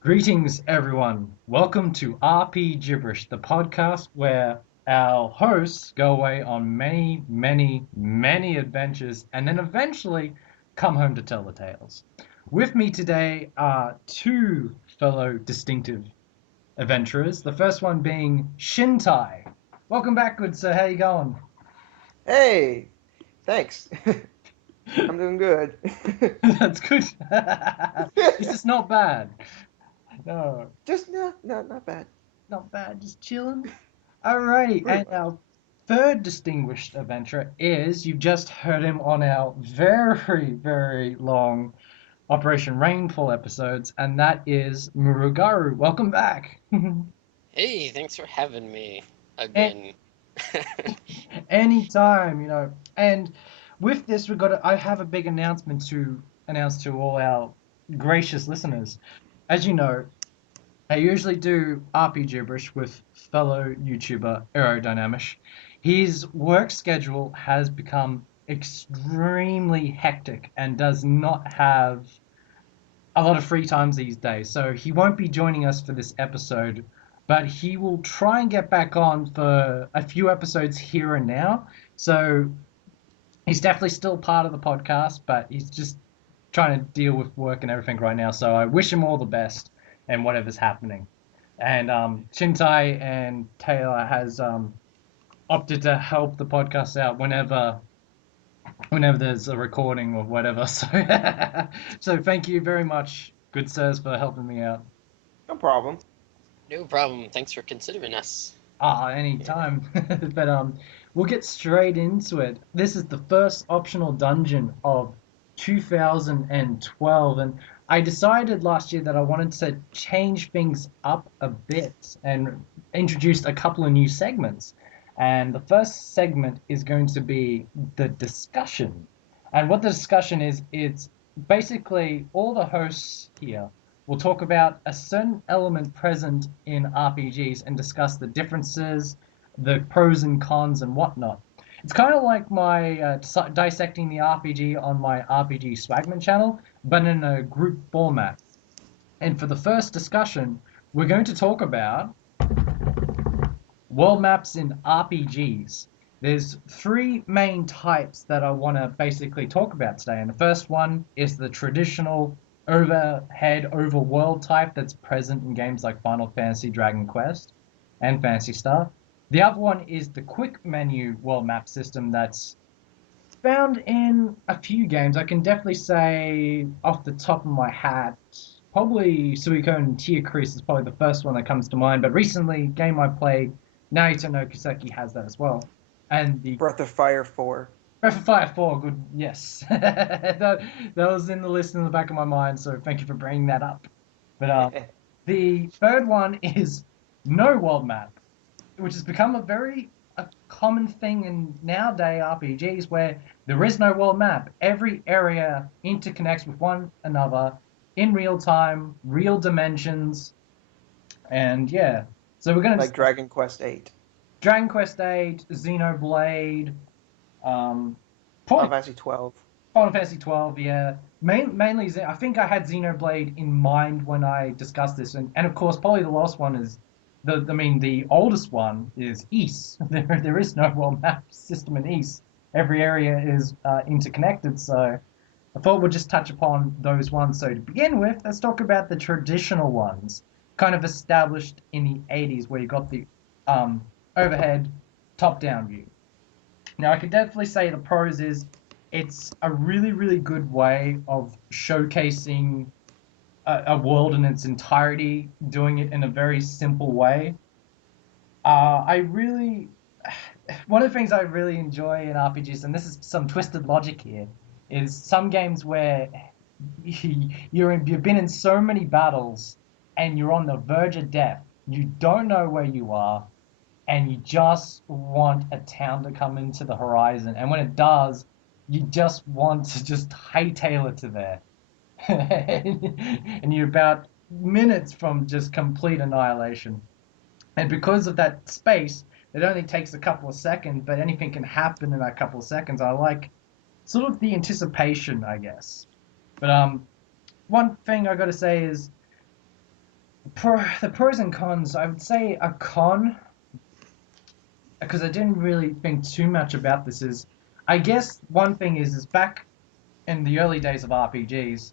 Greetings, everyone. Welcome to RPGibberish, the podcast where our hosts go away on many, many, many adventures and then eventually come home to tell the tales. With me today are two fellow distinctive adventurers. The first one being Shintai. Welcome back, good sir. How you going? Hey, thanks. I'm doing good. That's good. This is not bad. No, Just not bad. not bad. Just chilling. Alrighty, Pretty and much. our third distinguished adventurer is, you've just heard him on our very, very long Operation Rainfall episodes, and that is Muragaru. Welcome back. Hey, thanks for having me A- again. Anytime, And with this, I have a big announcement to announce to all our gracious listeners. As you know, I usually do RP gibberish with fellow YouTuber Aerodynamish. His work schedule has become extremely hectic and does not have a lot of free times these days. So he won't be joining us for this episode, but he will try and get back on for a few episodes here and now. So he's definitely still part of the podcast, but he's just trying to deal with work and everything right now. So I wish him all the best and whatever's happening. And Shintai and Taylor has opted to help the podcast out whenever there's a recording or whatever. So so thank you very much, good sirs, for helping me out. No problem. No problem. Thanks for considering us. Yeah. Anytime. But we'll get straight into it. This is the first optional dungeon of 2012, and I decided last year that I wanted to change things up a bit and introduced a couple of new segments. And the first segment is going to be the discussion. And what the discussion is, it's basically all the hosts here will talk about a certain element present in RPGs and discuss the differences, the pros and cons, and whatnot. It's kind of like my dissecting the RPG on my RPG Swagman channel, but in a group format. And for the first discussion, we're going to talk about world maps in RPGs. There's three main types that I want to basically talk about today. And the first one is the traditional overhead overworld type that's present in games like Final Fantasy, Dragon Quest, and Phantasy Star. The other one is the quick menu world map system that's found in a few games. I can definitely say off the top of my hat, probably Suikoden Tear Crease is probably the first one that comes to mind. But recently, game I played, Naruto no Kiseki has that as well. And the Breath of Fire 4. Breath of Fire 4, good, yes. That was in the list in the back of my mind, so thank you for bringing that up. But the third one is no world map, which has become a common thing in nowadays RPGs where there is no world map. Every area interconnects with one another in real time, real dimensions, and yeah. So we're gonna Like discuss Dragon Quest 8. Dragon Quest VIII, Xenoblade, um, Final probably Fantasy 12. Final Fantasy 12. Yeah, mainly I think I had Xenoblade in mind when I discussed this, and of course probably the last one is the oldest one is East. There is no world map system in East. Every area is interconnected, so I thought we'd just touch upon those ones. So to begin with, let's talk about the traditional ones, kind of established in the 80s, where you got the overhead top-down view. Now, I could definitely say the pros is it's a really, really good way of showcasing a world in its entirety, doing it in a very simple way. I really, one of the things I really enjoy in RPGs, and this is some twisted logic here, is some games where you've been in so many battles and you're on the verge of death. You don't know where you are, and you just want a town to come into the horizon. And when it does, you just want to just hightail it to there. And you're about minutes from just complete annihilation. And because of that space, it only takes a couple of seconds, but anything can happen in that couple of seconds. I like sort of the anticipation, I guess. But one thing I got to say is The pros and cons, I would say a con, because I didn't really think too much about this, is I guess one thing is back in the early days of RPGs,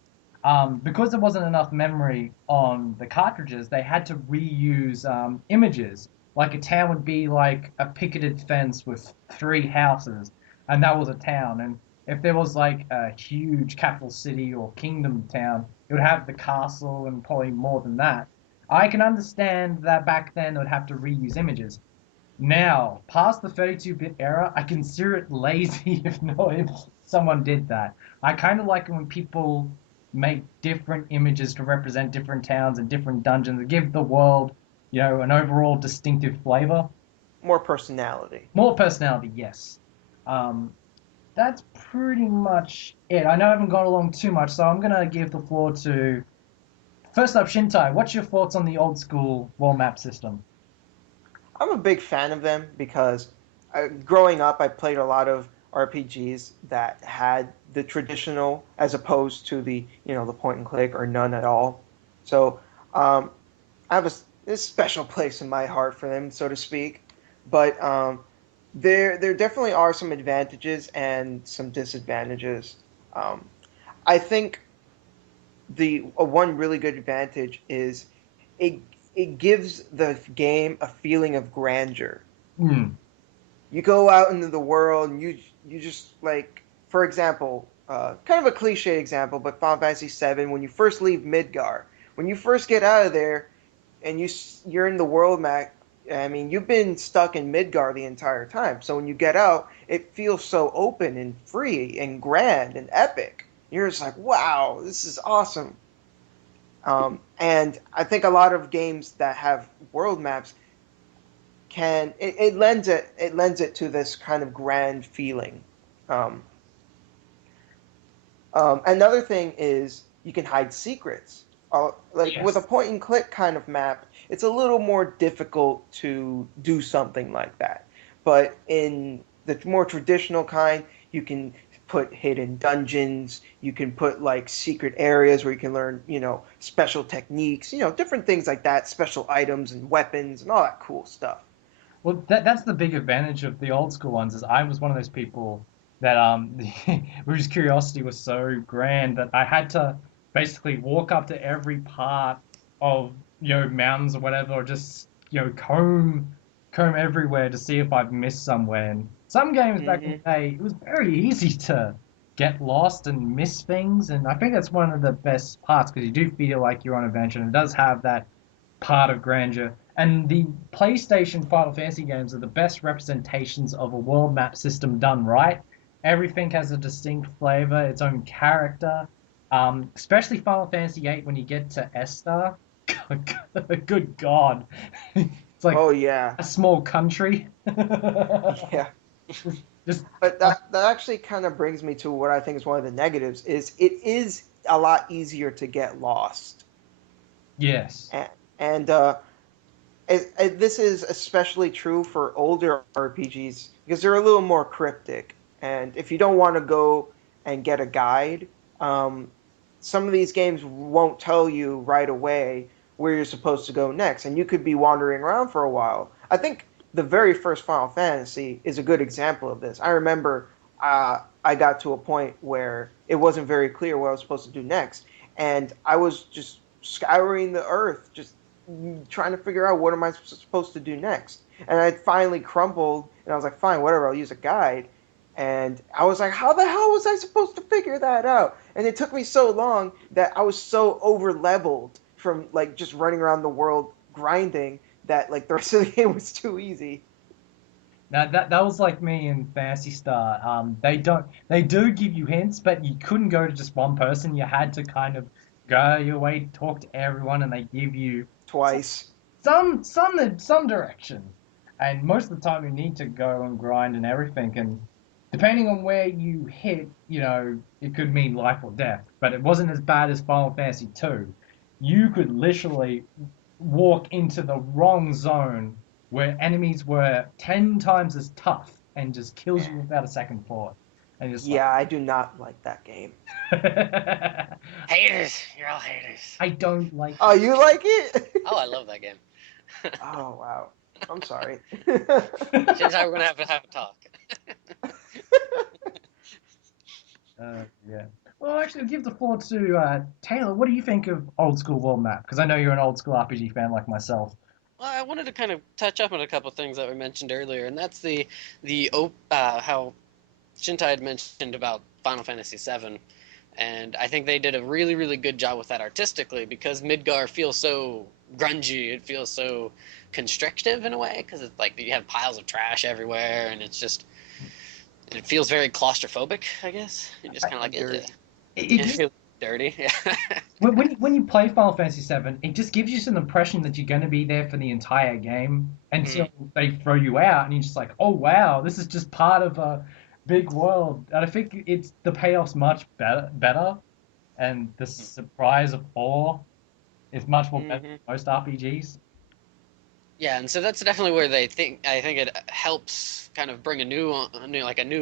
because there wasn't enough memory on the cartridges, they had to reuse images. Like a town would be like a picketed fence with three houses, and that was a town. And if there was like a huge capital city or kingdom town, it would have the castle and probably more than that. I can understand that back then they would have to reuse images. Now, past the 32-bit era, I consider it lazy if someone did that. I kind of like it when people make different images to represent different towns and different dungeons and give the world, an overall distinctive flavor. More personality. More personality, yes. Um, that's pretty much it. I know I haven't gone along too much, so I'm gonna give the floor to first up, Shintai. What's your thoughts on the old school world map system? I'm a big fan of them because growing up, I played a lot of RPGs that had the traditional as opposed to the point and click or none at all. So I have a special place in my heart for them, so to speak. But there definitely are some advantages and some disadvantages. Um, I think the one really good advantage is it it gives the game a feeling of grandeur. Hmm. You go out into the world and you just like, for example, kind of a cliche example, but Final Fantasy VII, when you first leave Midgar, when you first get out of there and you're in the world map. I mean, you've been stuck in Midgar the entire time. So when you get out, it feels so open and free and grand and epic. You're just like, wow, this is awesome. And I think a lot of games that have world maps it lends it to this kind of grand feeling. Um, Another thing is you can hide secrets. Like with a Yes. point and click kind of map, it's a little more difficult to do something like that. But in the more traditional kind, you can put hidden dungeons, you can put like secret areas where you can learn, special techniques, different things like that, special items and weapons and all that cool stuff. Well, that's the big advantage of the old school ones is I was one of those people that whose curiosity was so grand that I had to basically walk up to every part of mountains or whatever, or just comb everywhere to see if I've missed somewhere. And some games back in Hmm. the day, it was very easy to get lost and miss things, and I think that's one of the best parts because you do feel like you're on an adventure, and it does have that part of grandeur. And the PlayStation Final Fantasy games are the best representations of a world map system done right. Everything has a distinct flavor, its own character. Especially Final Fantasy VIII when you get to Estar. Good God. It's like Oh yeah, a small country. yeah. Just, But that actually kind of brings me to what I think is one of the negatives is it is a lot easier to get lost. yes. And this is especially true for older RPGs because they're a little more cryptic. And if you don't want to go and get a guide, um, some of these games won't tell you right away where you're supposed to go next, and you could be wandering around for a while. I think the very first Final Fantasy is a good example of this. I remember I got to a point where it wasn't very clear what I was supposed to do next, and I was just scouring the earth, just trying to figure out what am I supposed to do next. And I finally crumbled, and I was like, fine, whatever, I'll use a guide. And I was like, how the hell was I supposed to figure that out? And it took me so long that I was so over leveled from like just running around the world grinding that like the rest of the game was too easy. Now that was like me in Fantasy Star. They do give you hints, but you couldn't go to just one person. You had to kind of go your way, talk to everyone, and they give you Twice. some direction. And most of the time you need to go and grind and everything. And depending on where you hit, it could mean life or death. But it wasn't as bad as Final Fantasy 2. You could literally walk into the wrong zone where enemies were 10 times as tough and just kills you without a second thought. And you're just Yeah, I do not like that game. like, Haters, you're all haters. I don't like Oh, you like it? Oh, I love that game. Oh, wow. I'm sorry. Shintai, we're gonna have a talk. Yeah. Well, actually, I'll give the floor to Taylor. What do you think of old school world map? Because I know you're an old school RPG fan like myself. Well, I wanted to kind of touch up on a couple things that we mentioned earlier, and that's how Shintai had mentioned about Final Fantasy VII, and I think they did a really, really good job with that artistically because Midgar feels so grungy. It feels so constrictive in a way because it's like you have piles of trash everywhere, and it feels very claustrophobic. I guess you just kind of like Dirty. it feels dirty. Yeah. When you play Final Fantasy VII, it just gives you an impression that you're going to be there for the entire game until they throw you out, and you're just like, oh wow, this is just part of a big world. And I think the payoff's much better, and the surprise of awe is much more better than most RPGs. Yeah, and so that's definitely where I think it helps kind of bring a new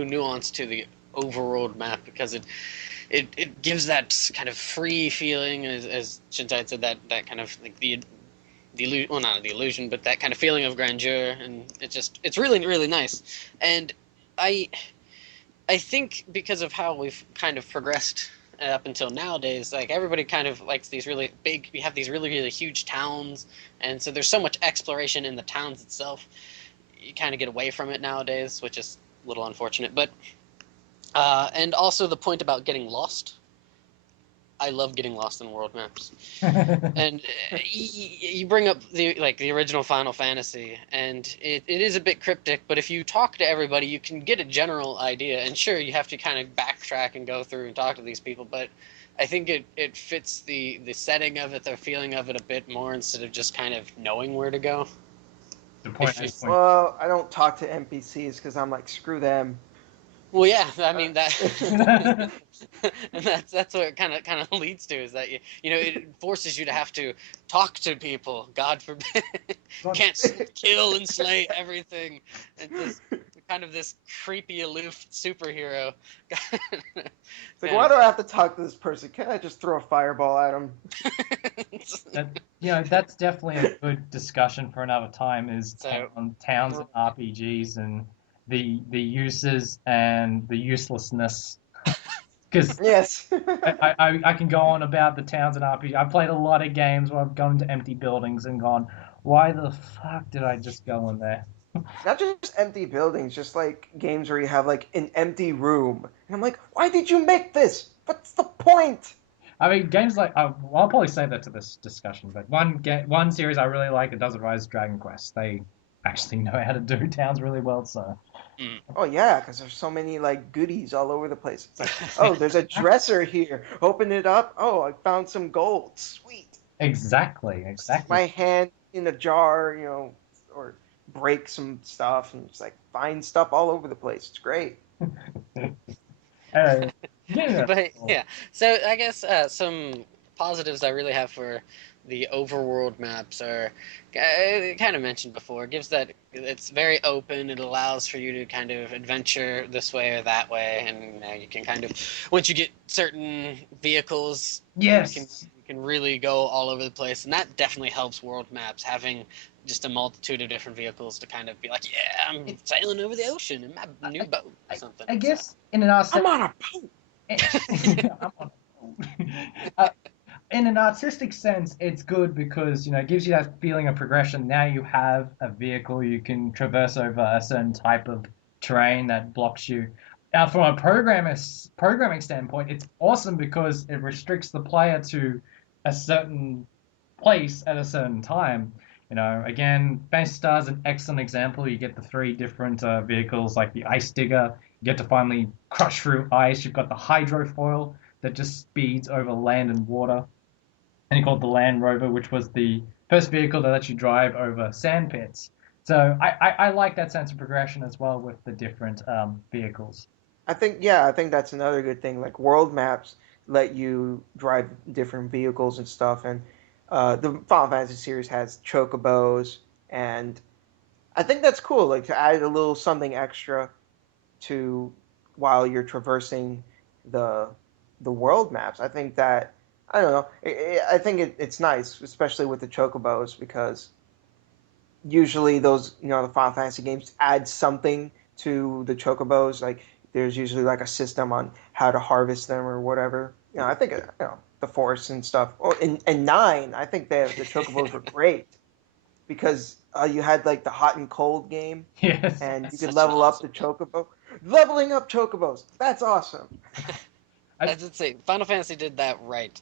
nuance to the overworld map because it gives that kind of free feeling as Shintai had said that kind of like well, not the illusion, but that kind of feeling of grandeur, and it's really, really nice. And I I think because of how we've kind of progressed up until nowadays, like everybody kind of likes these really big. We have these really, really huge towns, and so there's so much exploration in the towns itself. You kind of get away from it nowadays, which is a little unfortunate. But and also the point about getting lost. I love getting lost in world maps. And you bring up the original Final Fantasy, and it is a bit cryptic. But if you talk to everybody, you can get a general idea. And sure, you have to kind of backtrack and go through and talk to these people. But I think it fits the setting of it, the feeling of it a bit more instead of just kind of knowing where to go. The point. Well, I don't talk to NPCs because I'm like, screw them. Well, yeah, I mean that, Yeah. and that's what it kind of leads to is that it forces you to have to talk to people. God forbid, can't kill and slay everything, and just kind of this creepy aloof superhero. It's like, why do I have to talk to this person? Can't I just throw a fireball at him? That's definitely a good discussion for another time. Is So- towns and RPGs and the uses and the uselessness. Because Yes. I can go on about the towns and RPG. I've played a lot of games where I've gone into empty buildings and gone, why the fuck did I just go in there? Not just empty buildings, just like games where you have like an empty room. And I'm like, why did you make this? What's the point? I mean, games like I'll probably save that to this discussion. But one series I really like that does it right is Dragon Quest. They actually know how to do towns really well. So Oh yeah, because there's so many like goodies all over the place. It's like, oh, there's a dresser here. Open it up. Oh, I found some gold. Sweet. exactly. Stick my hand in a jar, or break some stuff and just like find stuff all over the place. It's great. Yeah. But yeah, so I guess some positives I really have for the overworld maps are kind of mentioned before. It gives that it's very open. It allows for you to kind of adventure this way or that way, and you can kind of once you get certain vehicles, Yes. you can really go all over the place, and that definitely helps world maps having just a multitude of different vehicles to kind of be like, yeah, I'm sailing over the ocean in my new boat or something. I guess in an artistic, I'm on a boat. I'm on a boat. In an artistic sense, it's good because it gives you that feeling of progression. Now you have a vehicle you can traverse over a certain type of terrain that blocks you. Now, from a programming standpoint, it's awesome because it restricts the player to a certain place at a certain time. Again, Fantasy Star is an excellent example. You get the three different vehicles, like the Ice Digger. You get to finally crush through ice. You've got the Hydrofoil that just speeds over land and water. And you called the Land Rover, which was the first vehicle that lets you drive over sand pits. So I like that sense of progression as well with the different vehicles. I think that's another good thing. Like world maps let you drive different vehicles and stuff, and the Final Fantasy series has chocobos, and I think that's cool. Like to add a little something extra to while you're traversing the the world maps. I think that I don't know. I think it's nice, especially with the chocobos, because usually those the Final Fantasy games add something to the chocobos. Like there's usually like a system on how to harvest them or whatever. I think the forests and stuff. Oh, and nine, I think the chocobos were great because you had like the hot and cold game, Yes. and you That's could such an level up awesome the game. chocobo. Leveling up chocobos, that's awesome. I, As I'd say, Final Fantasy did that right,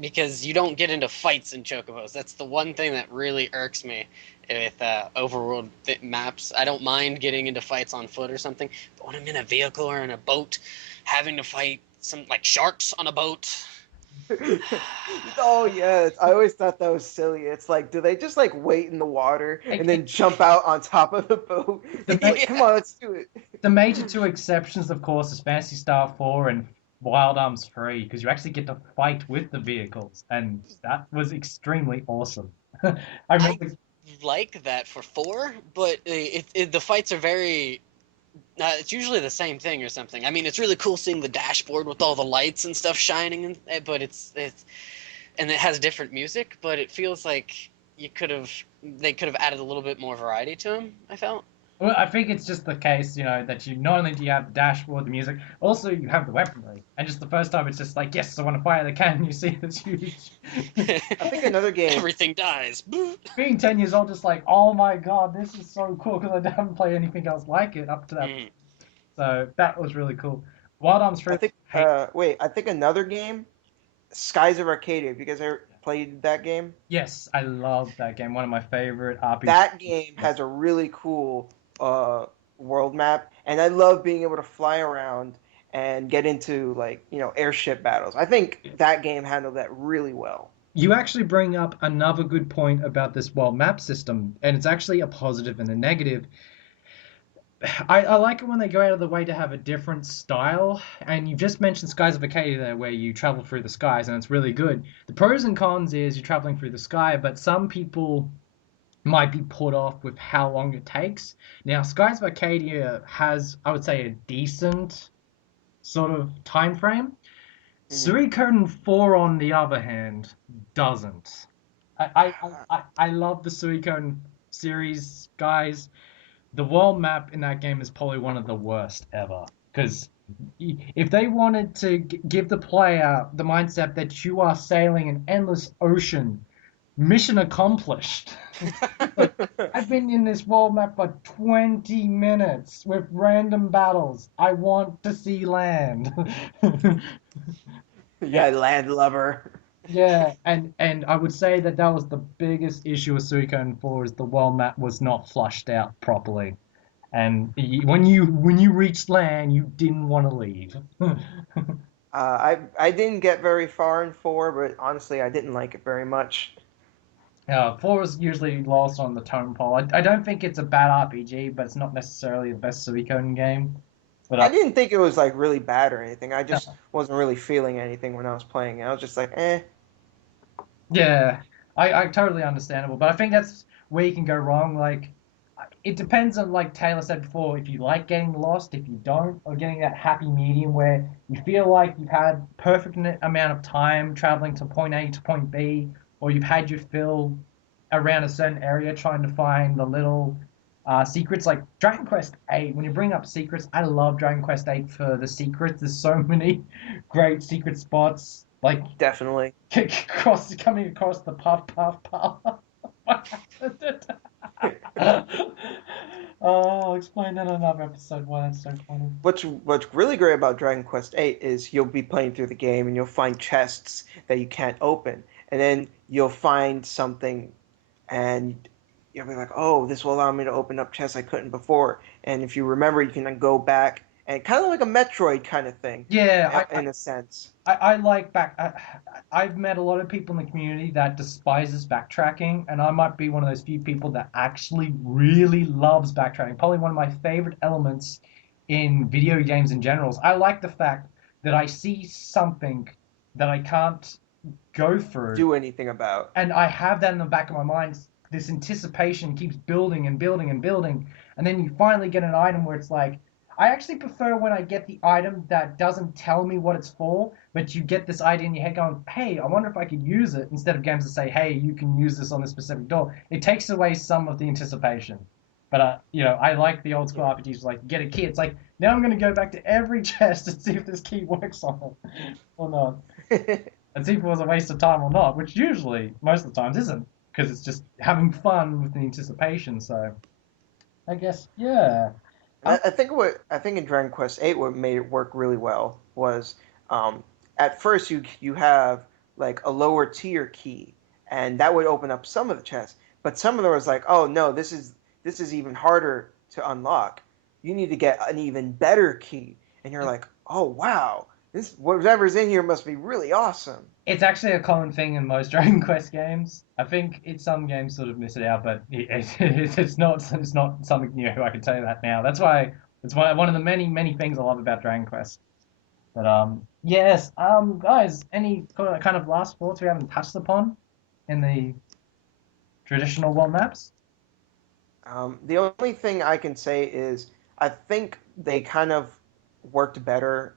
because you don't get into fights in chocobos. That's the one thing that really irks me with overworld maps. I don't mind getting into fights on foot or something, but when I'm in a vehicle or in a boat, having to fight some like sharks on a boat. Oh yeah, I always thought that was silly. It's like, do they just like wait in the water and I, then jump out on top of the boat? the, It's like, come Yeah. on, let's do it. the major two exceptions, of course, is Fantasy Star 4 and Wild Arms 3, because you actually get to fight with the vehicles, and that was extremely awesome. I I remember, like that for four, but the fights are very. It's usually the same thing or something. I mean, it's really cool seeing the dashboard with all the lights and stuff shining, but it's and it has different music, but it feels like they could have added a little bit more variety to them. I felt. well, I think it's just the case, that you not only do you have the dashboard, the music, also you have the weaponry. And just the first time, it's just like, yes, I want to fire the cannon. You see this huge. I think another game. Everything dies. Being 10 years old, just like, oh my god, this is so cool because I haven't played anything else like it up to that. Mm. So that was really cool. Wild Arms I 3, think. hey, Wait. I think another game. Skies of Arcadia. Have you guys ever played that game? yes, I love that game. One of my favorite RPGs. That game has a really cool uh, world map, and I love being able to fly around and get into like airship battles. I think that game handled that really well. You actually bring up another good point about this world map system, and it's actually a positive and a negative. I like it when they go out of the way to have a different style, and you just mentioned Skies of Acadia there, where you travel through the skies, and it's really good. The pros and cons is you're traveling through the sky, but some people might be put off with how long it takes. Now, Skies of Arcadia has, I would say, a decent sort of time frame. Hmm. Suikoden 4, on the other hand, doesn't. I love the Suikoden series, guys. The world map in that game is probably one of the worst ever. Because if they wanted to give the player the mindset that you are sailing an endless ocean, mission accomplished. Like, I've been in this world map for 20 minutes with random battles. I want to see land. Yeah, landlubber. Yeah, and I would say that that was the biggest issue with Suikoden 4 is the world map was not flushed out properly. And when you reached land, you didn't want to leave. I didn't get very far in four, but honestly, I didn't like it very much. 4 is usually lost on the tone pole. I don't think it's a bad RPG, but it's not necessarily the best Suikoden game. But I didn't think it was like really bad or anything. I just no. wasn't really feeling anything when I was playing it. I was just like, eh. Yeah, I totally understandable, but I think that's where you can go wrong. Like, it depends on, like Taylor said before, if you like getting lost, if you don't, or getting that happy medium where you feel like you've had perfect amount of time traveling to point A to point B, or you've had your fill around a certain area trying to find the little secrets. Like Dragon Quest 8, when you bring up secrets, I love Dragon Quest 8 for the secrets. There's so many great secret spots. Like Definitely. coming across the puff puff puff. Oh, I'll explain that in another episode why that's so funny. What's really great about Dragon Quest 8 is you'll be playing through the game and you'll find chests that you can't open, and then you'll find something, and you'll be like, "Oh, this will allow me to open up chests I couldn't before." And if you remember, you can then go back and kind of like a Metroid kind of thing, Yeah, in a sense. I like back. I've met a lot of people in the community that despises backtracking, and I might be one of those few people that actually really loves backtracking. Probably one of my favorite elements in video games in general. I like the fact that I see something that I can't go through, Do anything about. and I have that in the back of my mind. This anticipation keeps building and building and building, and then you finally get an item where it's like, I actually prefer when I get the item that doesn't tell me what it's for, but you get this idea in your head going, hey, I wonder if I could use it, instead of games that say, hey, you can use this on this specific door. It takes away some of the anticipation. But, I like the old school RPGs, like, get a key. It's like, now I'm going to go back to every chest and see if this key works on it or not. And see if it was a waste of time or not, which usually, most of the times, isn't, because it's just having fun with the anticipation, so I guess, yeah. I think in Dragon Quest VIII, what made it work really well was, um, at first you have like a lower tier key, and that would open up some of the chests. But some of them was like, oh no, this is even harder to unlock. You need to get an even better key, and you're like, oh wow, this whatever's in here must be really awesome. It's actually a common thing in most Dragon Quest games. I think some games sort of miss it out, but it's not something new. I can tell you that now. That's why it's one of the many things I love about Dragon Quest. But yes, guys, any kind of last thoughts we haven't touched upon in the traditional world maps? The only thing I can say is I think they kind of worked better,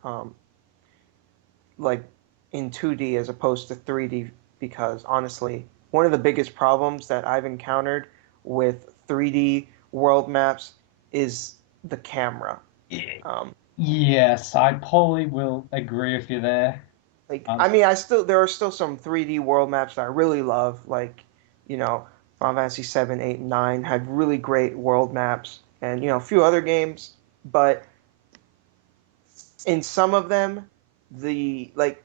like in 2D as opposed to 3D, because honestly, one of the biggest problems that I've encountered with 3D world maps is the camera. Yeah. Um, Yes, I probably will agree with you there. I Um, mean, there are still some 3D world maps that I really love, like you know, Final Fantasy 7, 8, and 9 had really great world maps, and a few other games, but in some of them, the like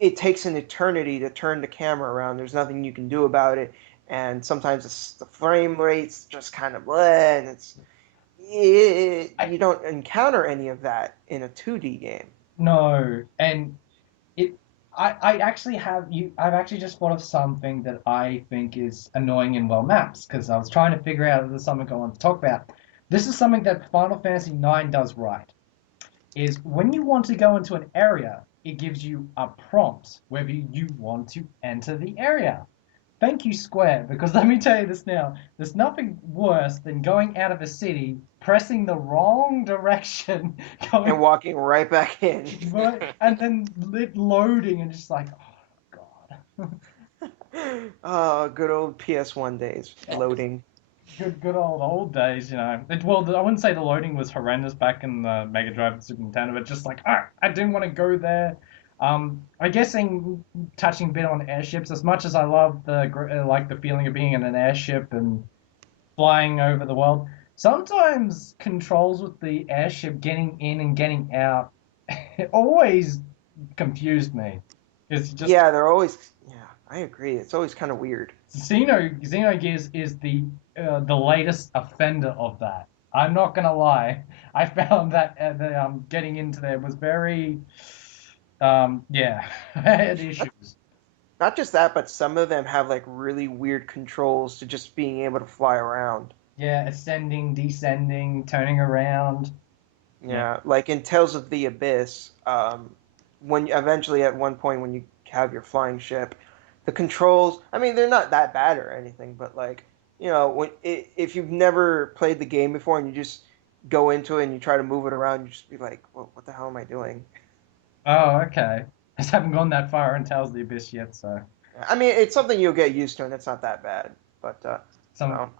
it takes an eternity to turn the camera around. There's nothing you can do about it, and sometimes the frame rates just kind of bleh, and I you don't encounter any of that in a 2D game. no, and it I actually I've actually just thought of something that I think is annoying in well maps, because I was trying to figure out if there's something I want to talk about. This is something that Final Fantasy IX does right. Is when you want to go into an area, it gives you a prompt whether you want to enter the area. Thank you, Square, because let me tell you this now. There's nothing worse than going out of a city, pressing the wrong direction, And going walking right back in. right, and then it loading, and just like, oh God. Oh, good old PS1 days, loading. Good old days. Well, I wouldn't say the loading was horrendous back in the Mega Drive and Super Nintendo, but just like, I didn't want to go there. I guess touching a bit on airships, as much as I love like the feeling of being in an airship and flying over the world, sometimes controls with the airship getting in and getting out, it always confused me. It's just Yeah, they're always. Yeah, I agree. It's always kind of weird. Xenogears is the latest offender of that. I'm not gonna lie. I found that the getting into there was very yeah, I had issues. Not just that, but some of them have like really weird controls to just being able to fly around. Yeah, ascending, descending, turning around. Yeah. Yeah, like in Tales of the Abyss, when eventually at one point when you have your flying ship, the controls, I mean, they're not that bad or anything, but like, if you've never played the game before and you just go into it and you try to move it around, you just be like, well, what the hell am I doing? Oh, okay. I just haven't gone that far in Tales of the Abyss yet, so I mean, it's something you'll get used to and it's not that bad, but you some know,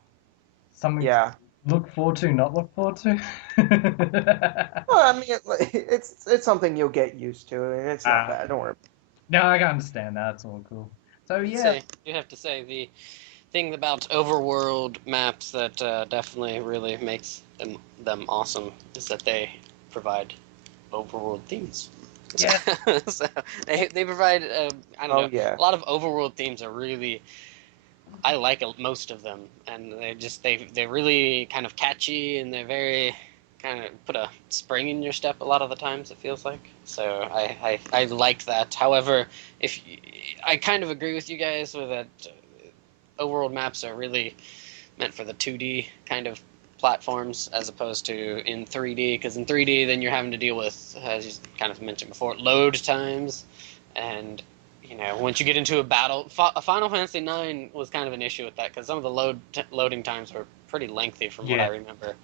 something to yeah. look forward to, not look forward to. Well, I mean, it's something you'll get used to and it's not Ah, bad. Don't worry. no, I can understand that. It's all cool. So yeah, You have to say the thing about overworld maps that definitely really makes them awesome is that they provide overworld themes. yeah. So they provide I don't Oh know, yeah. a lot of overworld themes are really, I like most of them, and they're really kind of catchy, and they're very kind of put a spring in your step a lot of the times, it feels like. So I like that. However, if I kind of agree with you guys with that, overworld maps are really meant for the 2D kind of platforms as opposed to in 3D, because in 3D then you're having to deal with, as you kind of mentioned before, load times, and once you get into a battle, Final Fantasy IX was kind of an issue with that, because some of the loading times were pretty lengthy from what I Yeah. remember.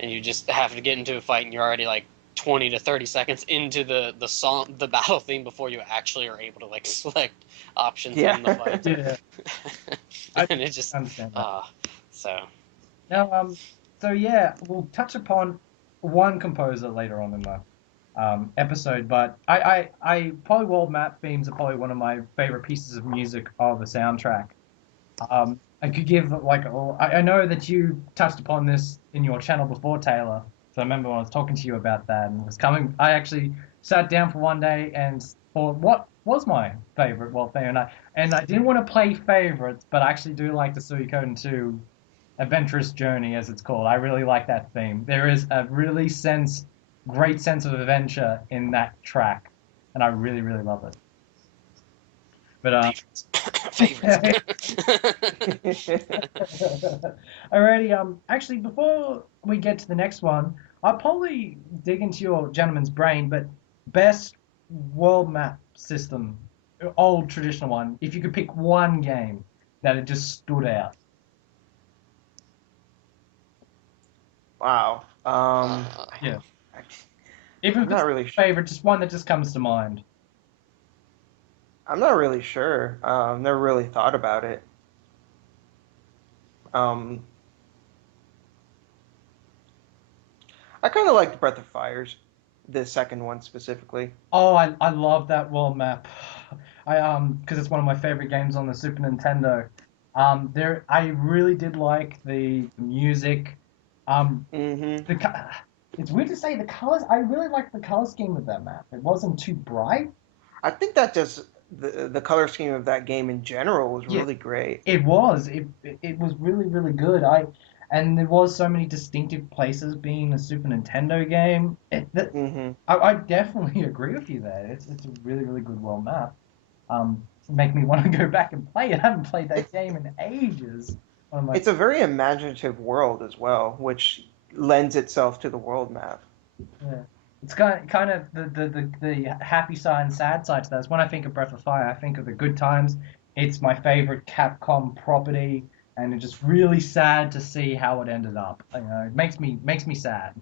and you just have to get into a fight, and you're already like 20 to 30 seconds into the battle theme before you actually are able to like select options Yeah. in the fight. Yeah, I And it just understand that. so Now, so yeah, we'll touch upon one composer later on in the episode, but I Polyworld map themes are probably one of my favorite pieces of music of the soundtrack. I could give like, I know that you touched upon this in your channel before, Taylor. So I remember when I was talking to you about that and was coming. I actually sat down for one day and thought, what was my favorite world theme? And I didn't want to play favorites, but I actually do like the Suikoden 2 Adventurous Journey, as it's called. I really like that theme. There is a really great sense of adventure in that track, and I really, really love it. But favorites. alrighty, actually, before we get to the next one, I'll probably dig into your gentleman's brain, but best world map system, old traditional one, if you could pick one game that it just stood out. Wow. Yeah. Even I'm if it's not not really your sure. favorite, just one that just comes to mind. I'm not really sure. Never really thought about it. Um, I kind of liked Breath of Fires, the second one specifically. Oh, I love that world map. Because it's one of my favorite games on the Super Nintendo. I really did like the music. Um, Hmm. the co- it's weird to say the colors. I really liked the color scheme of that map. It wasn't too bright. I think that just the color scheme of that game in general was Yeah, really great. it was. It was really really good. And there was so many distinctive places being a Super Nintendo game. Hmm. I definitely agree with you there. It's a really really good world map. Make me want to go back and play it. I haven't played that game in ages. One of my It's a very imaginative world as well, which lends itself to the world map. Yeah. It's kind of the happy side and sad side to that. Is when I think of Breath of Fire, I think of the good times. It's my favorite Capcom property, and it's just really sad to see how it ended up. You know, it makes me sad.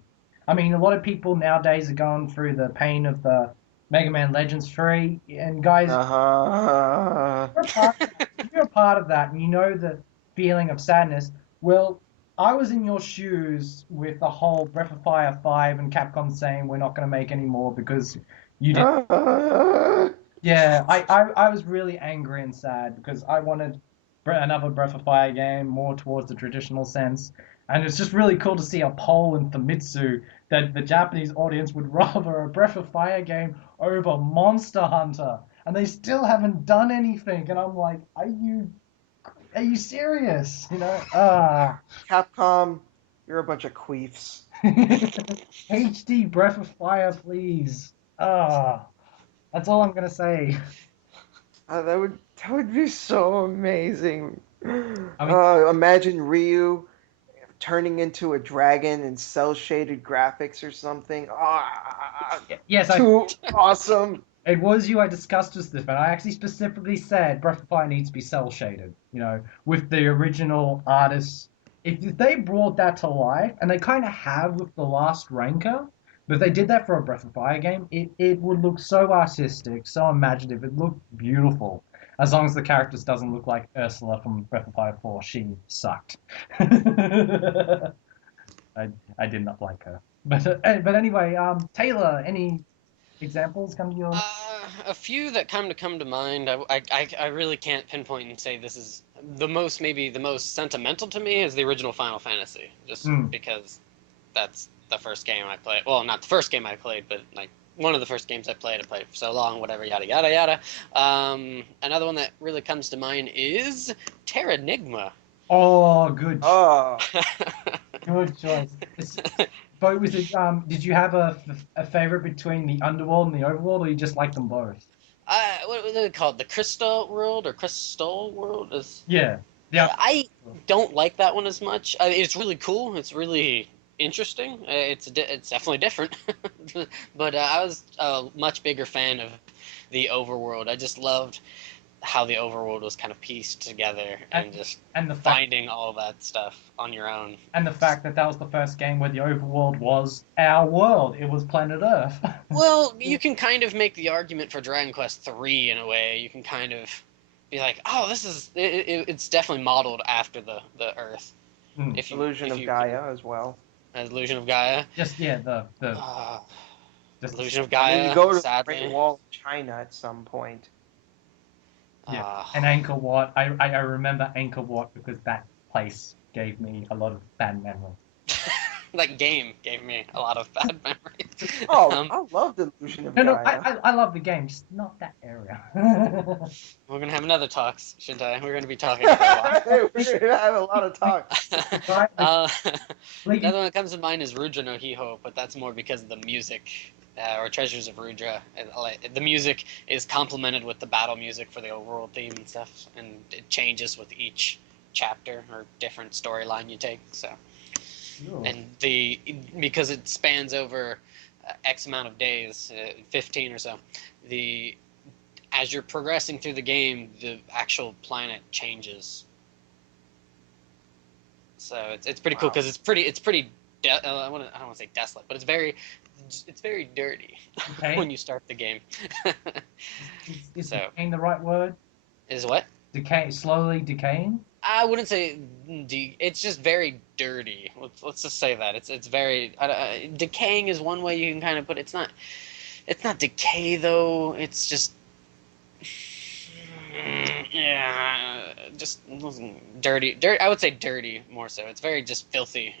I mean, a lot of people nowadays are going through the pain of the Mega Man Legends 3, and guys, Uh-huh. you're a part of that. You're a part of that, and you know the feeling of sadness. Well, I was in your shoes with the whole Breath of Fire 5 and Capcom saying we're not going to make any more because you didn't. Yeah, I was really angry and sad because I wanted another Breath of Fire game more towards the traditional sense. And it's just really cool to see a poll in Famitsu that the Japanese audience would rather a Breath of Fire game over Monster Hunter. And they still haven't done anything. And I'm like, are you serious? You know? Capcom, you're a bunch of queefs. HD Breath of Fire, please. Ah, that's all I'm gonna say. That would be so amazing. I mean, Imagine Ryu turning into a dragon in cell shaded graphics or something. Ah, yes, too awesome. it was you I discussed with this, but I actually specifically said Breath of Fire needs to be cell shaded. You know, with the original artists. If they brought that to life, and they kind of have with the Last Ranker, but if they did that for a Breath of Fire game, it would look so artistic, so imaginative. It looked beautiful. As long as the characters doesn't look like Ursula from Breath of Fire 4, she sucked. I did not like her. But anyway, Taylor, any examples come to your? A few that come to mind. I really can't pinpoint and say this is maybe the most sentimental to me is the original Final Fantasy, just Mm. because that's the first game I played. Well, not the first game I played, but like one of the first games I played. I played it for so long, whatever, yada yada yada. Another one that really comes to mind is Terranigma. Oh, Oh, good choice. But was it? Did you have a favorite between the underworld and the overworld, or you just like them both? What do they call it? The Crystal World or Crystal World is. Yeah. Yeah. I don't like that one as much. It's really cool. It's really interesting. It's definitely different. But I was a much bigger fan of the overworld. I just loved how the overworld was kind of pieced together and just and the fact finding all that stuff on your own. and the fact that that was the first game where the overworld was our world. It was planet Earth. Well, you can kind of make the argument for Dragon Quest III in a way. You can kind of be like, oh, this is it's definitely modeled after the Earth. Hmm. If you, Illusion if of you Gaia as well. Illusion of Gaia. Just yeah, just Illusion of I mean, you Gaia, go to the sadly. Great Wall of China at some point. yeah. And Angkor Wat. I remember Angkor Wat because that place gave me a lot of bad memories. That game gave me a lot of bad memories. Oh, I love the Illusion of No, Gaia. I love the game, just not that area. We're gonna have another talk, Shintai. We're gonna be talking for a while. We're gonna have a lot of talk. Another one that comes to mind is Rudra no Hiho, but that's more because of the music, or Treasures of Rudra. The music is complemented with the battle music for the overworld theme and stuff, and it changes with each chapter or different storyline you take. So, and because it spans over X amount of days, 15 or so, as you're progressing through the game, the actual planet changes. So it's pretty cool because it's pretty I don't want to say desolate, but it's very dirty when you start the game. Is So decaying the right word? is what? Slowly decaying? I wouldn't say it's just very dirty. Let's just say that it's very decaying is one way you can kind of put it. It's not decay though. It's just just dirty. I would say dirty more so. It's very just filthy.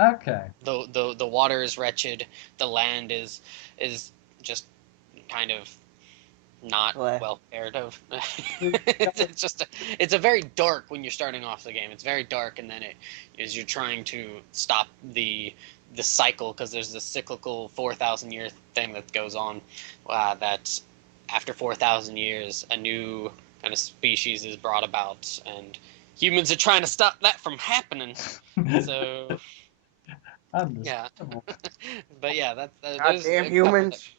Okay. The water is wretched. The land is just kind of not well cared of. It's a very dark when you're starting off the game. It's very dark, and then as you're trying to stop the cycle, because there's this cyclical 4,000 year thing that goes on. That after 4,000 years, a new kind of species is brought about, and humans are trying to stop that from happening. So. Yeah, but yeah, that's damn humans.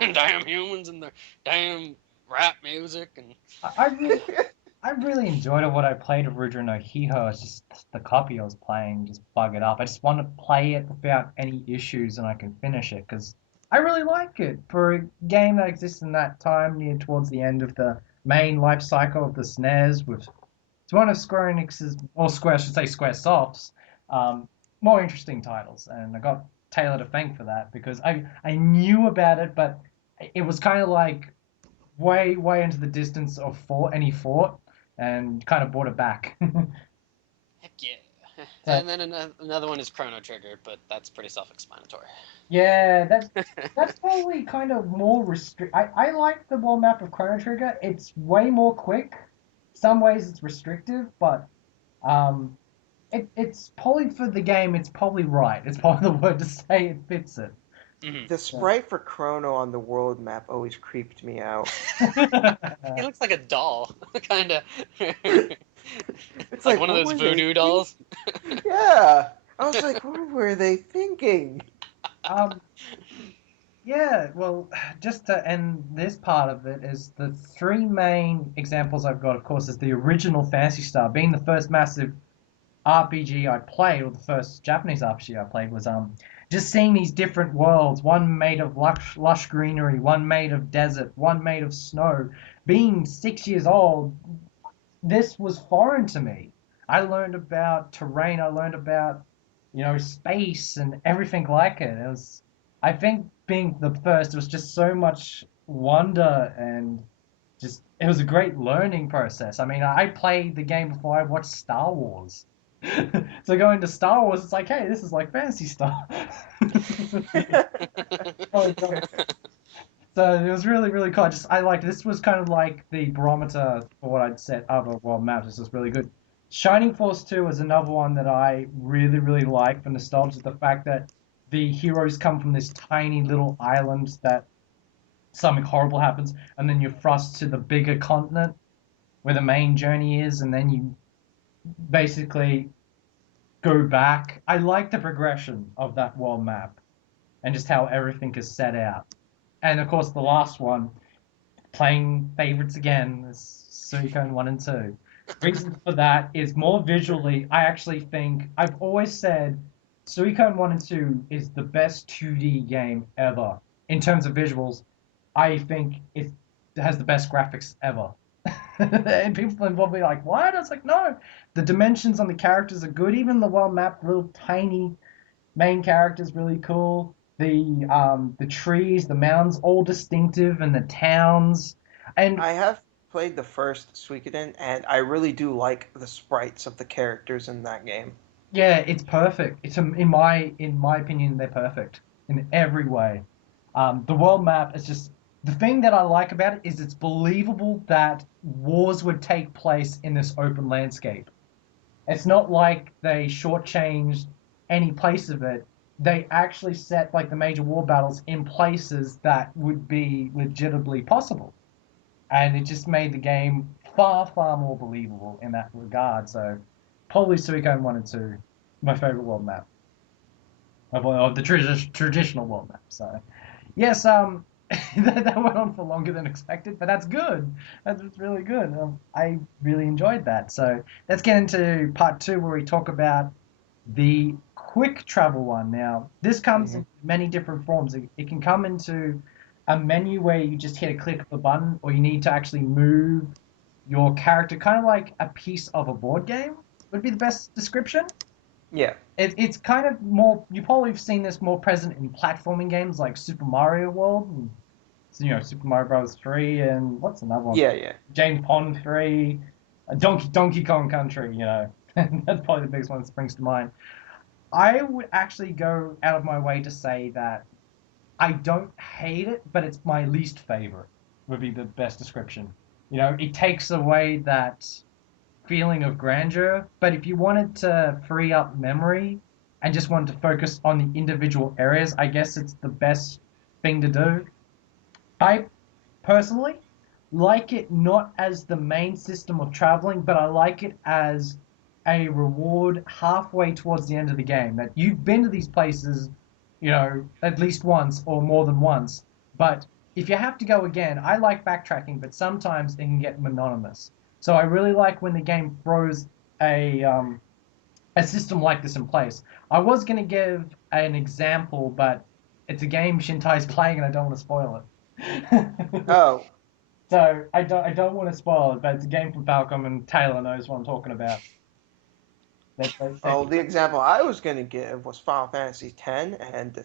Damn humans and their damn rap music and. I really enjoyed what I played of Rudra no Hiho. It's just the copy I was playing just bug it up. I just want to play it without any issues and I can finish it because I really like it for a game that exists in that time near towards the end of the main life cycle of the SNES. It's one of Square Enix's, or Square, I should say Squaresoft's, more interesting titles, and I got Taylor to thank for that because I knew about it, but it was kind of like way into the distance of any fort, and kind of brought it back. Heck yeah! And then another one is Chrono Trigger, but that's pretty self-explanatory. Yeah, that's probably kind of more restrict. I like the world map of Chrono Trigger. It's way more quick. Some ways it's restrictive, but it's probably for the game. It's probably right. It's probably the word to say. It fits it. Mm-hmm. The sprite for Chrono on the world map always creeped me out. He looks like a doll, kind of. It's like one of those voodoo dolls. Yeah, I was like, what were they thinking? Yeah, well, just to end this part of it is the three main examples I've got, of course, is the original Phantasy Star, being the first massive RPG I played, or the first Japanese RPG I played, was just seeing these different worlds, one made of lush greenery, one made of desert, one made of snow. Being 6 years old, this was foreign to me. I learned about terrain, I learned about, space and everything like it. I think being the first, it was just so much wonder and it was a great learning process. I mean, I played the game before I watched Star Wars. So going to Star Wars, it's like, hey, this is like Phantasy Star. So it was really, really cool. I liked this was kind of like the barometer for what I'd set other world maps. This was really good. Shining Force 2 is another one that I really, really like for nostalgia. The fact that the heroes come from this tiny little island that something horrible happens, and then you're thrust to the bigger continent where the main journey is, and then you basically go back. I like the progression of that world map and just how everything is set out. And of course, the last one, playing favorites again, is Suikoden 1 and 2. Reason for that is more visually, I actually think, I've always said Suikoden 1 and 2 is the best 2D game ever. In terms of visuals, I think it has the best graphics ever. And people are probably like, what? I was like, no. The dimensions on the characters are good. Even the world map, little tiny main character's really cool. The trees, the mountains, all distinctive, and the towns. And I have played the first Suikoden, and I really do like the sprites of the characters in that game. yeah, it's perfect. It's in my opinion, they're perfect in every way. The world map is just the thing that I like about it is it's believable that wars would take place in this open landscape. It's not like they shortchanged any place of it. They actually set like the major war battles in places that would be legitimately possible, and it just made the game far, far more believable in that regard. So, probably Suikoden 1 and 2, my favorite world map of the traditional world map. So, yes, that went on for longer than expected, but that's good. That's really good. I really enjoyed that. So let's get into part two where we talk about the quick travel one. Now, this comes Hmm. in many different forms. It can come into a menu where you just hit a click of a button, or you need to actually move your character, kind of like a piece of a board game, would be the best description. Yeah. It's kind of more, you probably have seen this more present in platforming games like Super Mario World, and, Super Mario Bros. 3, and what's another one? Yeah, yeah. James Pond 3, Donkey Kong Country, That's probably the biggest one that springs to mind. I would actually go out of my way to say that I don't hate it, but it's my least favorite, would be the best description. It takes away that feeling of grandeur, but if you wanted to free up memory and just wanted to focus on the individual areas, I guess it's the best thing to do. I personally like it not as the main system of traveling, but I like it as a reward halfway towards the end of the game. That you've been to these places, at least once or more than once. But if you have to go again, I like backtracking, but sometimes it can get monotonous. So I really like when the game throws a system like this in place. I was going to give an example, but it's a game Shintai's playing, and I don't want to spoil it. Oh, So I don't want to spoil it, but it's a game from Falcom, and Taylor knows what I'm talking about. oh, the example I was going to give was Final Fantasy X, and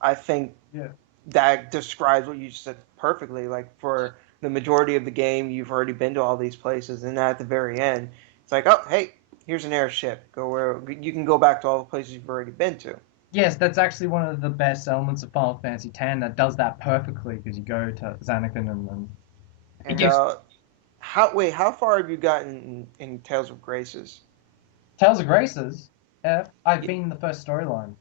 I think Yeah. that describes what you said perfectly. Like for the majority of the game, you've already been to all these places, and at the very end, it's like, oh, hey, here's an airship. Go where you can go back to all the places you've already been to. Yes, that's actually one of the best elements of Final Fantasy X that does that perfectly because you go to Xanarkand and it And gives how far have you gotten in Tales of Graces? Tales of Graces. I've Y- been in the first storyline.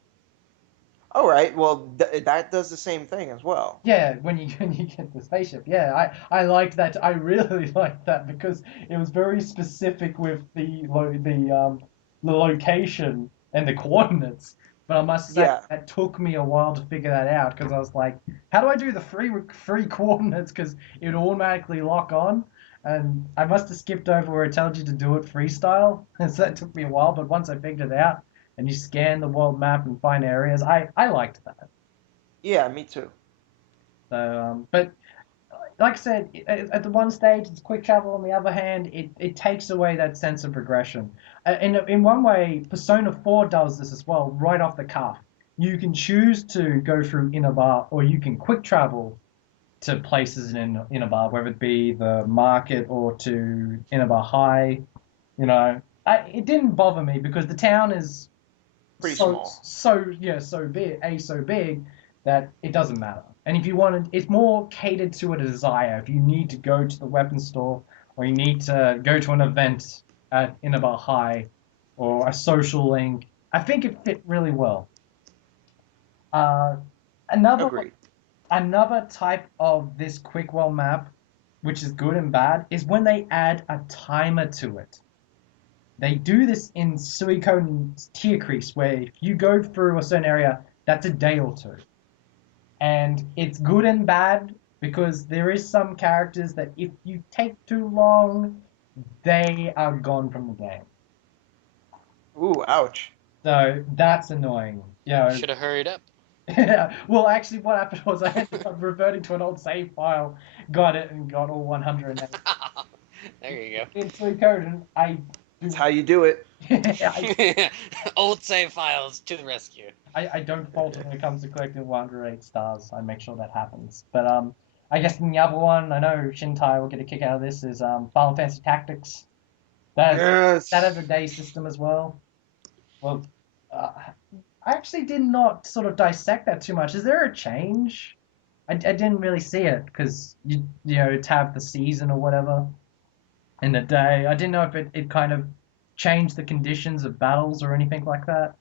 All right, well that does the same thing as well. Yeah, when you when you get the spaceship. Yeah, I liked that. I really liked that because it was very specific with the location and the coordinates. But I must say Yeah, that took me a while to figure that out because I was like, how do I do the free coordinates? Because it would automatically lock on, and I must have skipped over where it tells you to do it freestyle, and so that took me a while. But once I figured it out, and you scan the world map and find areas, I liked that. yeah, me too. So, but like I said, at the one stage it's quick travel. On the other hand, it takes away that sense of progression. In one way, Persona 4 does this as well, right off the cuff. You can choose to go through Inabar, or you can quick travel to places in Inabar, whether it be the market or to Inabar High. It didn't bother me because the town is Pretty so small. so yeah so big that it doesn't matter. And if you want to, it's more catered to a desire. If you need to go to the weapon store or you need to go to an event at Inaba High or a social link, I think it fit really well. Uh, another Agreed. another type of this quick well map, which is good and bad, is when they add a timer to it. They do this in Suikoden's tier crease, where if you go through a certain area, that's a day or two. And it's good and bad. because there is some characters that if you take too long, they are gone from the game. Ooh, ouch. So that's annoying. You know, Should have hurried up. well, actually, what happened was I ended up reverting to an old save file, got it, and got all 108 There you into code, and I That's do. how you do it. go. Old save files to the rescue. I don't falter when it comes to collecting 108 stars. I make sure that happens. But I guess the other one, I know Shintai will get a kick out of this, is Final Fantasy Tactics. That has a day system as well. Well, I actually did not sort of dissect that too much. Is there a change? I didn't really see it because you know to have the season or whatever in the day. I didn't know if it kind of changed the conditions of battles or anything like that.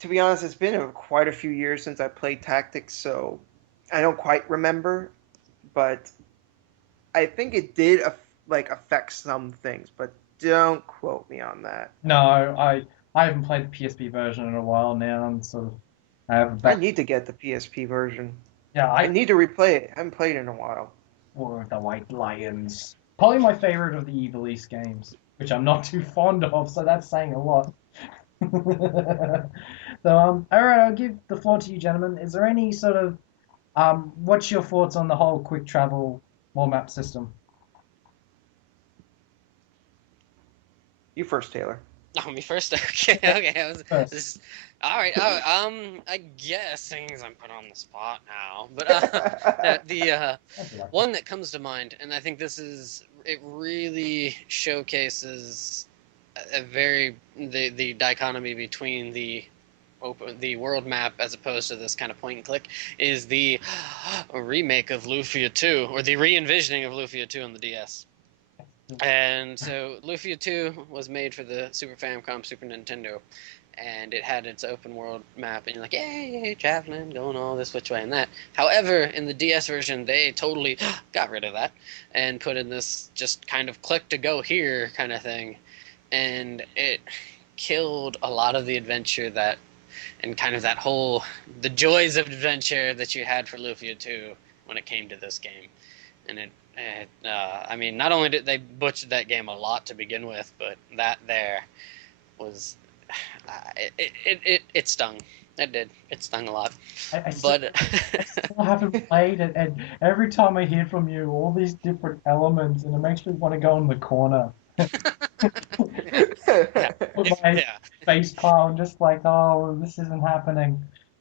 To be honest, it's been quite a few years since I played Tactics, so I don't quite remember. But I think it did affect some things, but don't quote me on that. No, I haven't played the PSP version in a while now. I'm sort of I have a I back. need to get the PSP version. Yeah, I I need to replay it. I haven't played it in a while. War of the White Lions. Probably my favorite of the Evil East games, which I'm not too fond of, so that's saying a lot. So all right, I'll give the floor to you, gentlemen. Is there any sort of what's your thoughts on the whole quick travel world map system? You first, Taylor. Oh, me first. Okay, okay. First. This is, all right. I guess things I'm put on the spot now, but the one that comes to mind, and I think it really showcases a very the dichotomy between the world map as opposed to this kind of point and click is the remake of Lufia 2 or the re-envisioning of Lufia 2 on the DS. And so Lufia 2 was made for the Super Famicom, Super Nintendo, and it had its open world map, and you're like, yay, traveling, going all this which way and that. However, in the DS version, they totally got rid of that and put in this just kind of click to go here kind of thing, and it killed a lot of the adventure that, and kind of that whole, the joys of adventure that you had for Lufia 2 when it came to this game. And I mean, not only did they butcher that game a lot to begin with, but that there was, it stung. It did. It stung a lot. But I haven't played it, and every time I hear from you, all these different elements, and it makes me want to go in the corner. yeah, Put my yeah. face palm, just like, oh, this isn't happening.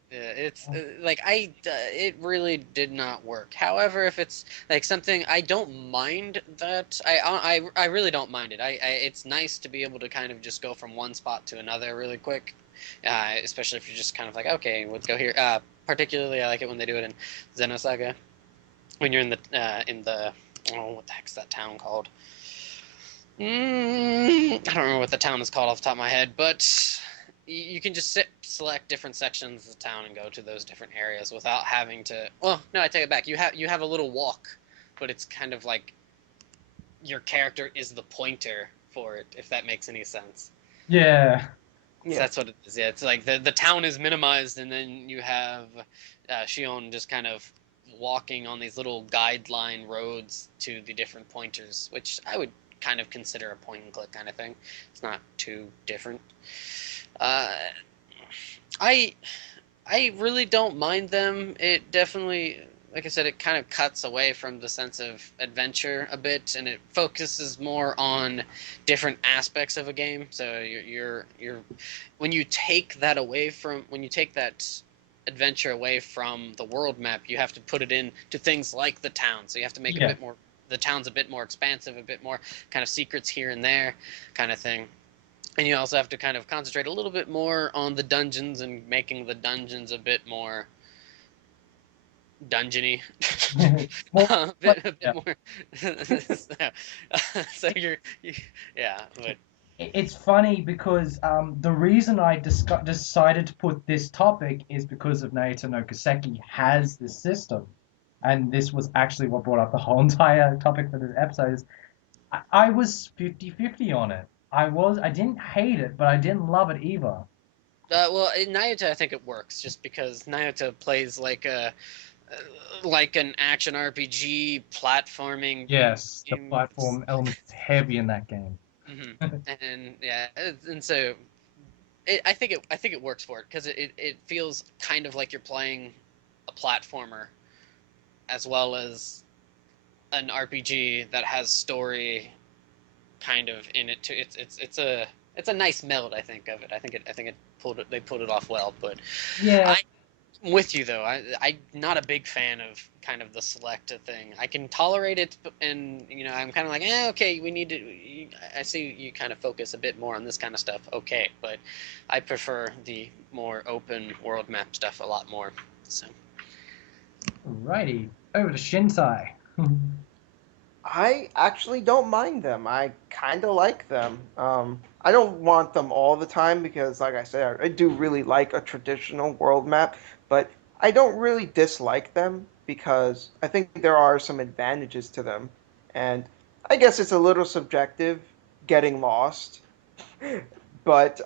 Yeah, it's like it really did not work. However, if it's like something I don't mind that I really don't mind it. It's nice to be able to kind of just go from one spot to another really quick, especially if you're just kind of like okay, let's go here. Particularly, I like it when they do it in Xenosaga when you're in the oh what the heck's that town called? I don't remember what the town is called off the top of my head, but you can just select different sections of the town and go to those different areas without having to. Well, no, I take it back. You have a little walk, but it's kind of like your character is the pointer for it, if that makes any sense. Yeah. So that's what it is. Yeah, it's like the town is minimized, and then you have Shion just kind of walking on these little guideline roads to the different pointers, which I would kind of consider a point and click kind of thing. It's not too different. I really don't mind them. It definitely, like I said, it kind of cuts away from the sense of adventure a bit, and it focuses more on different aspects of a game. So you're when you take that adventure away from the world map, you have to put it in to things like the town. So you have to make a bit more. The town's a bit more expansive, a bit more kind of secrets here and there, kind of thing. And you also have to kind of concentrate a little bit more on the dungeons and making the dungeons a bit more dungeony. a bit more. So yeah. But It's funny because the reason I decided to put this topic is because of Naoto no Kaseki has this system. And this was actually what brought up the whole entire topic for this episode. Is I was 50-50 on it. I didn't hate it, but I didn't love it either. well, in Naoto, I think it works just because Naoto plays like a like an action RPG platforming Yes, the game. platform element is heavy in that game. And yeah, and so I think it works for it because it feels kind of like you're playing a platformer as well as an RPG that has story kind of in it too. It's a nice meld, I think, of it. I think they pulled it off well. But Yeah, I'm with you though. I'm not a big fan of kind of the select thing. I can tolerate it, and I'm kind of like, okay, we need to. I see you kind of focus a bit more on this kind of stuff. Okay, but I prefer the more open world map stuff a lot more. So righty. Over to Shintai. I actually don't mind them. I kind of like them. I don't want them all the time because, like I said, I do really like a traditional world map, but I don't really dislike them because I think there are some advantages to them. And I guess it's a little subjective getting lost, but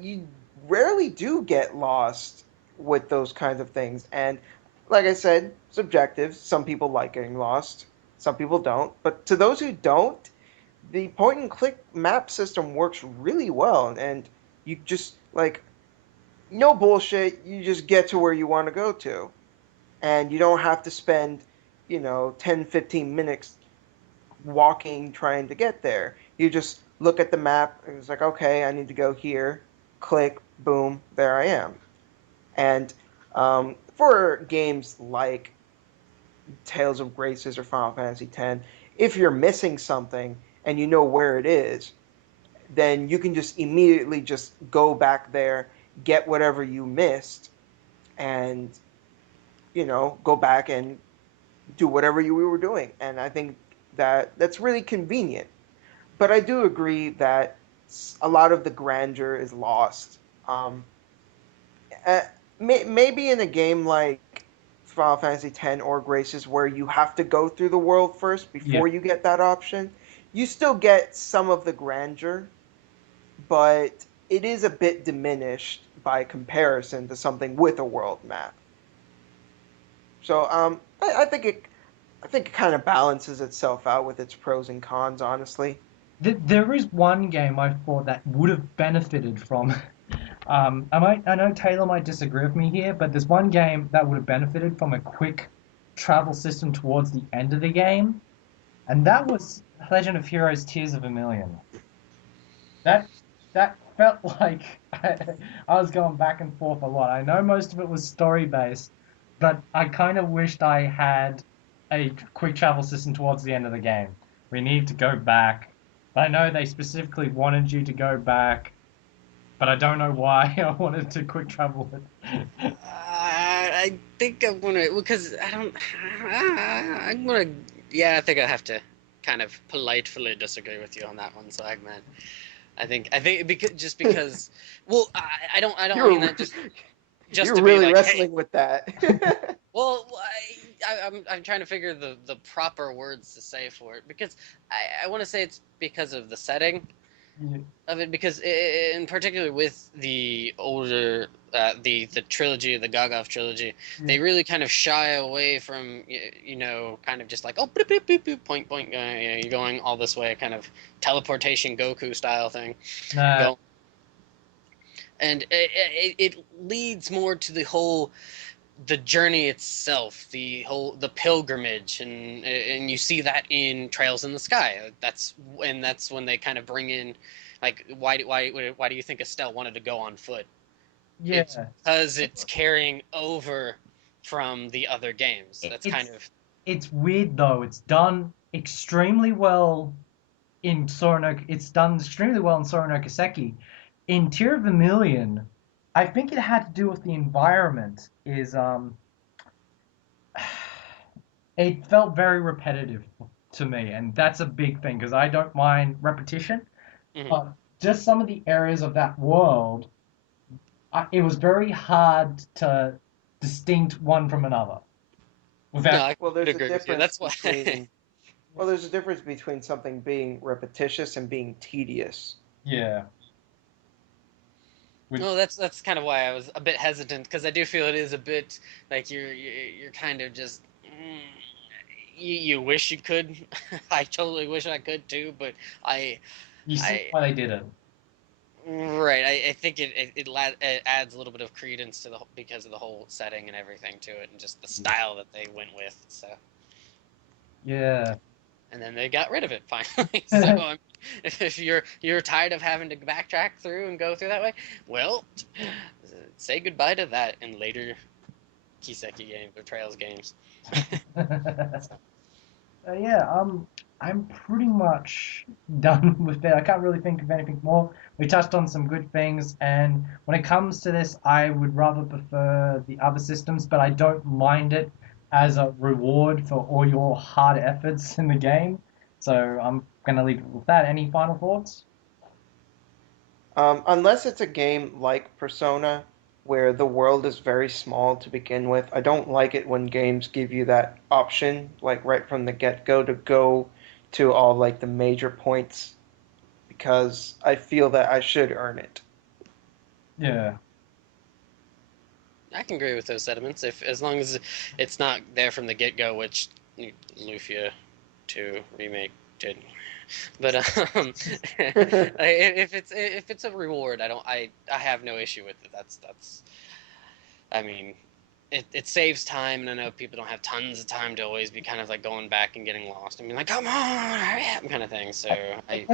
you rarely do get lost with those kinds of things. And like I said, subjective. Some people like getting lost, some people don't. But to those who don't, the point and click map system works really well. And you just, like, no bullshit, you just get to where you want to go to. And you don't have to spend, 10, 15 minutes walking trying to get there. You just look at the map and it's like, okay, I need to go here. Click, boom, there I am. And for games like Tales of Graces or Final Fantasy X, if you're missing something and you know where it is, then you can just immediately just go back there, get whatever you missed, and go back and do whatever you were doing. And I think that that's really convenient. But I do agree that a lot of the grandeur is lost. Uh, maybe in a game like Final Fantasy X or Graces, where you have to go through the world first Yeah, before you get that option, you still get some of the grandeur, but it is a bit diminished by comparison to something with a world map. So I think it kind of balances itself out with its pros and cons, honestly. there is one game I thought that would have benefited from. I know Taylor might disagree with me here, but there's one game that would have benefited from a quick travel system towards the end of the game, and that was Legend of Heroes: Tears of Vermilion. That that felt like I was going back and forth a lot. I know most of it was story based, but I kind of wished I had a quick travel system towards the end of the game. We need to go back. I know they specifically wanted you to go back, but I don't know why I wanted to quick travel it. I think I'm gonna because I don't. I'm gonna. Yeah, I think I have to kind of politely disagree with you on that one, Swagman. I think because just because. Well, I don't mean You're that just you're to be really like, hey. wrestling with that. Well, I'm trying to figure the proper words to say for it because I want to say it's because of the setting Yeah, of it because in particular with the older the trilogy, the Gagov trilogy, yeah, they really kind of shy away from kind of just like, oh, boop, boop, boop, boop, point point, you're going all this way, kind of teleportation Goku style thing no, go, and it leads more to the journey itself, the pilgrimage, and you see that in Trails in the Sky. That's when they kind of bring in, like, why do you think Estelle wanted to go on foot? It's yeah. because it's carrying over from the other games. It, That's kind it's of it's weird though. It's done extremely well in Soranoke. It's done extremely well in Soranoke Seki. In Tear of Vermilion, I think it had to do with the environment. It felt very repetitive to me, and that's a big thing because I don't mind repetition, mhm. but just some of the areas of that world, it was very hard to distinct one from another No, without. I Well, would there's a agree with you. difference That's why. between there's a difference between something being repetitious and being tedious. Yeah. Which, No, that's kind of why I was a bit hesitant because I do feel it is a bit like you're kind of just you wish you could. I totally wish I could too, but I you see I why they did it. right. I think it adds a little bit of credence to because of the whole setting and everything to it, and just the style that they went with. So, Yeah. and then they got rid of it finally. So, if you're tired of having to backtrack through and go through that way, well, say goodbye to that in later Kiseki games or Trails games. Yeah, I'm pretty much done with it. I can't really think of anything more. We touched on some good things, and when it comes to this, I would rather prefer the other systems, but I don't mind it as a reward for all your hard efforts in the game. So I'm gonna leave it with that. Any final thoughts? Unless it's a game like Persona, where the world is very small to begin with, I don't like it when games give you that option, like right from the get-go, to go to all like the major points, because I feel that I should earn it. Yeah. I can agree with those sentiments if as long as it's not there from the get go, which Lufia 2 remake did. But if it's a reward, I have no issue with it. That's I mean it saves time, and I know people don't have tons of time to always be kind of like going back and getting lost and being like, come on, hurry up, kind of thing. So I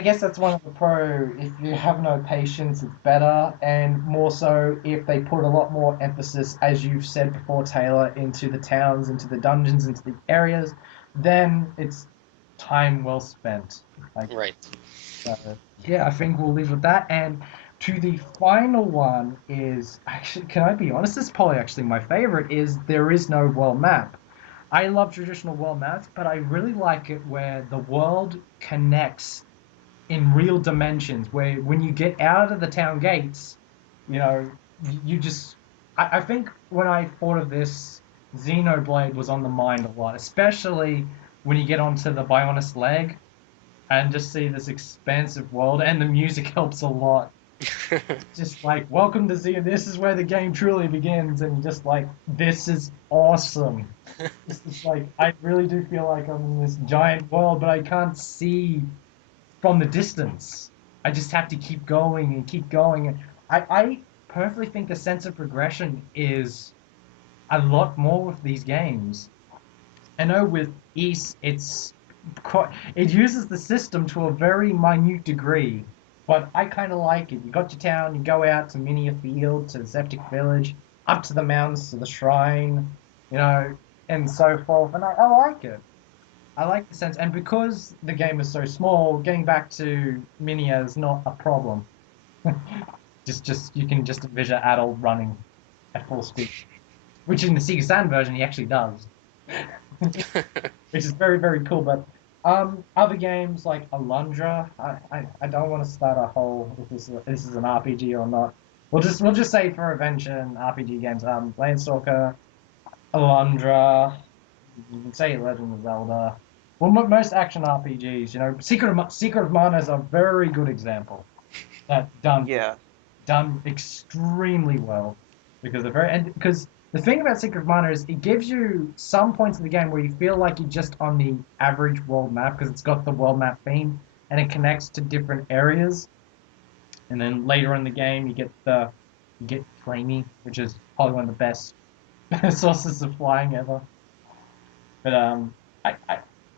guess that's one of the pro. If you have no patience, it's better, and more so if they put a lot more emphasis, as you've said before, Taylor, into the towns, into the dungeons, into the areas, then it's time well spent. Like, right. yeah, I think we'll leave with that. And to the final one is actually, can I be honest? This is probably actually my favorite. Is there is no world map. I love traditional world maps, but I really like it where the world connects in real dimensions where when you get out of the town gates, you know, you just. I think when I thought of this, Xenoblade was on the mind a lot, especially when you get onto the Bionis leg and just see this expansive world, and the music helps a lot. Just like, welcome to Xeno, this is where the game truly begins, and just like, this is awesome. This is like, I really do feel like I'm in this giant world, but I can't see from the distance. I just have to keep going and keep going. And I personally think the sense of progression is a lot more with these games. I know with East, it uses the system to a very minute degree, but I kind of like it. You got your town, you go out to Minia Field, to the Septic Village, up to the mountains, to the shrine, you know, and so forth. And I like it. I like the sense, and because the game is so small, getting back to Minia is not a problem. Just you can just envision Adult running at full speed, which in the Sega Saturn version he actually does, which is very very cool. But other games like Alundra, I don't want to start a whole if this is an RPG or not. We'll just say for Invention RPG games, Landstalker, Alundra, you can say Legend of Zelda. Well, most action RPGs, Secret of Mana is a very good example that Yeah. done extremely well because the thing about Secret of Mana is it gives you some points in the game where you feel like you're just on the average world map because it's got the world map theme and it connects to different areas. And then later in the game, you get Flamey, which is probably one of the best sources of flying ever. But I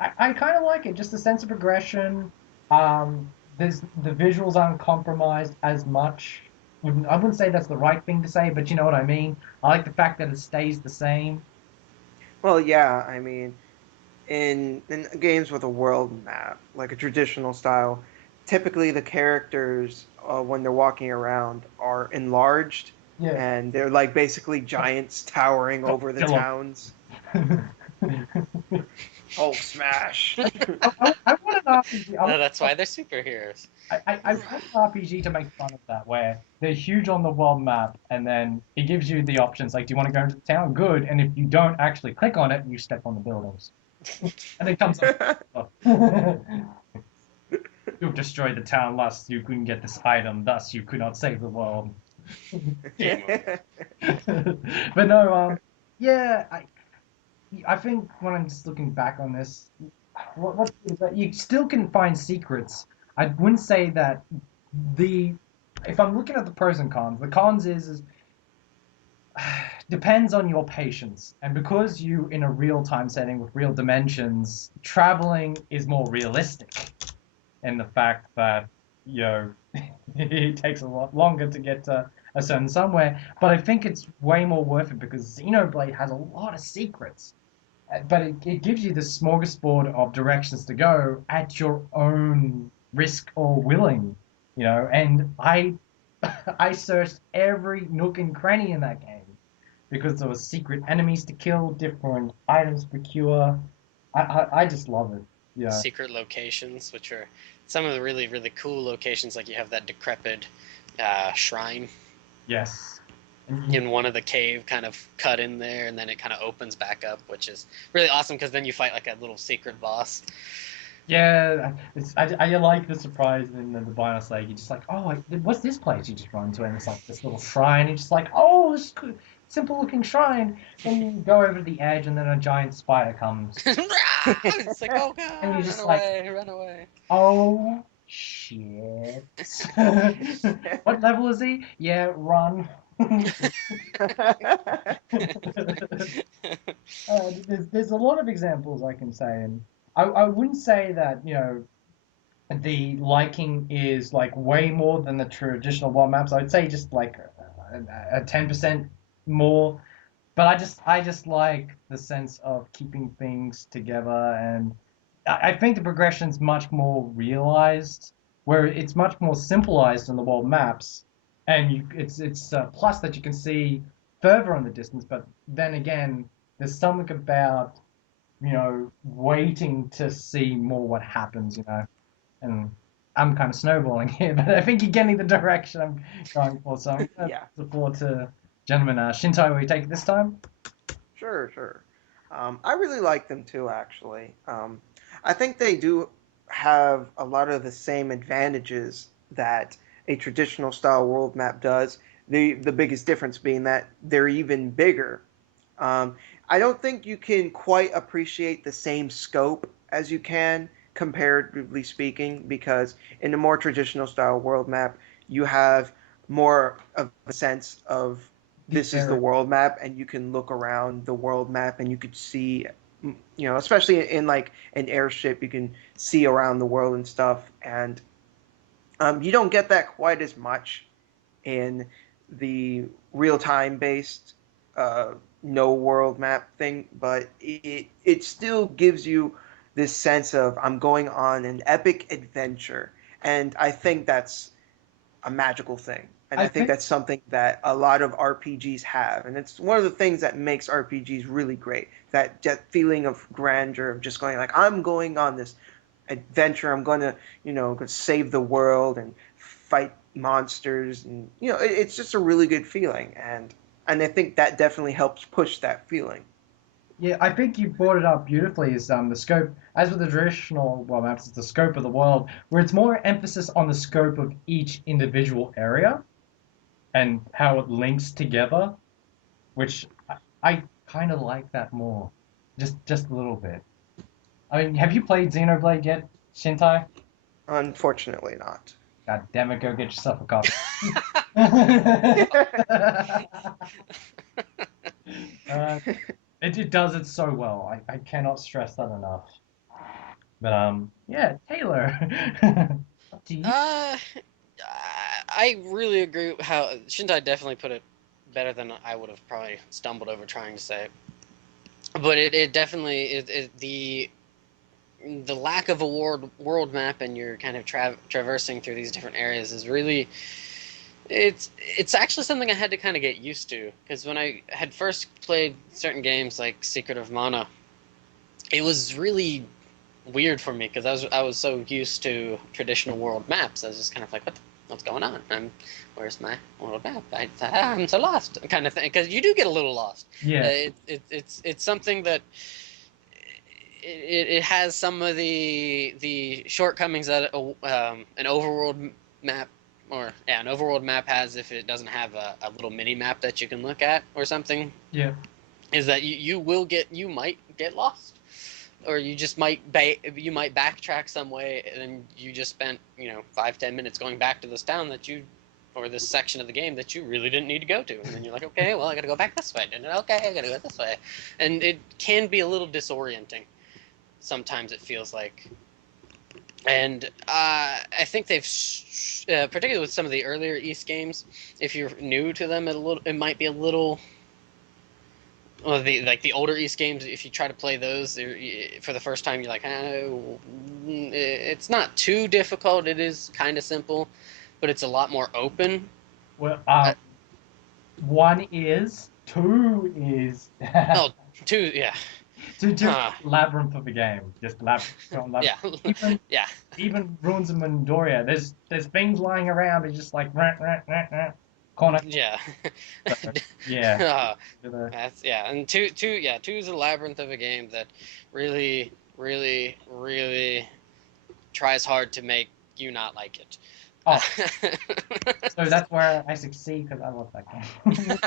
I, I kind of like it. Just the sense of progression. There's the visuals aren't compromised as much. I wouldn't say that's the right thing to say, but you know what I mean. I like the fact that it stays the same. Well, yeah, I mean, in games with a world map, like a traditional style, typically the characters when they're walking around are enlarged, Yeah. and they're like basically giants towering over the Godzilla. towns. Hulk smash. I want an RPG. No, that's why they're superheroes. I want an RPG to make fun of that, where they're huge on the world map, and then it gives you the options like, do you want to go into the town? Good. And if you don't actually click on it, you step on the buildings. And it comes up. You've destroyed the town, thus you couldn't get this item, thus you could not save the world. Game over. But no, yeah, I think when I'm just looking back on this, what you still can find secrets. I wouldn't say that the if I'm looking at the pros and cons, the cons is depends on your patience. And because you in a real time setting with real dimensions, traveling is more realistic in the fact that you know it takes a lot longer to get to a certain somewhere. But I think it's way more worth it because Xenoblade has a lot of secrets. But it gives you this smorgasbord of directions to go at your own risk or willing, you know. And I searched every nook and cranny in that game because there were secret enemies to kill, different items to procure. I just love it. Yeah. Secret locations, which are some of the really, really cool locations. Like you have that decrepit shrine Yes. And in one of the cave kind of cut in there, and then it kind of opens back up, which is really awesome because then you fight like a little secret boss. yeah, I like the surprise in the Buenos Aires. You're just like, oh, what's this place? You just run into it, and it's like this little shrine. You're just like, oh, this simple looking shrine. Then you go over the edge, and then a giant spider comes, It's like, oh and you're god, run just like, away, run away. oh shit. What level is he? Yeah, run. There's a lot of examples I can say, and I wouldn't say that the liking is like way more than the traditional world maps. I'd say just like a 10% more. But I just like the sense of keeping things together, and I think the progression's much more realized, where it's much more simplified in the world maps, and it's plus that you can see further on the distance. But then again, there's something about waiting to see more what happens, and I'm kind of snowballing here, but I think you're getting the direction I'm going for. So I'm going to Yeah, look forward to gentlemen. Shintai, will you take it this time? sure, sure. I really like them too, actually. I think they do have a lot of the same advantages that a traditional style world map does. The biggest difference being that they're even bigger. Um, I don't think you can quite appreciate the same scope as you can, comparatively speaking, because in a more traditional style world map, you have more of a sense of The this is the area. world map, and you can look around the world map and you could see, especially in like an airship, you can see around the world and stuff. And you don't get that quite as much in the real time based uh, no world map thing, but it still gives you this sense of I'm going on an epic adventure, and I think that's a magical thing. And I I think think that's something that a lot of RPGs have. And it's one of the things that makes RPGs really great. That feeling of grandeur of just going like, I'm going on this adventure. I'm going to, go save the world and fight monsters. And, it's just a really good feeling. And I think that definitely helps push that feeling. Yeah, I think you brought it up beautifully. Is the scope, as with the traditional world maps, it's the scope of the world, where it's more emphasis on the scope of each individual area and how it links together, which I kind of like that more, just a little bit. I mean, have you played Xenoblade yet, Shintai? Unfortunately, not. God damn it, go get yourself a copy. uh, it does it so well. I cannot stress that enough. But yeah, Taylor. Up to you. Uh, I really agree. How Shintai definitely put it better than I would have probably stumbled over trying to say it. But it definitely the lack of a world map and you're kind of traversing through these different areas is really it's actually something I had to kind of get used to because when I had first played certain games like Secret of Mana, it was really weird for me because I was so used to traditional world maps. I was just kind of like, what's going on? Where's my world map? I'm so lost, kind of thing. Because you do get a little lost. Yeah, It's something that it has some of the shortcomings that an overworld map or yeah, an overworld map has if it doesn't have a little mini map that you can look at or something, Yeah. is that you might get lost, or you might backtrack some way, and then you just spent 5-10 minutes going back to this town or this section of the game that you really didn't need to go to, and then you're like, okay, well, I gotta go back this way, and okay, I gotta go this way, and it can be a little disorienting. Sometimes it feels like, and I think they've, particularly with some of the earlier East games, if you're new to them, it might be a little. Well, the older East games, if you try to play those for the first time, you're like, oh, it's not too difficult. It is kind of simple, but it's a lot more open. Well, Uh, one is, two is, oh, two, yeah, to just labyrinth of the game, just labyrinth. yeah, Even yeah, even ruins of Mandoria. There's things lying around. It's just like corner. yeah. So, yeah. And two is a labyrinth of a game that really, really, really tries hard to make you not like it. Oh, so that's where I succeed because I love that game.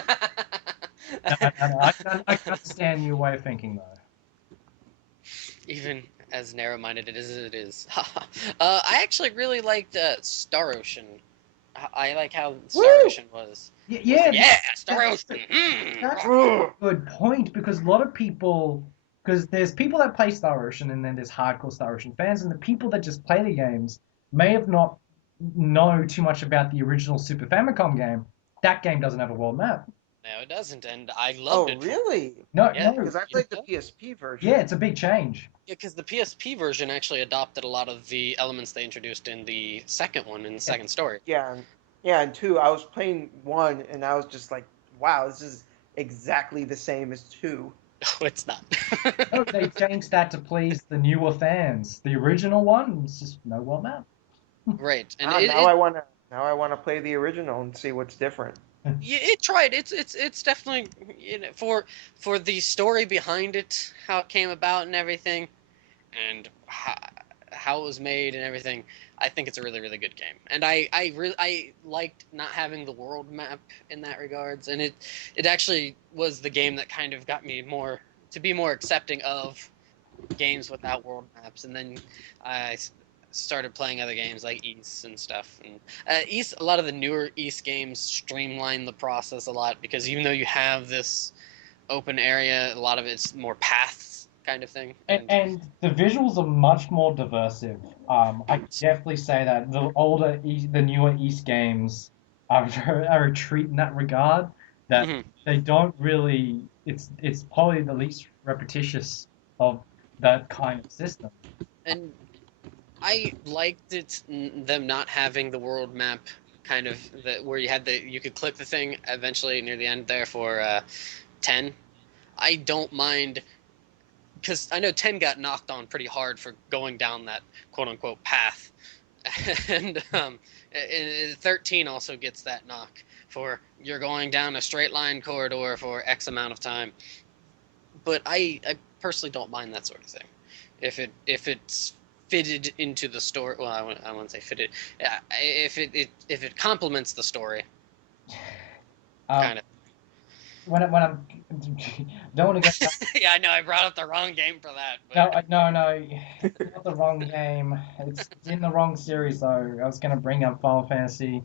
No. I can understand your way of thinking though. Even as narrow-minded as it is. I actually really liked Star Ocean. I like how Star Ocean was. Yeah, Star Ocean. That's a good point because a lot of people, because there's people that play Star Ocean and then there's hardcore Star Ocean fans, and the people that just play the games may have not know too much about the original Super Famicom game. That game doesn't have a world map. No, it doesn't, and I loved it. Oh, really? No, Yeah. Because I played the PSP version. Yeah, it's a big change. Yeah, because the PSP version actually adopted a lot of the elements they introduced in the second one, in the second story. Yeah, and two, I was playing one, and I was just like, wow, this is exactly the same as two. Oh, it's not. No, they changed that to please the newer fans. The original one, it's just no world map. Right, and Now I wanna play the original and see what's different. it tried. It's definitely for the story behind it, how it came about and everything, and how it was made and everything. I think it's a really, really good game, and I liked not having the world map in that regards, and it actually was the game that kind of got me to be more accepting of games without world maps, and then I started playing other games like East and stuff. And East, a lot of the newer East games streamline the process a lot because even though you have this open area, a lot of it's more paths kind of thing. And the visuals are much more diversive. I definitely say that the newer East games are a treat in that regard. That they don't really. It's probably the least repetitious of that kind of system. And I liked them not having the world map kind of where you could click the thing eventually near the end there for 10. I don't mind because I know 10 got knocked on pretty hard for going down that quote unquote path, and 13 also gets that knock for you're going down a straight line corridor for X amount of time. But I personally don't mind that sort of thing if it's fitted into the story. Well, I wouldn't say fitted. If it complements the story, kind of. When I'm don't want to get. Yeah, I know I brought up the wrong game for that. But... No, it's not the wrong game. It's in the wrong series though. I was gonna bring up Final Fantasy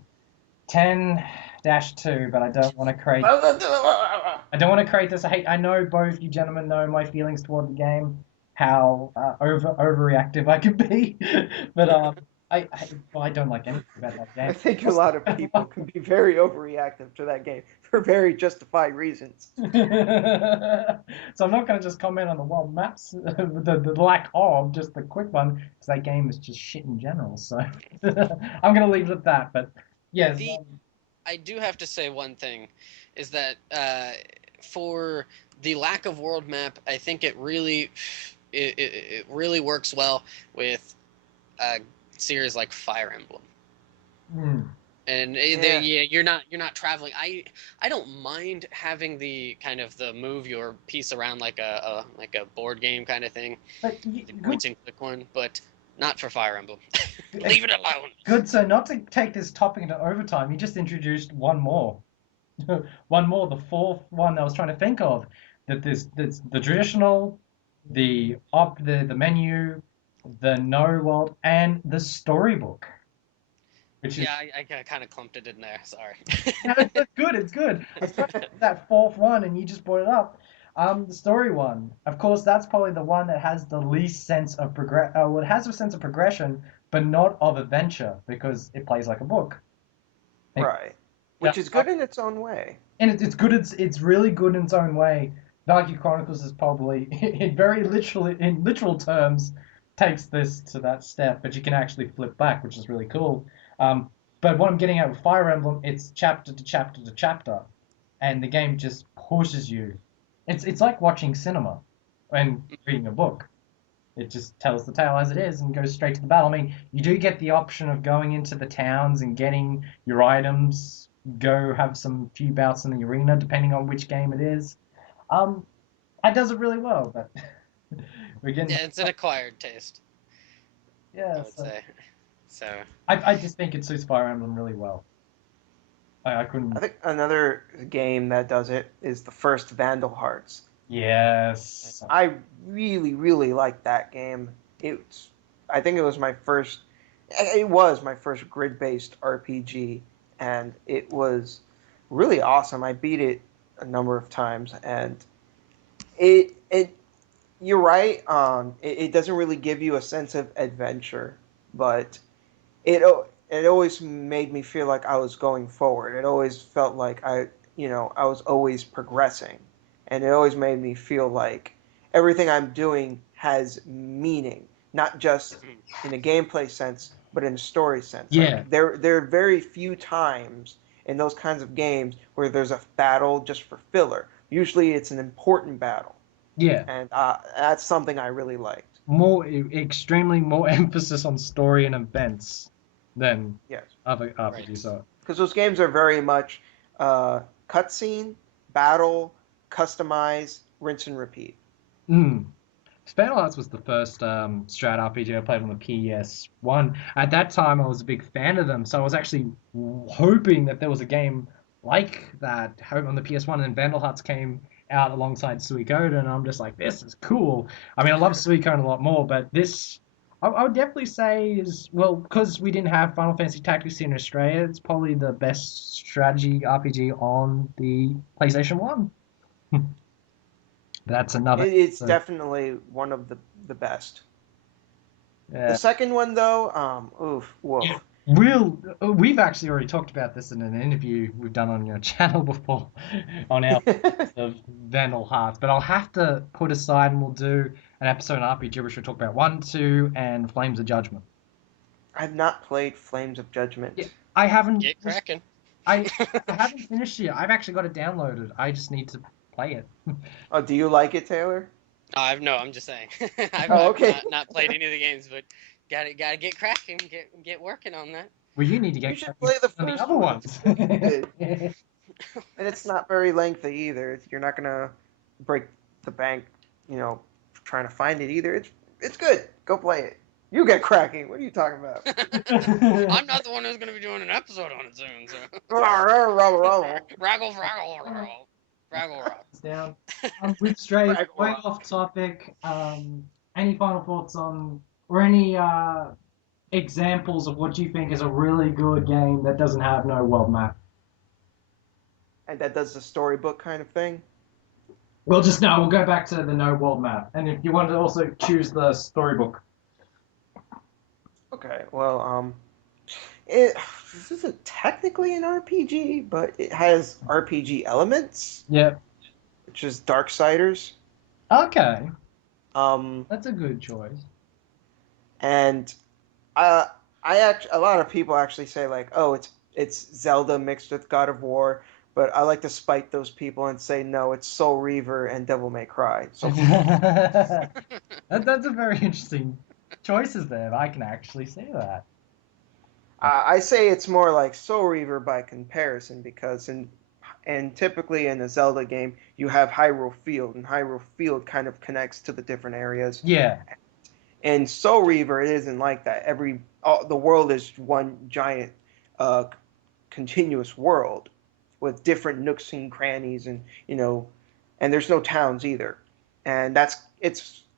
10-2, but I don't want to create. I don't want to create this. I know both you gentlemen know my feelings toward the game, how overreactive I could be, but I don't like anything about that game. I think a lot of people can be very overreactive to that game for very justified reasons. So I'm not going to just comment on the world maps, the lack of, just the quick one, because that game is just shit in general. So I'm going to leave it at that. But yes, I do have to say one thing, is that for the lack of world map, I think it really works well with a series like Fire Emblem. And you're not traveling. I don't mind having the kind of the move your piece around like a board game kind of thing, point and click one. But Not for Fire Emblem. Leave it alone. Good. So not to take this topic into overtime, you just introduced one more. One more, the fourth one I was trying to think of. That there's the traditional, the menu, the no world, and the storybook, which is Yeah, I kind of clumped it in there. Sorry. no, it's good. It's good. I was trying to think that fourth one, and you just brought it up. The story one, of course, that's probably the one that has the least sense of well, it has a sense of progression, but not of adventure because it plays like a book. Right. Which is good in its own way. And it's good. It's really good in its own way. Valkyrie Chronicles is probably, in literal terms, takes this to that step, but you can actually flip back, which is really cool. But what I'm getting at with Fire Emblem, it's chapter to chapter to chapter, and the game just pushes you. It's like watching cinema and reading a book. It just tells the tale as it is and goes straight to the battle. I mean, you do get the option of going into the towns and getting your items, go have some few bouts in the arena, depending on which game it is. It does it really well, but we're getting. Yeah, it's an acquired taste, Yeah, I would say. So. I just think it suits Fire Emblem really well. I couldn't. I think another game that does it is the first Vandal Hearts. Yes. I really, really liked that game. I think it was my first. It was my first grid-based RPG, and it was really awesome. I beat it a number of times, and it you're right. It doesn't really give you a sense of adventure, but it always made me feel like I was going forward. It always felt like I was always progressing, and it always made me feel like everything I'm doing has meaning, not just in a gameplay sense, but in a story sense. Yeah. Like, there are very few times in those kinds of games where there's a battle just for filler. Usually, it's an important battle. Yeah. And that's something I really liked. Extremely more emphasis on story and events than Yes. other RPGs are. Because those games are very much cutscene, battle, customize, rinse and repeat. Spaniel Arts was the first strat RPG I played on the PS1. At that time, I was a big fan of them, so I was actually hoping that there was a game like that on the PS1, and Vandal Hearts came out alongside Suikoden, and I'm just like, this is cool. I mean, I love Suikoden a lot more, but this, I would definitely say is, well, because we didn't have Final Fantasy Tactics in Australia, it's probably the best strategy RPG on the PlayStation 1. That's another. It's definitely one of the best. Yeah. The second one, though, woof. We've actually already talked about this in an interview we've done on your channel before on our of Vandal Hearts, but I'll have to put aside and we'll do an episode on RPGibberish. We'll talk about 1, 2, and Flames of Judgment. I've not played Flames of Judgment. Yeah, I haven't. Get cracking. I haven't finished it. I've actually got it downloaded. I just need to play it. Oh, do you like it, Taylor? No, I'm just saying. I've not played any of the games, but gotta get cracking, get working on that. Well, you need to get You should play the on first the other ones. And it's not very lengthy either. You're not gonna break the bank, trying to find it either. It's good. Go play it. You get cracking. What are you talking about? I'm not the one who's gonna be doing an episode on it soon. So. Raggle rock. Down. We've strayed way off topic. Any final thoughts on, or any examples of what you think is a really good game that doesn't have no world map? And that does the storybook kind of thing? We'll go back to the no world map. And if you want to also choose the storybook. Okay, well, this isn't technically an RPG, but it has RPG elements. Yep. Which is Darksiders. Okay. That's a good choice. And a lot of people actually say like, oh, it's Zelda mixed with God of War, but I like to spite those people and say no, it's Soul Reaver and Devil May Cry. So that's a very interesting choices there. I can actually say that. I say it's more like Soul Reaver by comparison because and typically in a Zelda game you have Hyrule Field, and Hyrule Field kind of connects to the different areas. Yeah. In Soul Reaver, it isn't like that. The world is one giant, uh, continuous world with different nooks and crannies, and and there's no towns either. And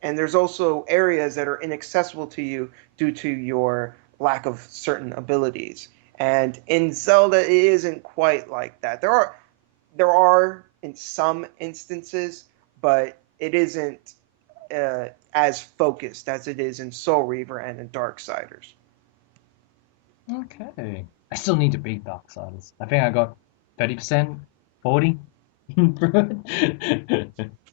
there's also areas that are inaccessible to you due to your lack of certain abilities. And in Zelda, it isn't quite like that. There are in some instances, but it isn't as focused as it is in Soul Reaver and in Darksiders. Okay. I still need to beat Darksiders. I think I got 30%, 40.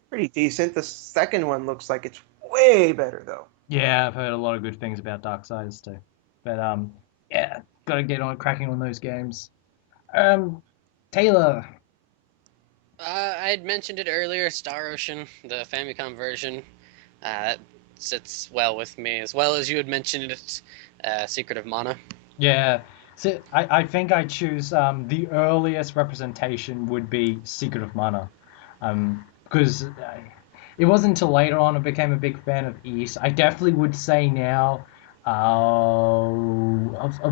Pretty decent. The second one looks like it's way better though. Yeah, I've heard a lot of good things about Darksiders too. But yeah, gotta get on cracking on those games. Um, Taylor. I had mentioned it earlier, Star Ocean, the Famicom version. That sits well with me, as well as you had mentioned it, Secret of Mana. Yeah. So I think I choose the earliest representation would be Secret of Mana. Because it wasn't until later on I became a big fan of East. I definitely would say now, of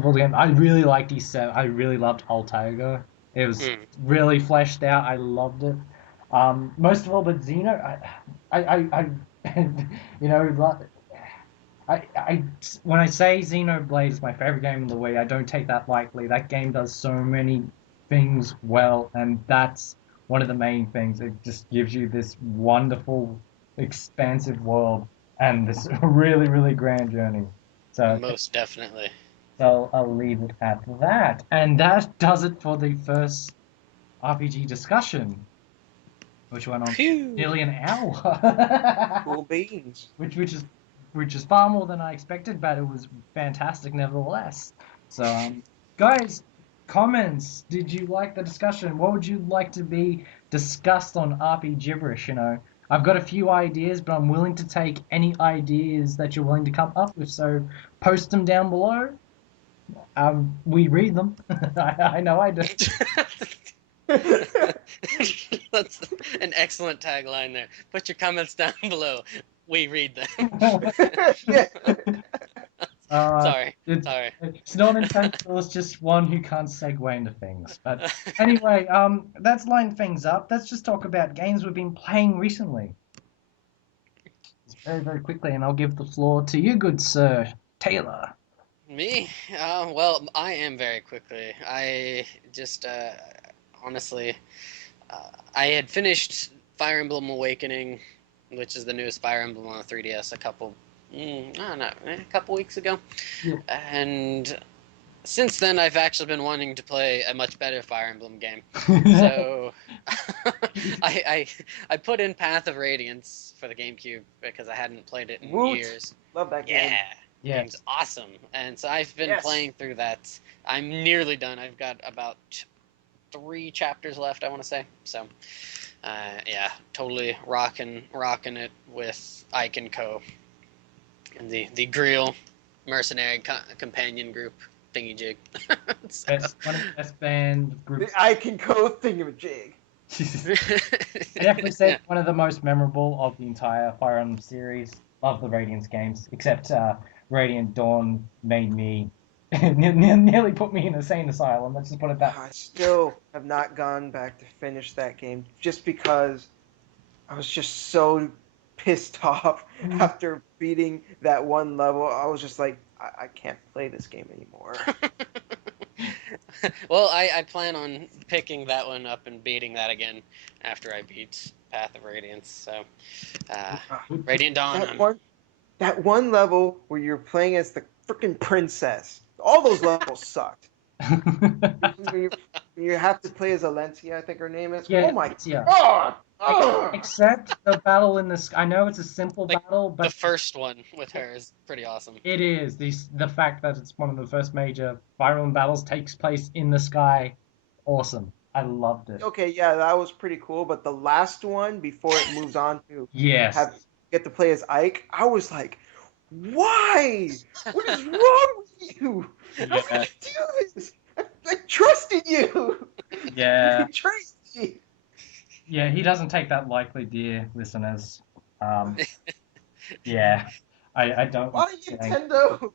all the games, I really liked East 7. I really loved Altair. It was Mm. really fleshed out. I loved it. Most of all, but Xeno, you know, when I say Xenoblade is my favorite game in the Wii, I don't take that lightly. That game does so many things well, and that's one of the main things. It just gives you this wonderful, expansive world and this really, really grand journey. So, Most definitely. so I'll leave it at that. And that does it for the first RPG discussion, which went on Phew. nearly an hour. Cool beans. which is far more than I expected, but it was fantastic nevertheless. So, guys, comments. Did you like the discussion? What would you like to be discussed on RP Gibberish? I've got a few ideas, but I'm willing to take any ideas that you're willing to come up with. So, post them down below. We read them. I know I do. That's an excellent tagline there. Put your comments down below. We read them. Yeah. Sorry. It's not intentional. It's just one who can't segue into things. But anyway, let's line things up. Let's just talk about games we've been playing recently. Just very, very quickly, and I'll give the floor to you, good sir, Taylor. Me? Well, I am very quickly. I just, honestly, I had finished Fire Emblem Awakening, which is the newest Fire Emblem on the 3DS, I don't know, a couple weeks ago. Yeah. And since then, I've actually been wanting to play a much better Fire Emblem game. So I put in Path of Radiance for the GameCube because I hadn't played it in Woot. years. Love that game. Yeah. Game's awesome. And so I've been playing through that. I'm nearly done. I've got about 3 chapters left, I want to say. So, yeah, totally rocking it with Ike and Co. And the Grill mercenary companion group thingy-jig. So. One of the best band groups. I can go thingamajig. I definitely say one of the most memorable of the entire Fire Emblem series. Love the Radiance games, except Radiant Dawn made me nearly put me in a sane asylum. Let's just put it that way. I still have not gone back to finish that game just because I was just so pissed off after beating that one level. I was just like, I can't play this game anymore. Well, I plan on picking that one up and beating that again after I beat Path of Radiance. So, Radiant Dawn. That one level where you're playing as the freaking princess. All those levels sucked. You have to play as Alencia, I think her name is. Yeah, oh my yeah. god! Except the battle in this. I know it's a simple battle, but the first one with her is pretty awesome. It is. The fact that it's one of the first major Fire Emblem battles takes place in the sky. Awesome. I loved it. Okay, yeah, that was pretty cool. But the last one, before it moves on to Yes. get to play as Ike, I was like, why? What is wrong with you? How can you do this? I trusted you. Yeah. You betrayed me. Yeah, he doesn't take that lightly, dear listeners. Yeah. I don't like Why saying. Nintendo?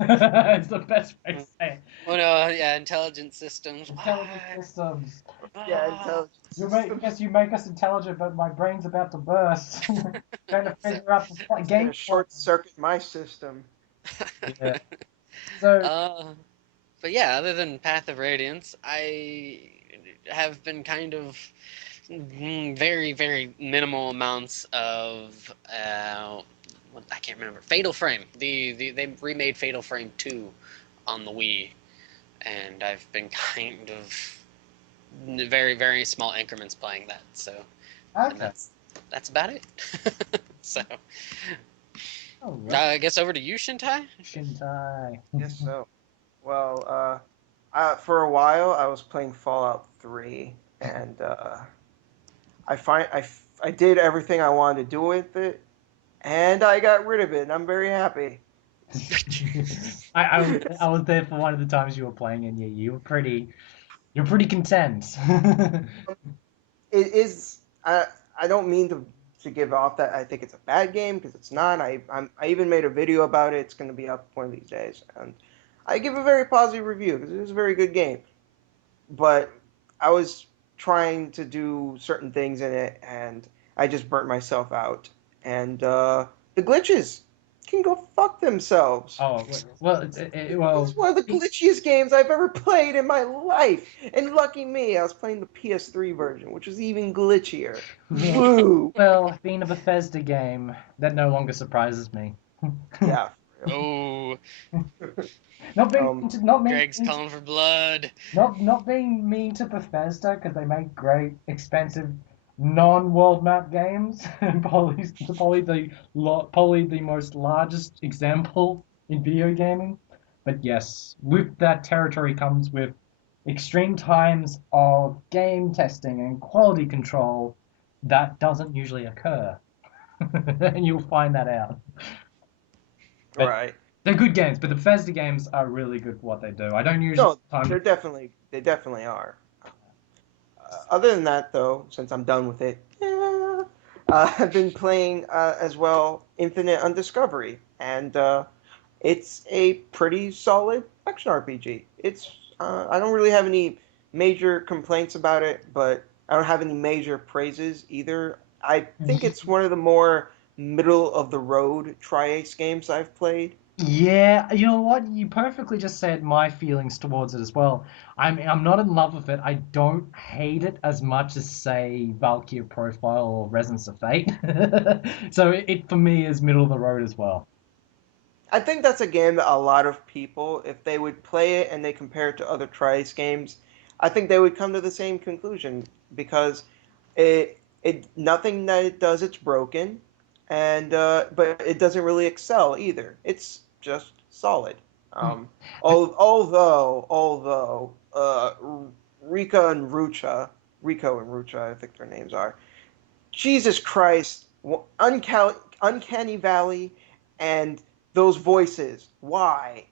It's the best way to say it. Oh no, yeah, intelligent systems. Intelligent Why? systems. Yeah, Ah. intelligent systems. Yes, you make us intelligent, but my brain's about to burst. Trying to So, figure out the It's gonna game plot. short circuit my system. Yeah. So, uh, but yeah, other than Path of Radiance, I have been kind of very, very minimal amounts of I can't remember. Fatal Frame. They remade Fatal Frame 2 on the Wii, and I've been kind of very, very small increments playing that. So, and okay. that's about it. So, All right. I guess over to you, Shintai. Shintai. Yes, so. Well, for a while I was playing Fallout 3, and I did everything I wanted to do with it, and I got rid of it, and I'm very happy. I was there for one of the times you were playing, and yeah, you're pretty content. It is. I don't mean to give off that I think it's a bad game, because it's not. I even made a video about it. It's going to be up one of these days, and I give a very positive review because it is a very good game. But I was trying to do certain things in it, and I just burnt myself out. And the glitches can go fuck themselves. Oh well, It's one of the glitchiest games I've ever played in my life. And lucky me, I was playing the PS3 version, which was even glitchier. Boo! well, being a Bethesda game, that no longer surprises me. Yeah, for Oh, real. Not being Um, not mean Greg's calling for blood. not being mean to Bethesda because they make great, expensive, non-world map games. And probably the most largest example in video gaming. But yes, with that territory comes with extreme times of game testing and quality control that doesn't usually occur. And you'll find that out. But right. they're good games, but the Bethesda games are really good for what they do. I don't usually No, have time to. they definitely are. Other than that, though, since I'm done with it, I've been playing as well Infinite Undiscovery, and it's a pretty solid action RPG. It's I don't really have any major complaints about it, but I don't have any major praises either. I think it's one of the more middle of the road Tri-Ace games I've played. Yeah, you know what? You perfectly just said my feelings towards it as well. I'm not in love with it. I don't hate it as much as say Valkyrie Profile or Resonance of Fate. So it for me is middle of the road as well. I think that's a game that a lot of people, if they would play it and they compare it to other Tri-Ace games, I think they would come to the same conclusion because it nothing that it does it's broken, and but it doesn't really excel either. It's just solid. Um, although Rika and Rucha, Rico and Rucha, I think their names are. Jesus Christ, Uncanny Valley, and those voices. Why?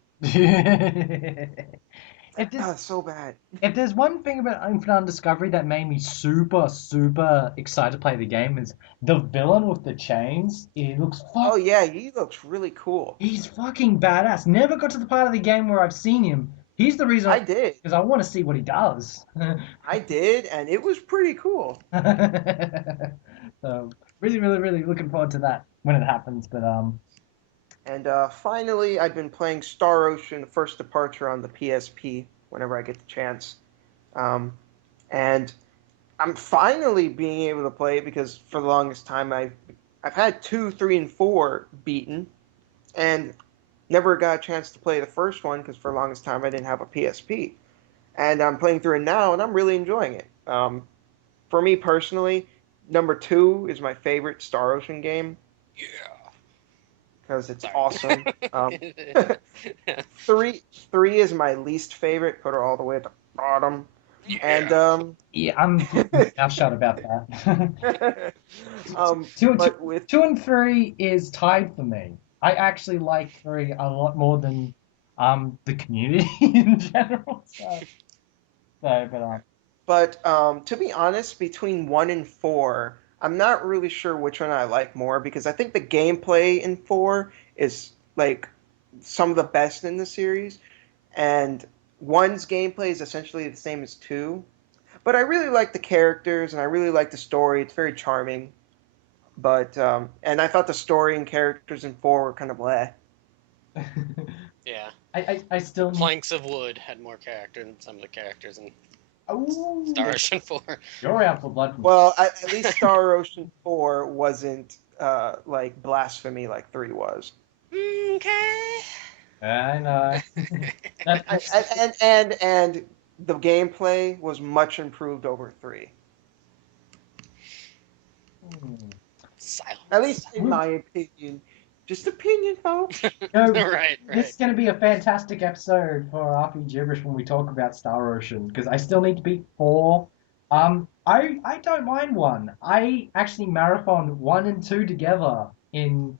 If there's So bad. if there's one thing about Infinite Discovery that made me super super excited to play the game is the villain with the chains. He looks Oh fuck. yeah, he looks really cool. He's fucking badass. Never got to the part of the game where I've seen him. He's the reason I did. because I want to see what he does. I did, and it was pretty cool. So really, really, really looking forward to that when it happens. But And finally, I've been playing Star Ocean: First Departure on the PSP whenever I get the chance. Um, and I'm finally being able to play it because for the longest time I've had 2, 3, and 4 beaten, and never got a chance to play the first one because for the longest time I didn't have a PSP. And I'm playing through it now, and I'm really enjoying it. For me personally, number 2 is my favorite Star Ocean game Yeah. because it's Sorry. awesome. Three, three is my least favorite. Put her all the way at the bottom. And Yeah. yeah, I'm now shut about that. um, two, two, but with 2 and 3 is tied for me. I actually like 3 a lot more than the community in general. So but but to be honest, between 1 and 4, I'm not really sure which one I like more because I think the gameplay in 4 is like some of the best in the series, and 1's gameplay is essentially the same as 2. But I really like the characters and I really like the story. It's very charming. But and I thought the story and characters in 4 were kind of bleh. Yeah. I still need. Planks of Wood had more character than some of the characters in Oh, Star Ocean 4. you're out for blood. Well, at least Star Ocean 4 wasn't like blasphemy like 3 was. Okay. I know. That, And the gameplay was much improved over 3. Silence. At least in my opinion. Just opinion, folks. no, Right. this is going to be a fantastic episode for RPGibberish when we talk about Star Ocean, because I still need to beat 4. I don't mind 1. I actually marathoned 1 and 2 together in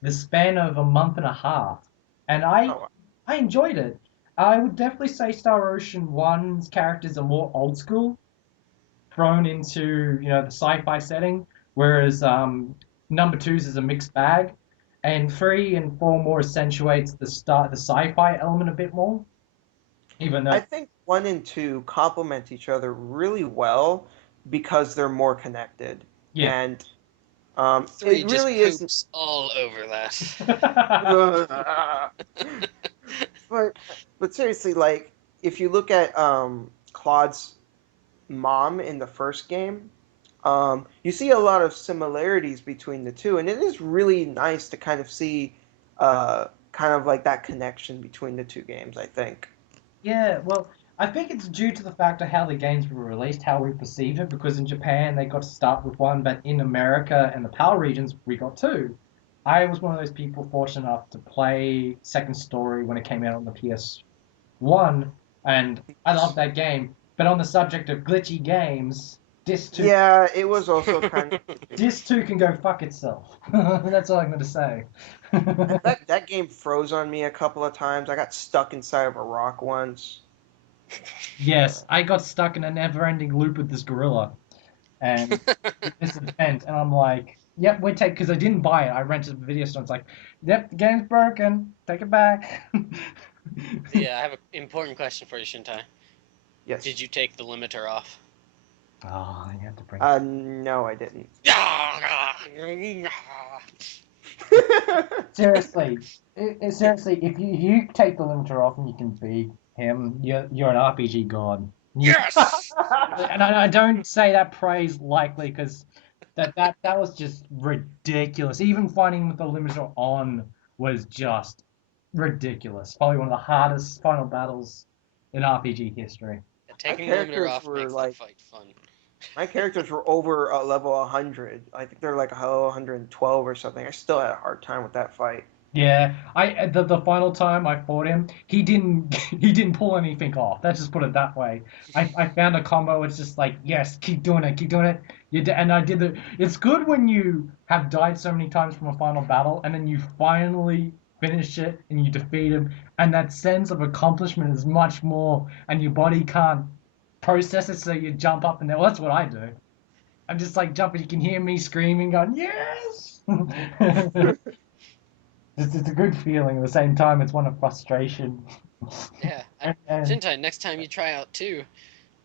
the span of a month and a half, and Oh, I enjoyed it. I would definitely say Star Ocean 1's characters are more old school, thrown into the sci-fi setting, whereas number two's is a mixed bag, and 3 and 4 more accentuates the sci-fi element a bit more. Even I though think 1 and 2 complement each other really well because they're more connected. yeah. And 3 it just really is. poops all over that. But seriously, like if you look at Claude's mom in the first game, you see a lot of similarities between the two, and it is really nice to kind of see kind of like that connection between the two games, I think. Yeah, well, I think it's due to the fact of how the games were released, how we perceived it, because in Japan they got to start with 1, but in America and the PAL regions we got 2. I was one of those people fortunate enough to play Second Story when it came out on the PS1, and I loved that game. But on the subject of glitchy games, Disc 2, Yeah, it was also kind of Disc 2 can go fuck itself. That's all I'm going to say. that game froze on me a couple of times. I got stuck inside of a rock once. Yes, I got stuck in a never-ending loop with this gorilla, and this event, and I'm like, "Yep, we take," because I didn't buy it. I rented the video store. It's like, "Yep, the game's broken. Take it back." Yeah, I have an important question for you, Shintai. Yes. Did you take the limiter off? Oh, I had to bring. No, I didn't. Seriously, seriously, if you take the limiter off and you can beat him, you're an RPG god. Yes! And I don't say that praise lightly because that was just ridiculous. Even fighting with the limiter on was just ridiculous. Probably one of the hardest final battles in RPG history. Taking My the limiter characters off were makes like- that fight fun. My characters were over level 100. I think they're like a level 112 or something. I still had a hard time with that fight. Yeah, the final time I fought him, he didn't he didn't pull anything off. Let's just put it that way. I found a combo. It's just like, yes, keep doing it, keep doing it. And I did the. It's good when you have died so many times from a final battle, and then you finally finish it and you defeat him, and that sense of accomplishment is much more, and your body can't process it, so you jump up and down. Well, that's what I do. I'm just like jumping. You can hear me screaming, going, yes. It's a good feeling. At the same time, it's one of frustration. Yeah. And Shintai, next time you try out 2,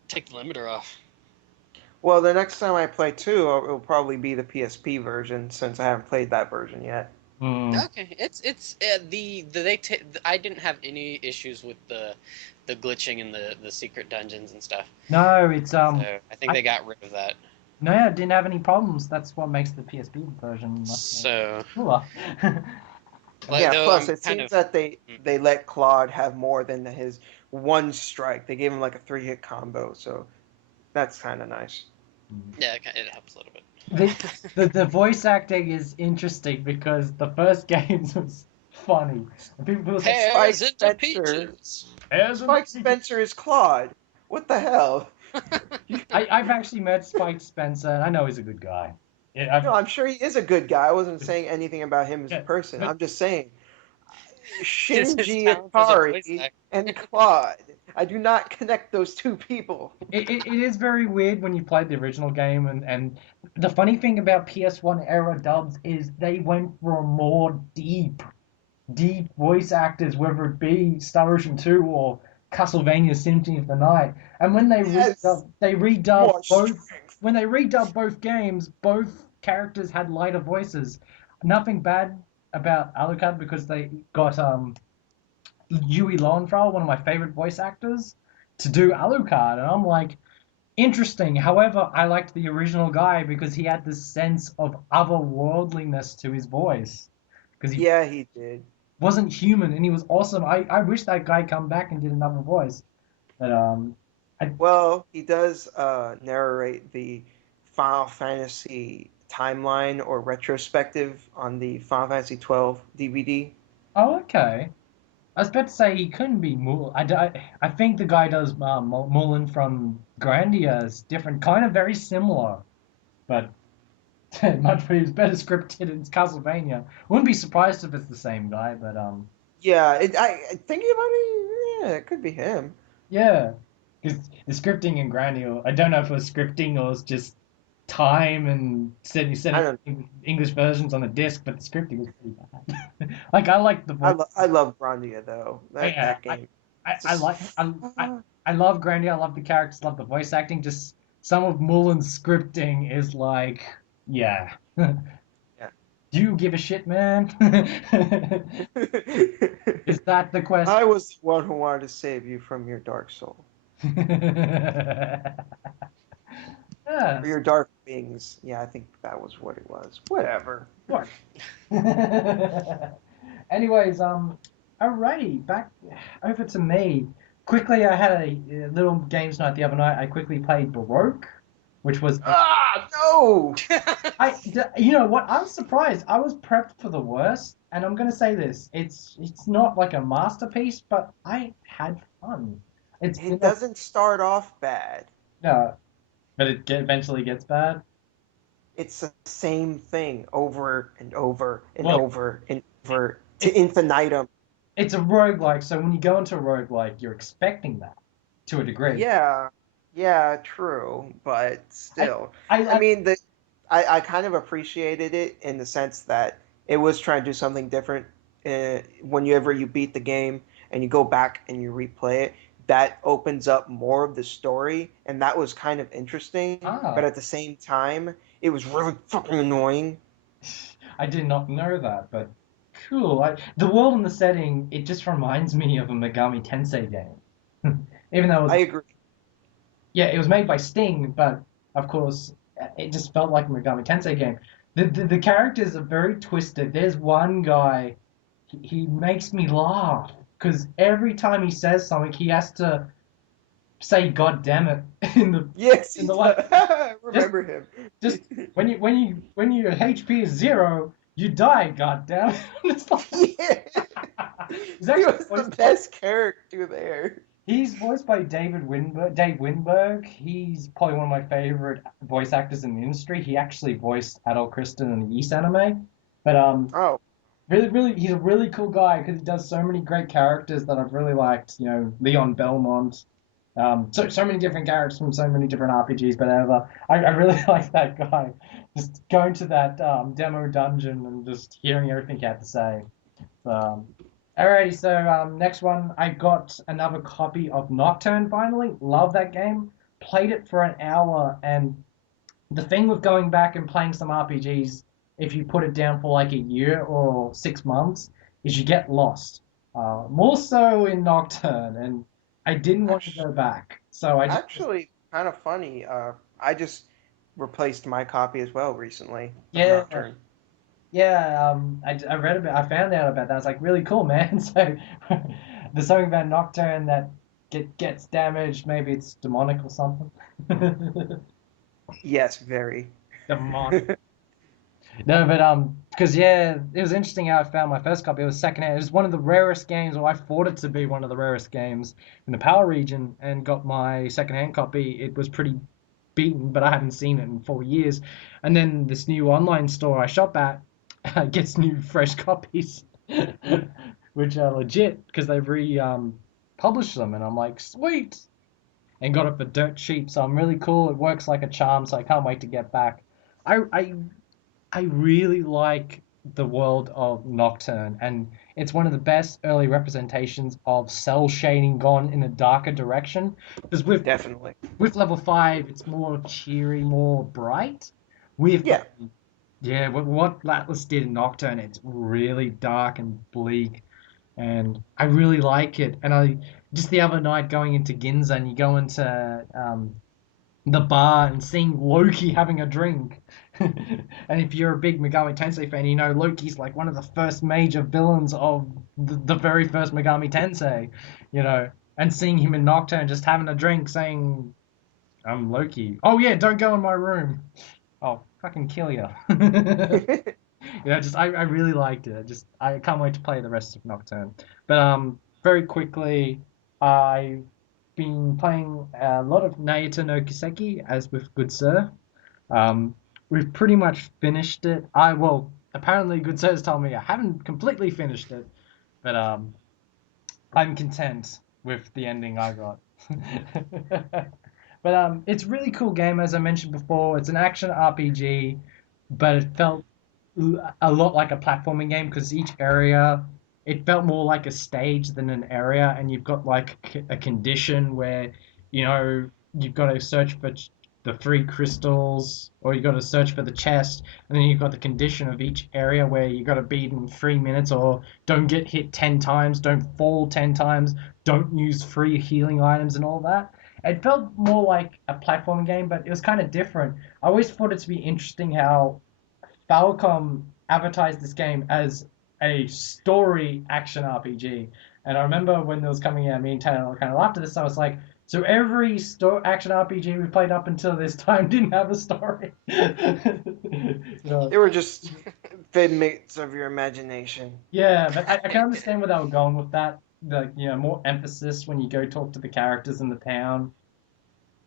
take the limiter off. Well, the next time I play 2, it'll probably be the PSP version since I haven't played that version yet. Okay, it's I didn't have any issues with the glitching and the secret dungeons and stuff. No, it's So I think they got rid of that. no, it didn't have any problems. That's what makes the PSP version much more So cooler. Like, Yeah, though plus I'm it kind seems of- that they let Claude have more than his one strike. They gave him like a 3-hit combo, so that's kind of nice. yeah, it helps a little bit. The voice acting is interesting because the first games was funny. And people say, Pears Spike into Spencer. peaches. Spike Spencer is Claude. What the hell? I've actually met Spike Spencer, and I know he's a good guy. Yeah, No, I'm sure he is a good guy. I wasn't saying anything about him as Yeah, a person. but- I'm just saying his Shinji talent as a voice Ikari actor. and Claude. I do not connect those two people. It is very weird when you played the original game, and the funny thing about PS1 era dubs is they went for more deep voice actors, whether it be Star Ocean 2 or Castlevania Symphony of the Night. And when Yes, they redubbed more both strength. when they redubbed both games, both characters had lighter voices. Nothing bad about Alucard because they got Yui Lowenthal, one of my favorite voice actors, to do Alucard, and I'm like, interesting. However, I liked the original guy because he had this sense of otherworldliness to his voice because he Yeah, he did. wasn't human and he was awesome. I wish that guy come back and did another voice, but I Well, he does narrate the Final Fantasy timeline or retrospective on the Final Fantasy 12 DVD. oh okay. I was about to say he couldn't be Mulan. I think the guy does Mulan from Grandia is different, kind of very similar, but much he's better scripted in Castlevania. Wouldn't be surprised if it's the same guy, but Yeah, thinking about it, yeah, it could be him. yeah, because the scripting in Grandia, I don't know if it was scripting or it's just time and I setting don't. English versions on the disc, but the scripting was pretty bad. Like I like the voice. I love Grandia though. Yeah, That game. I, It's I just, like I love Grandia. I love the characters. Love the voice acting. Just some of Mulan's scripting is like, yeah. yeah. Do you give a shit, man? Is that the question? I was the one who wanted to save you from your dark soul or Yes. your dark wings. Yeah, I think that was what it was. Whatever. What? Anyways, alrighty, back over to me. Quickly, I had a little games night the other night. I quickly played Baroque, which was Ah, no. you know what? I'm surprised. I was prepped for the worst, and I'm gonna say this: it's not like a masterpiece, but I had fun. It's you It know, doesn't start off bad. no, but eventually gets bad. It's the same thing over and over and Well, over and over to it, infinitum. it's a roguelike, so when you go into a roguelike, you're expecting that to a degree. Yeah, yeah, true, but I still. I I like mean, I kind of appreciated it in the sense that it was trying to do something different. Whenever you beat the game and you go back and you replay it, that opens up more of the story, and that was kind of interesting. But ah. at the same time, it was really fucking annoying. I did not know that, but cool. The world and the setting, it just reminds me of a Megami Tensei game. Even though it was, I agree. yeah, it was made by Sting, but of course, it just felt like a Megami Tensei game. The characters are very twisted. There's one guy, he makes me laugh because every time he says something, he has to say "God damn it" Yes, in he the like does. I just remember him. just when your HP is zero, you die. God damn it! It's like, Yeah. he's He actually was the voiced by best character there. he's voiced by David Winberg. Dave Winberg. He's probably one of my favorite voice actors in the industry. He actually voiced Adult Kristen in the East anime. But Oh, really, he's a really cool guy because he does so many great characters that I've really liked. You know, Leon Belmont. So many different characters from so many different RPGs, but ever. I really like that guy. Just going to that demo dungeon and just hearing everything he had to say. Um, Alrighty, so next one, I got another copy of Nocturne finally. Love that game. Played it for an hour, and the thing with going back and playing some RPGs, if you put it down for like a year or 6 months, is you get lost. More so in Nocturne, and I didn't want to actually, go back. So I just, actually, kind of funny. I just replaced my copy as well recently of yeah, Nocturne. yeah, I read about, I found out about that. It's like really cool, man. So there's something about Nocturne that gets damaged. Maybe it's demonic or something. Yes, very. Demonic. No, but because yeah, it was interesting how I found my first copy. It was secondhand. It was one of the rarest games, or I thought it to be one of the rarest games in the Power region, and got my secondhand copy. It was pretty beaten, but I hadn't seen it in 4 years. And then this new online store I shop at gets new fresh copies, which are legit because they've published them, and I'm like, sweet, and got it for dirt cheap. So I'm really cool. It works like a charm, so I can't wait to get back. I I I really like the world of Nocturne, and it's one of the best early representations of cell shading gone in a darker direction. Because Definitely. with level 5, it's more cheery, more bright. With Yeah. yeah, what Atlas did in Nocturne, it's really dark and bleak, and I really like it. And I just the other night going into Ginza, and you go into the bar and seeing Loki having a drink. And if you're a big Megami Tensei fan, you know Loki's like one of the first major villains of the very first Megami Tensei, you know, and seeing him in Nocturne just having a drink saying, I'm Loki. Oh yeah, don't go in my room. I'll fucking kill you. Just I really liked it. I can't wait to play the rest of Nocturne. But very quickly, I've been playing a lot of Naruto no Kiseki, as with Good Sir. Um, we've pretty much finished it. Apparently Good Sir's told me I haven't completely finished it, but I'm content with the ending I got. But it's a really cool game, as I mentioned before. It's an action RPG, but it felt a lot like a platforming game because each area, it felt more like a stage than an area, and you've got like a condition where, you've got to search for the 3 crystals, or you've got to search for the chest, and then you've got the condition of each area where you've got to beat in 3 minutes, or don't get hit 10 times, don't fall 10 times, don't use free healing items and all that. It felt more like a platforming game, but it was kind of different. I always thought it to be interesting how Falcom advertised this game as a story action RPG. And I remember when it was coming out, me and Taylor kind of laughed at this. I was like, so every action RPG we played up until this time didn't have a story. They were just figments of your imagination. Yeah, but I can understand where they were going with that. More emphasis when you go talk to the characters in the town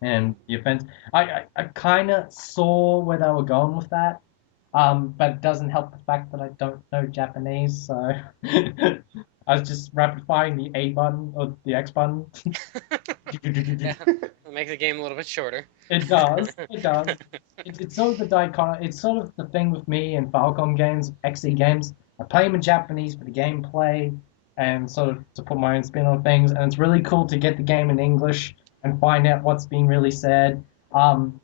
and the offense. I kind of saw where they were going with that. But it doesn't help the fact that I don't know Japanese, so I was just rapid firing the A button or the X button. Yeah, it'll make the game a little bit shorter. It does. It does. It's sort of the dichotomy. It's sort of the thing with me and Falcom games, XE games. I play them in Japanese for the gameplay and sort of to put my own spin on things. And it's really cool to get the game in English and find out what's being really said.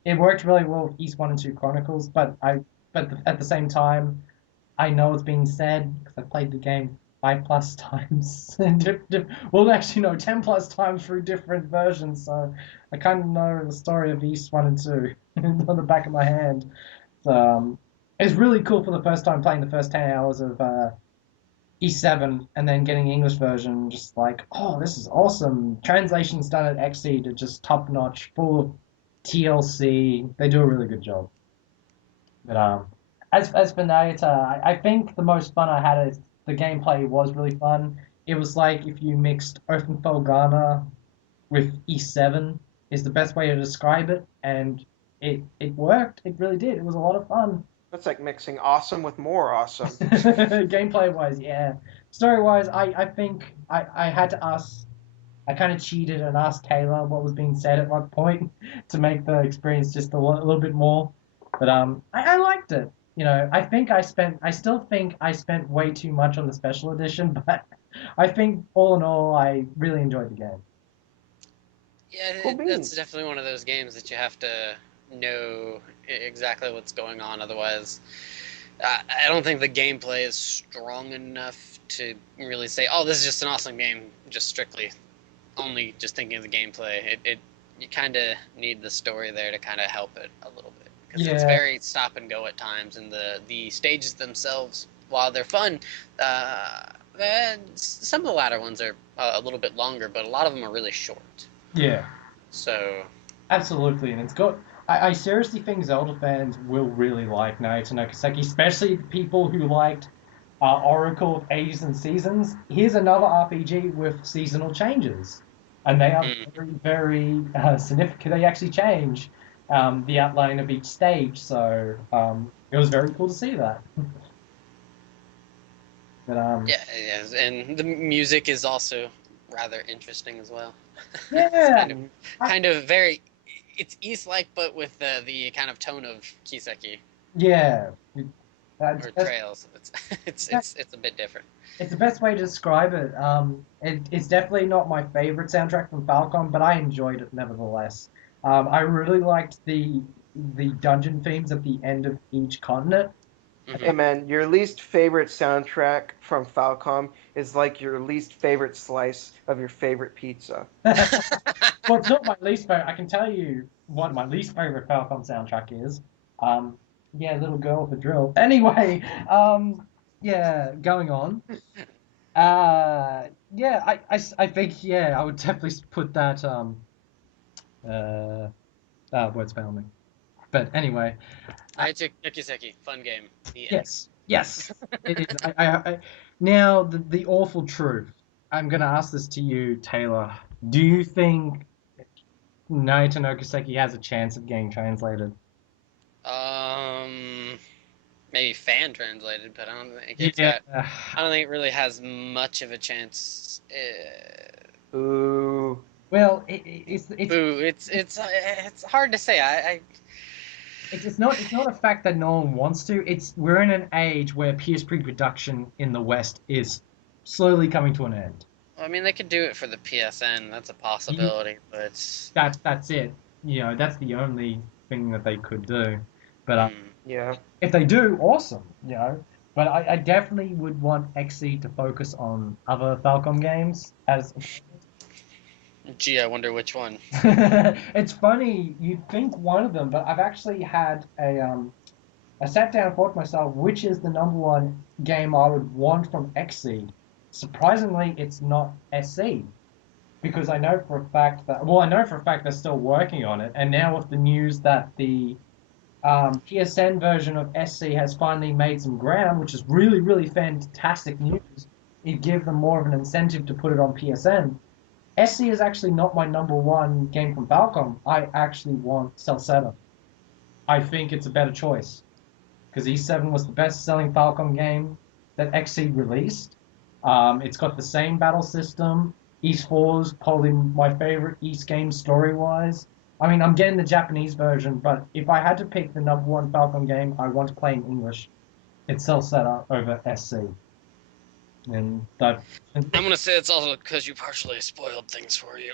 It worked really well with East 1 and 2 Chronicles, but at the same time, I know it's being said because I played the game 5+ times. Well, actually, no, 10+ times through different versions. So I kind of know the story of East 1 and 2 on the back of my hand. So it's really cool for the first time playing the first 10 hours of East 7 and then getting the English version. Just like, oh, this is awesome. Translation's done at XE to just top notch, full of TLC. They do a really good job. But as for Naruto, I think the most fun I had is the gameplay was really fun. It was like if you mixed Oakenfell Ghana with E7 is the best way to describe it, and it worked. It really did. It was a lot of fun. That's like mixing awesome with more awesome. Gameplay wise, yeah. Story wise, I think I had to ask. I kind of cheated and asked Taylor what was being said at what point to make the experience just a little bit more. But I liked it. I still think I spent way too much on the special edition, but I think all in all, I really enjoyed the game. Yeah, that's definitely one of those games that you have to know exactly what's going on. Otherwise, I don't think the gameplay is strong enough to really say, "Oh, this is just an awesome game." Just strictly, only just thinking of the gameplay. You kind of need the story there to kind of help it a little bit. Because it's very stop and go at times, and the stages themselves, while they're fun, some of the latter ones are a little bit longer, but a lot of them are really short. Yeah. So. Absolutely, and it's got. I seriously think Zelda fans will really like Naruto no Kiseki, especially people who liked Oracle of Ages and Seasons. Here's another RPG with seasonal changes, and they are very, very significant. They actually change the outline of each stage, so it was very cool to see that. But Yeah, yes, and the music is also rather interesting as well. It's yeah, I, kind of very, it's East-like, but with the kind of tone of Kiseki yeah. That's or best, Trails. It's a bit different. it's the best way to describe it. It's definitely not my favorite soundtrack from Falcom, but I enjoyed it nevertheless. I really liked the dungeon themes at the end of each continent. I Hmm. Hey thought, man, your least favorite soundtrack from Falcom is like your least favorite slice of your favorite pizza. well, it's not my least favorite. I can tell you what my least favorite Falcom soundtrack is. Um, yeah, little girl with a drill. Anyway, yeah, going on. Yeah, I think yeah, I would definitely put that uh, words failing me. But anyway, uh, Kiseki, fun game. The end. yes, it is. Now the awful truth. I'm gonna ask this to you, Taylor. Do you think Naito no Kiseki has a chance of getting translated? Um, maybe fan translated, but I don't think it's Yeah. got. I don't think it really has much of a chance. Ooh. Well, Boo! It's hard to say. it's not a fact that no one wants to. It's we're in an age where PSP production in the West is slowly coming to an end. I mean, they could do it for the PSN. That's a Yeah, possibility, but that's it. You know, that's the only thing that they could do. But mm, Yeah. if they do, awesome. You know, but I definitely would want XE to focus on other Falcom games as gee, I wonder which one. it's funny, you'd think one of them, but I've actually had I sat down and thought to myself, which is the number one game I would want from XE? Surprisingly, it's not SC because I know for a fact that I know for a fact they're still working on it, and now with the news that the PSN version of SC has finally made some ground, which is really really fantastic news. It gives them more of an incentive to put it on PSN. SC is actually not my number one game from Falcom. I actually want Celceta. I think it's a better choice because E7 was the best-selling Falcom game that XC released. It's got the same battle system. East 4 is probably my favorite East game story-wise. I mean, I'm getting the Japanese version, but if I had to pick the number one Falcom game I want to play in English, it's Celceta over SC. And that. I'm gonna say it's also because you partially spoiled things for you.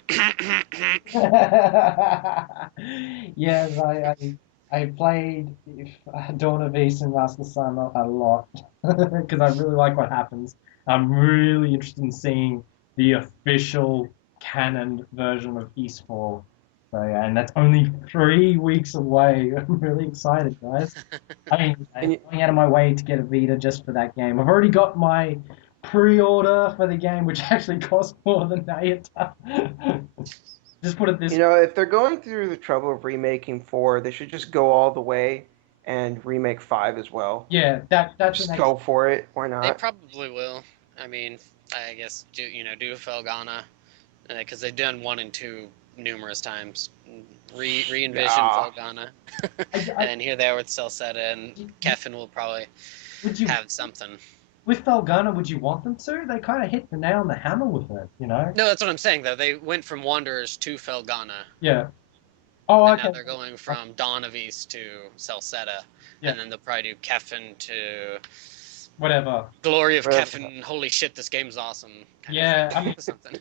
Yes, I played Dawn of East and Last of the Sun a lot because I really like what happens. I'm really interested in seeing the official canon version of Eastfall. So yeah, and that's only 3 weeks away. I'm really excited, guys. I mean, I'm And you, going out of my way to get a Vita just for that game. I've already got my pre-order for the game, which actually costs more than Ayata. Just put it this you know, if they're going through the trouble of remaking 4, they should just go all the way and remake 5 as well. yeah, that's an Just ex go for it. Why They not? probably will. I mean, I guess do Felghana because they've done 1 and 2 numerous times. Re-envision Yeah. Felghana, I, and then here they are with Celceta, and Kefin will probably would you have something. with Felgana, would you want them to? They kind of hit the nail on the hammer with it, you know? No, that's what I'm saying though. They went from Wanderers to Felghana, Yeah. Oh, and now okay. they're going from Dawn of East to Celceta, Yeah. and then they'll probably do Kefin to Whatever. Glory of But, Kefin. Holy shit, this game's awesome. Kind Yeah, I of mean, something.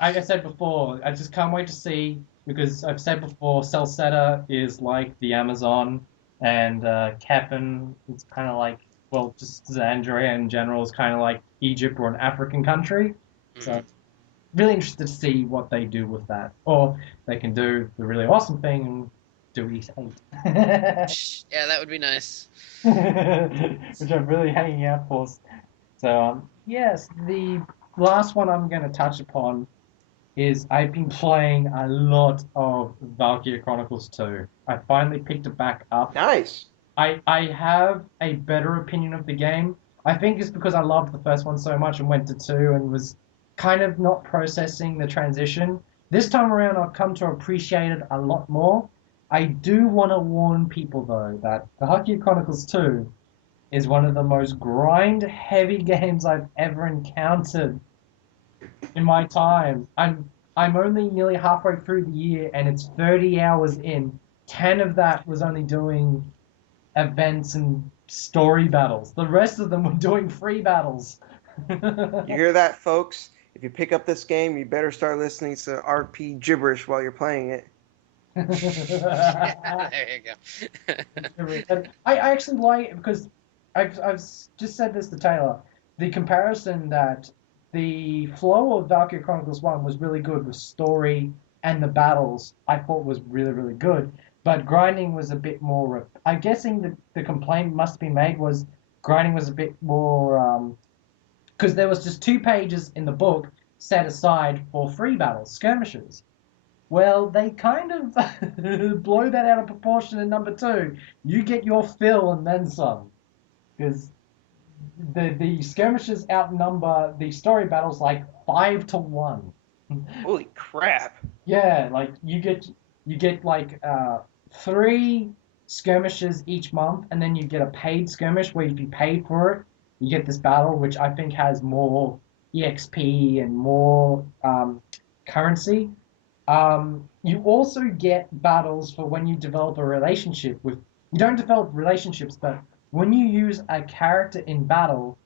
like I said before, I just can't wait to see because I've said before, Celceta is like the Amazon, and Kefin is kind of like, well, just Zandria in general is kind of like Egypt or an African country. So Mhm. really interested to see what they do with that, or they can do the really awesome thing and do East 8. Yeah, that would be nice. Which I'm really hanging out for. So, yes, the last one I'm going to touch upon is I've been playing a lot of Valkyria Chronicles 2. I finally picked it back up. nice. I have a better opinion of the game. I think it's because I loved the first one so much and went to 2 and was kind of not processing the transition. This time around, I've come to appreciate it a lot more. I do want to warn people, though, that the Valkyria Chronicles 2 is one of the most grind-heavy games I've ever encountered in my time. I'm only nearly halfway through the year, and it's 30 hours in. 10 of that was only doing events and story battles. The rest of them were doing free battles. You hear that, folks? If you pick up this game, you better start listening to RP gibberish while you're playing it. There you go. But I actually like it because I've just said this to Taylor. The comparison that the flow of Valkyrie Chronicles 1 was really good with story and the battles I thought was really, really good. But grinding was a bit more. I'm guessing the complaint must be made was grinding was a bit more because there was just 2 pages in the book set aside for free battles, skirmishes. Well, they kind of blow that out of proportion in number 2. You get your fill and then some, because the skirmishes outnumber the story battles like 5 to 1. Holy crap! Yeah, like you get like 3 skirmishes each month, and then you get a paid skirmish where if you pay for it, you get this battle, which I think has more EXP and more currency. You also get battles for when you develop a relationship with. You don't develop relationships, but when you use a character in battle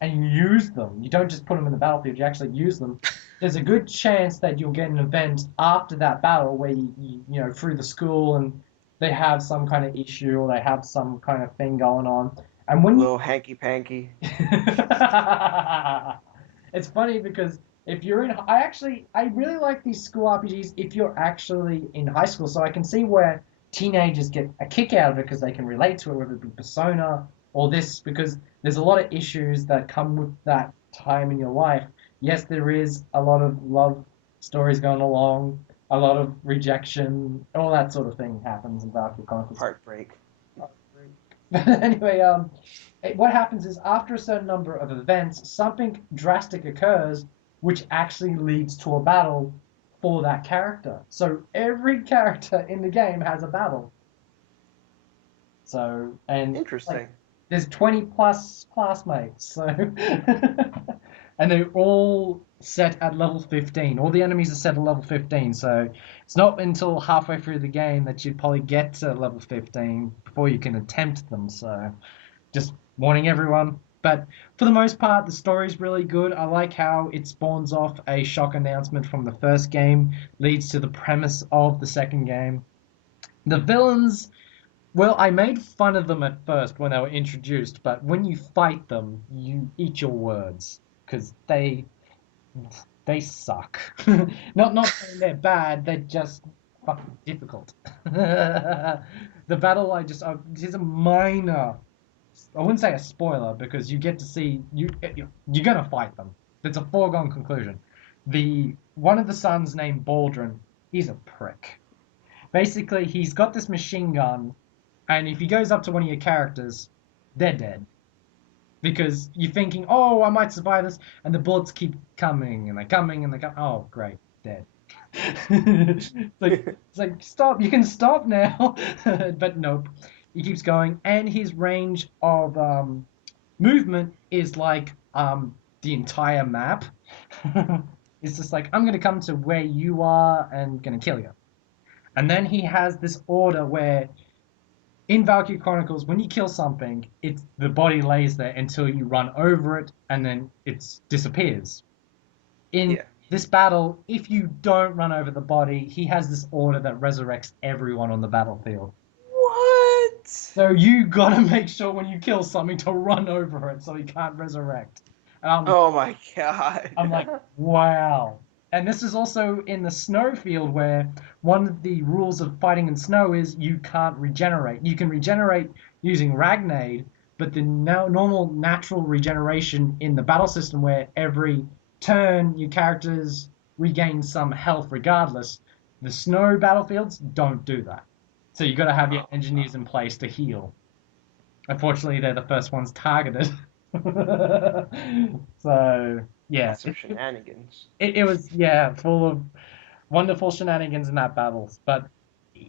and you use them, you don't just put them in the battlefield. You actually use them. There's a good chance that you'll get an event after that battle where you know through the school and they have some kind of issue or they have some kind of thing going on. And when you Little hanky panky. it's funny because if you're in, I really like these school RPGs if you're actually in high school. So I can see where teenagers get a kick out of it because they can relate to it, whether it be Persona or this, because there's a lot of issues that come with that time in your life. Yes, there is a lot of love stories going along, a lot of rejection, all that sort of thing happens in Valkyrie Chronicles. Heartbreak. But anyway, what happens is after a certain number of events, something drastic occurs, which actually leads to a battle for that character. So every character in the game has a battle. So and Interesting. like there's 20 plus classmates. So and they're all set at level 15. All the enemies are set at level 15. So it's not until halfway through the game that you'd probably get to level 15 before you can attempt them. So just warning everyone. But for the most part, the story's really good. I like how it spawns off a shock announcement from the first game, leads to the premise of the second game. The villains, well, I made fun of them at first when they were introduced, but when you fight them, you eat your words because they suck. Not saying they're bad, they're just fucking difficult. The battle, here's a minor. I wouldn't say a spoiler because you get to see you're gonna fight them. It's a foregone conclusion. The one of the sons named Baldrin, he's a prick. Basically, he's got this machine gun, and if he goes up to one of your characters, they're dead because you're thinking, oh, I might survive this, and the bullets keep coming and they're coming and they come. Oh, great, dead. It's like stop. You can stop now, but nope. He keeps going, and his range of movement is like the entire map. It's just like I'm gonna come to where you are and gonna kill you. And then he has this order where in Valkyrie Chronicles, when you kill something, the body lays there until you run over it, and then it disappears. In this battle, if you don't run over the body, he has this order that resurrects everyone on the battlefield. What? So you gotta make sure when you kill something to run over it so he can't resurrect. Oh my god. I'm like, wow. And this is also in the snow field where one of the rules of fighting in snow is you can't regenerate. You can regenerate using Ragnade, but the normal natural regeneration in the battle system where every turn your characters regain some health regardless, the snow battlefields don't do that. So you got to have your engineers in place to heal. Unfortunately, they're the first ones targeted. So yeah, That's some shenanigans. it was full of wonderful shenanigans in that battles. But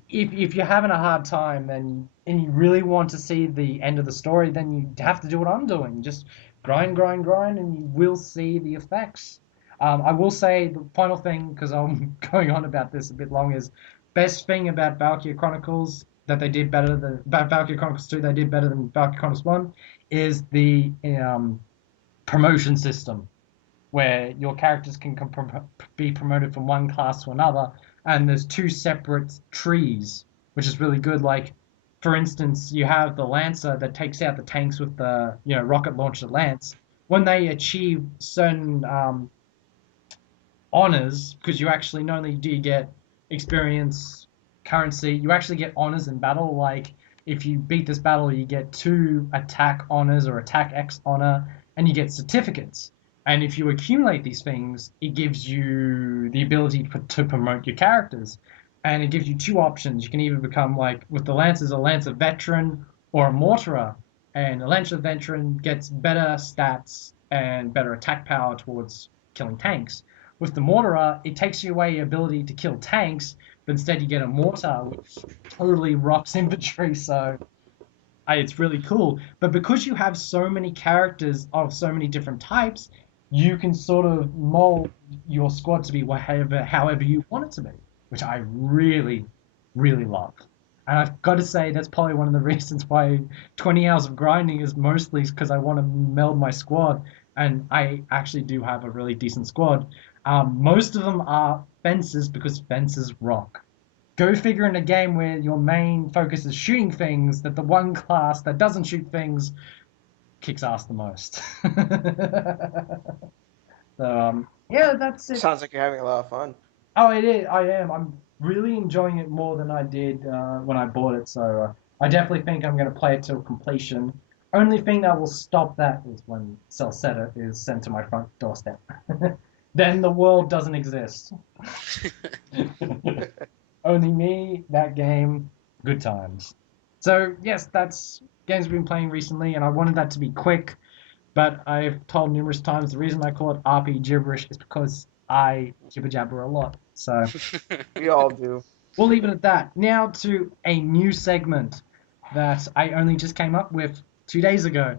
if you're having a hard time and you really want to see the end of the story, then you have to do what I'm doing. Just grind, grind, grind, and you will see the effects. I will say the final thing, because I'm going on about this a bit long, is best thing about Valkyria Chronicles that they did better than about Valkyria Chronicles 2 they did better than Valkyria Chronicles 1 is the promotion system where your characters can be promoted from one class to another, and there's two separate trees, which is really good. Like, for instance, you have the Lancer that takes out the tanks with the rocket launcher lance. When they achieve certain honors, because you actually not only do you get experience, currency, you actually get honors in battle. Like if you beat this battle, you get 2 attack honors or attack X honor, and you get certificates. And if you accumulate these things, it gives you the ability to promote your characters. And it gives you 2 options. You can either become, like, with the Lancers, a Lancer Veteran or a Mortarer. And a Lancer Veteran gets better stats and better attack power towards killing tanks. With the Mortarer, it takes you away your ability to kill tanks, but instead you get a Mortar, which totally rocks infantry, so it's really cool. But because you have so many characters of so many different types, you can sort of mold your squad to be however you want it to be, which I really, really love. And I've got to say that's probably one of the reasons why 20 hours of grinding is mostly because I want to meld my squad, and I actually do have a really decent squad. Most of them are fences because fences rock. Go figure in a game where your main focus is shooting things, that the one class that doesn't shoot things kicks ass the most. So, yeah, that's it. Sounds like you're having a lot of fun. Oh, it is. I am. I'm really enjoying it more than I did when I bought it. So I definitely think I'm going to play it till completion. Only thing that will stop that is when Celceta is sent to my front doorstep. Then the world doesn't exist. Only me, that game, good times. So yes, that's games we've been playing recently, and I wanted that to be quick. But I've told numerous times the reason I call it RP gibberish is because I jibber jabber a lot. So We all do. we'll leave it at that. Now to a new segment that I only just came up with 2 days ago,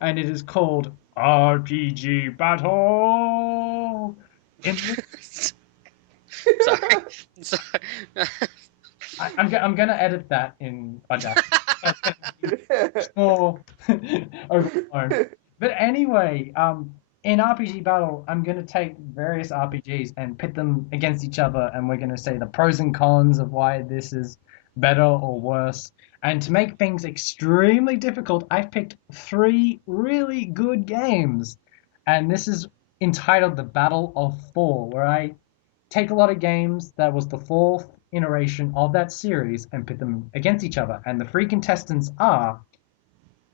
and it is called RPG Battle. In this, Sorry. Sorry. I'm gonna edit that in Audacity. More overblown. But anyway, in RPG Battle, I'm going to take various RPGs and pit them against each other, and we're going to say the pros and cons of why this is better or worse. And to make things extremely difficult, I've picked 3 really good games. And this is entitled The Battle of 4, where I take a lot of games that was the 4th iteration of that series and pit them against each other. And the 3 contestants are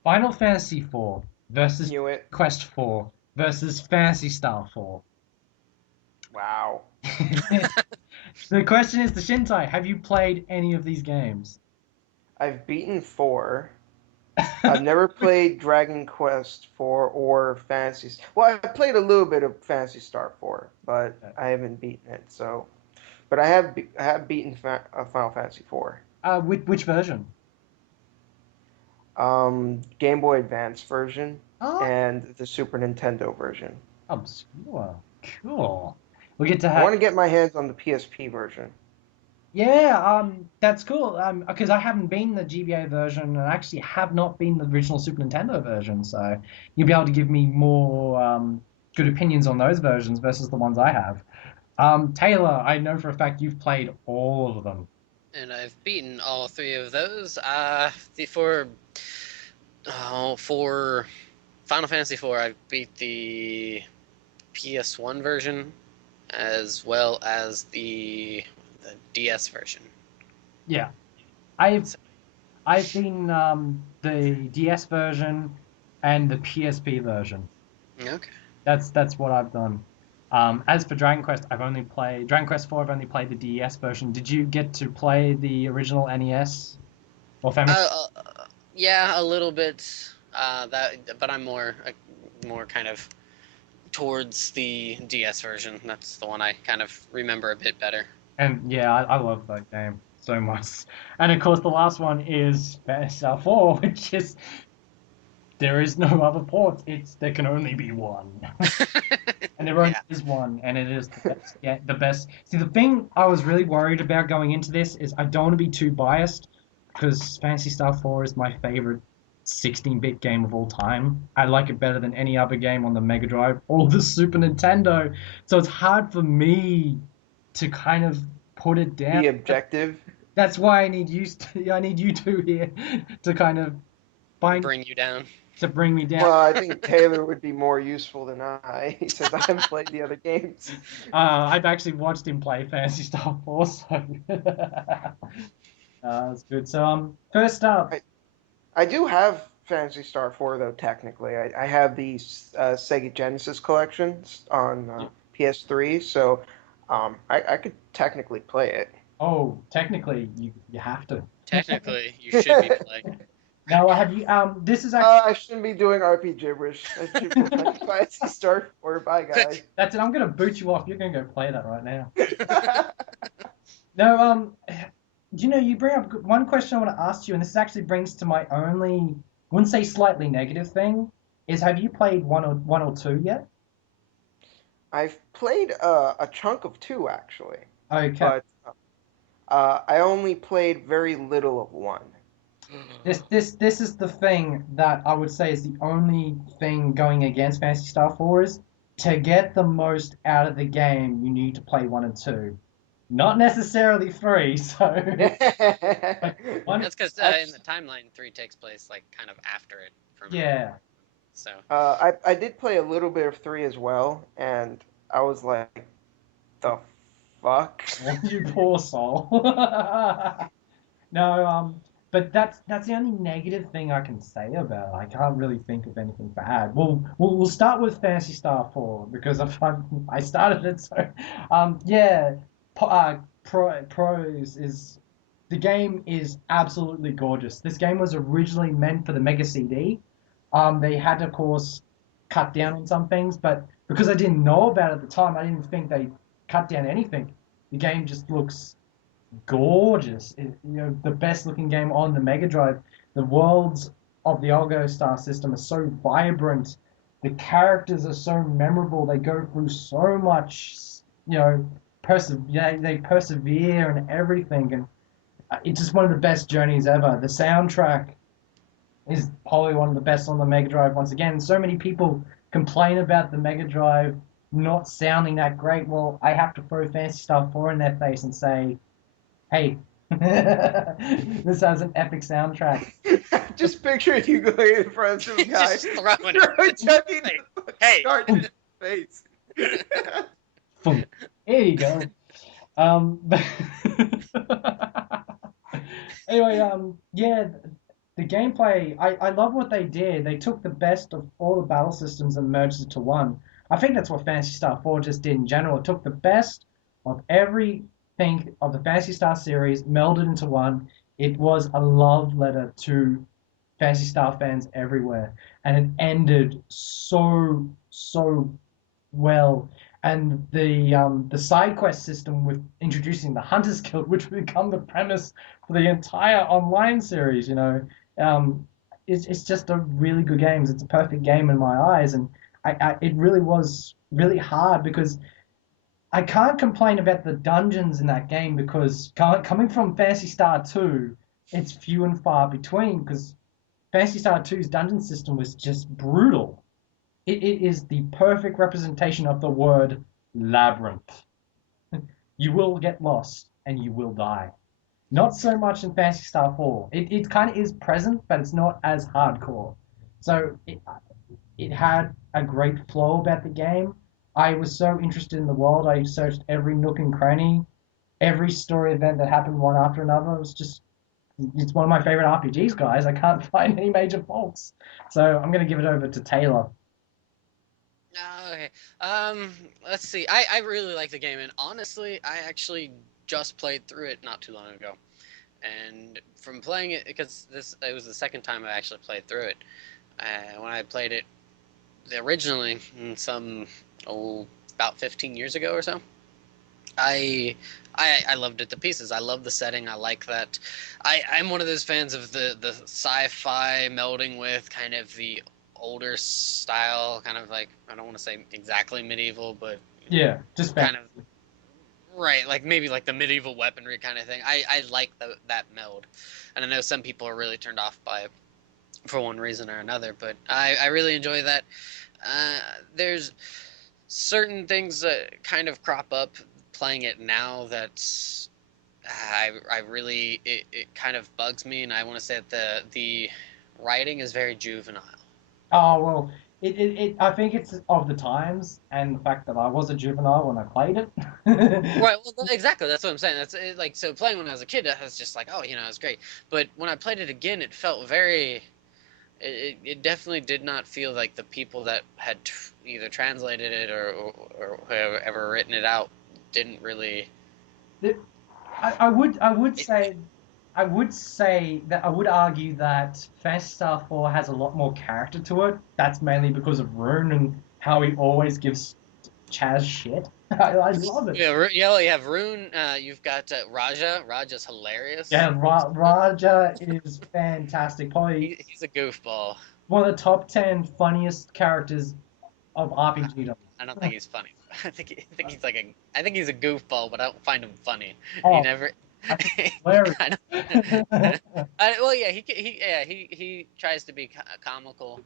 Final Fantasy IV versus Knew it. Quest 4 versus Phantasy Star 4. Wow. The question is to Shintai, have you played any of these games? I've beaten 4. I've never played Dragon Quest 4 or Fantasy. Well, I played a little bit of Fantasy Star 4, but I haven't beaten it. So, but I have beaten Final Fantasy 4. Which version? Game Boy Advance version Oh, and the Super Nintendo version. obscure. Cool. We get to I want have. to get my hands on the PSP version. Yeah, that's cool. Because I haven't been the GBA version, and I actually have not been the original Super Nintendo version, so you'll be able to give me more good opinions on those versions versus the ones I have. Taylor, I know for a fact you've played all of them. And I've beaten all 3 of those. For Final Fantasy IV, I beat the PS1 version as well as the DS version. Yeah, I've been the DS version and the PSP version. Okay. That's what I've done. As for Dragon Quest, I've only played Dragon Quest 4. I've only played the DS version. Did you get to play the original NES or Famicom? Yeah, a little bit. But I'm more kind of towards the DS version. That's the one I kind of remember a bit better. And yeah, I love that game. so much. And of course, the last one is Phantasy Star 4, which is there is no other port. There can only be one, and there only Yeah. is one, and it is the best. Yeah, the best. See, the thing I was really worried about going into this is I don't want to be too biased because Phantasy Star 4 is my favorite 16-bit game of all time. I like it better than any other game on the Mega Drive or the Super Nintendo. So it's hard for me to kind of put it down. Be objective. That's why I need I need you two here to kind of find Bring you down. to bring me down. Well, I think Taylor would be more useful than I, since I haven't played the other games. I've actually watched him play Phantasy Star 4, so that's good. So first up, I do have Phantasy Star 4, though, technically. I have the Sega Genesis collections on PS3, so I could technically play it. oh, technically you have to. Technically, you should be playing. Now, have you this is actually I shouldn't be doing RPGibberish. I should be playing Phantasy Star 4. Bye, guys. that's it. I'm gonna boot you off. You're gonna go play that right now. No, you bring up one question I want to ask you, and this actually brings to my only, I wouldn't say slightly negative thing, is have you played one or two yet? I've played a chunk of 2, actually, Okay. but I only played very little of 1. This is the thing that I would say is the only thing going against Phantasy Star 4 is to get the most out of the game, you need to play 1 and 2. Not necessarily 3, so one, That's because in the timeline, 3 takes place like kind of after it. yeah. So. I did play a little bit of 3 as well, and I was like, the fuck? You poor soul. No, but that's the only negative thing I can say about it. I can't really think of anything bad. We'll start with Phantasy Star 4 because I started it. So, yeah, pros is the game is absolutely gorgeous. This game was originally meant for the Mega CD. They had to, of course, cut down on some things, but because I didn't know about it at the time, I didn't think they cut down anything. The game just looks gorgeous. The best looking game on the Mega Drive. The worlds of the Algo Star system are so vibrant. The characters are so memorable. They go through so much, they persevere and everything. And it's just one of the best journeys ever. The soundtrack is probably one of the best on the Mega Drive. Once again, so many people complain about the Mega Drive not sounding that great. Well, I have to throw Phantasy Star 4 in their face and say, hey, this has an epic soundtrack. Just picture you going in front of some guy, Just throwing chucking Hey, the hey. cartridge in his face. Here you go. Anyway, yeah, the gameplay, I love what they did. They took the best of all the battle systems and merged it to one. I think that's what Phantasy Star 4 just did in general. It took the best of everything of the Phantasy Star series, melded into one. It was a love letter to Phantasy Star fans everywhere, and it ended so well. And the side quest system with introducing the Hunters Guild, which would become the premise for the entire online series, it's just a really good game. It's a perfect game in my eyes, and it really was really hard because I can't complain about the dungeons in that game because coming from Phantasy Star 2, it's few and far between because Phantasy Star 2's dungeon system was just brutal. It is the perfect representation of the word labyrinth. You will get lost and you will die. Not so much in Phantasy Star 4. It kind of is present, but it's not as hardcore. So it had a great flow about the game. I was so interested in the world. I searched every nook and cranny, every story event that happened one after another. It's one of my favorite RPGs, guys. I can't find any major faults. So I'm going to give it over to Taylor. Okay. Let's see. I really like the game, and honestly, I actually just played through it not too long ago. And from playing it, because it was the second time I actually played through it. When I played it originally, about 15 years ago or so. I I loved it to pieces. I love the setting. I like that. I'm one of those fans of the sci-fi melding with kind of the older style, kind of like, I don't want to say exactly medieval, but Yeah, just kind fantasy. of right, like maybe like the medieval weaponry kind of thing. I like that meld, and I know some people are really turned off by it for one reason or another, but I really enjoy that. Uh, there's certain things that kind of crop up playing it now that I really it kind of bugs me, and I want to say that the writing is very juvenile. Oh well, I think it's of the times and the fact that I was a juvenile when I played it. Right, well, exactly. That's what I'm saying. That's like, so playing when I was a kid, I was just like, oh, it was great. But when I played it again, it felt very. It definitely did not feel like the people that had either translated it or whoever written it out didn't really. I would It, say that I would argue that Phantasy Star 4 has a lot more character to it. That's mainly because of Rune and how he always gives Chaz shit. I love it. yeah, you have Rune. You've got Raja. Raja's hilarious. Yeah, Raja is fantastic. Probably He's a goofball. one of the top 10 funniest characters of I, RPG. I don't think he's funny. I think he's like I think he's a goofball, but I don't find him funny. He Oh, never. I think it's hilarious. I well, yeah, he tries to be comical.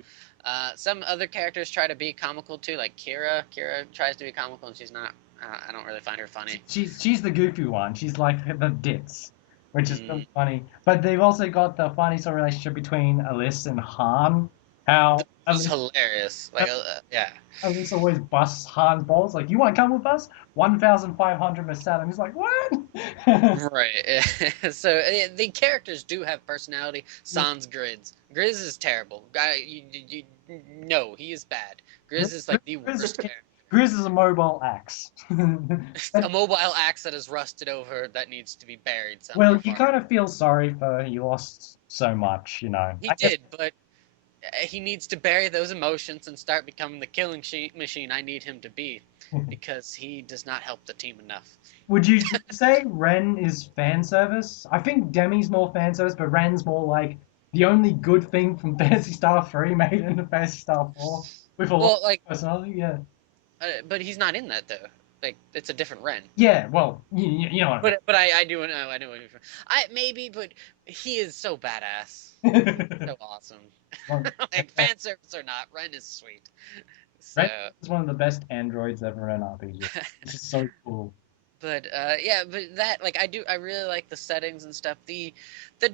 Some other characters try to be comical too, like Kira. Kira tries to be comical, and she's not. I don't really find her funny. She's the goofy one. She's like the ditz, which is Mm, really funny. But they've also got the funny sort of relationship between Alice and Han. How it's hilarious. Like, yeah. Alice always busts Han's balls. Like, you want to come with us? 1,500 Mercedes. He's like, what? Right. So the characters do have personality. Sans Grizz. Grizz is terrible. No, he is bad. Grizz is like the Grizz, worst character. Grizz is a mobile axe. A mobile axe that is rusted over that needs to be buried somewhere Well, you far. kind of feel sorry for he lost so much, you know. He I guess did, but he needs to bury those emotions and start becoming the killing machine I need him to be, because he does not help the team enough. would you say Ren is fan service? I think Demi's more fan service, but Ren's more like the only good thing from Phantasy Star 3 made into Phantasy Star 4 with a lot Well, of like, personality. Yeah. but he's not in that though. Like, it's a different Ren. Yeah, well, you know what But I do know, I know what you're. I maybe, but he is so badass, I mean. so awesome. Well, Like, fan service or not, Ren is sweet. So, Ren is one of the best androids ever in RPG. It's just so cool. but yeah, but that, like, I really like the settings and stuff. The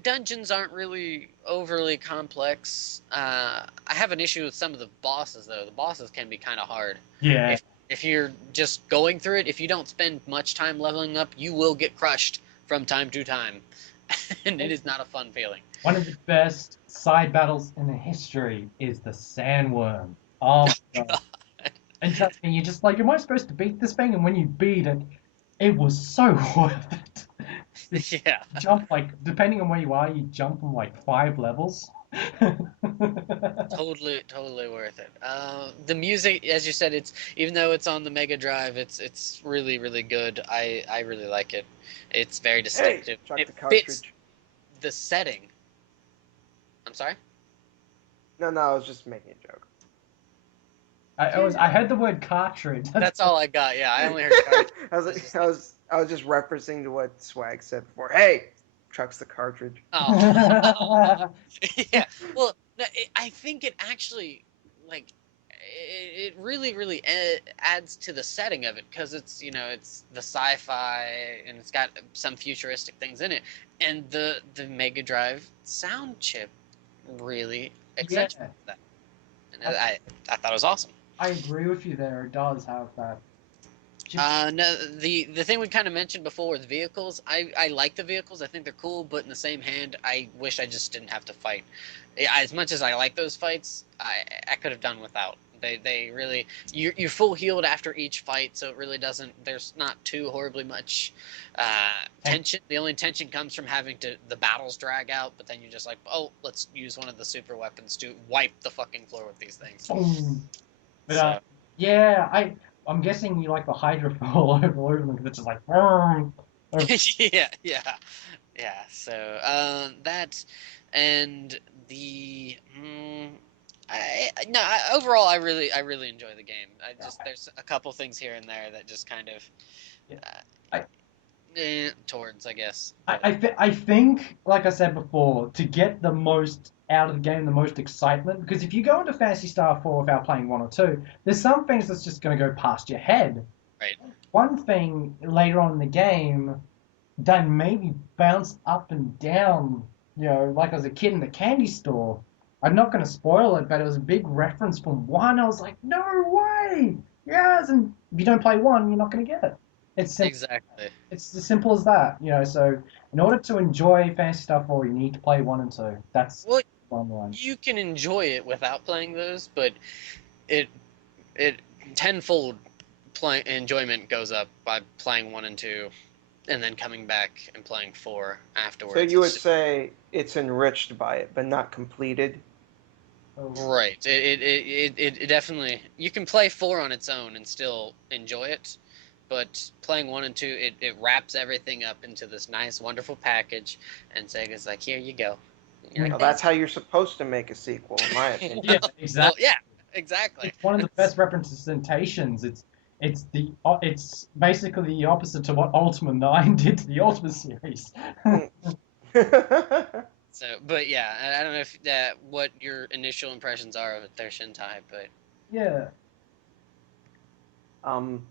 dungeons aren't really overly complex. I have an issue with some of the bosses though. The bosses can be kind of hard. Yeah, If you're just going through it, if you don't spend much time leveling up, you will get crushed from time to time, and it is not a fun feeling. one of the best side battles in the history is the Sandworm. Oh my god. And trust me, you're just like, am I supposed to beat this thing? And when you beat it, it was so worth it. You Yeah. jump like, depending on where you are, you jump from like 5 levels. Totally worth it. The music, as you said, it's, even though it's on the Mega Drive, it's really really good. I really like it. It's very Hey, distinctive. chuck It the fits cartridge. the setting. I'm sorry. No, I was just making a joke. I heard the word cartridge. That's all I got. Yeah, I only heard cards. I was just referencing to what Swag said before. Hey, chucks the cartridge. Oh. Yeah. Well, no, I think it actually, like, it really really adds to the setting of it, because it's the sci-fi, and it's got some futuristic things in it, and the Mega Drive sound chip really accentuates that, and I thought it was awesome. I agree with you there. It does have that. No, the thing we kind of mentioned before with vehicles, I like the vehicles. I think they're cool, but in the same hand, I wish I just didn't have to fight. As much as I like those fights, I could have done without. They really, you're full healed after each fight, so it really doesn't. There's not too horribly much tension. The only tension comes from having the battles drag out, but then you're just like, oh, let's use one of the super weapons to wipe the fucking floor with these things. Boom. But So yeah, I'm guessing you like the Hydra fall over them because it's just like, "Vroom." Yeah, yeah, yeah. So that and the no. Overall, I really enjoy the game. I just there's a couple things here and there that just kind of Yeah. uh, I, towards, I guess. I think, like I said before, to get the most out of the game, the most excitement, because if you go into Fantasy Star 4 without playing 1 or 2, there's some things that's just going to go past your head. Right. One thing later on in the game that made me bounce up and down, like I was a kid in the candy store. I'm not going to spoil it, but it was a big reference from 1. I was like, no way! Yes! And if you don't play 1, you're not going to get it. It's simple. Exactly. It's as simple as that. So in order to enjoy Fantasy Star 4, you need to play 1 and 2. That's Well, one line. you can enjoy it without playing those, but it it tenfold enjoyment goes up by playing 1 and 2, and then coming back and playing 4 So afterwards. you would say it's enriched by it, but not completed. Right. It definitely, you can play 4 on its own and still enjoy it, but playing 1 and 2, it wraps everything up into this nice, wonderful package, and Sega's like, here you go. And you're Well, like, that's thank how you're supposed to make a sequel, in my opinion. Yeah, you. Well, exactly. yeah, exactly. It's one of the best representations. It's basically the opposite to what Ultima 9 did to the Ultima series. So, but yeah, I don't know if that what your initial impressions are of their Shintai, but Yeah.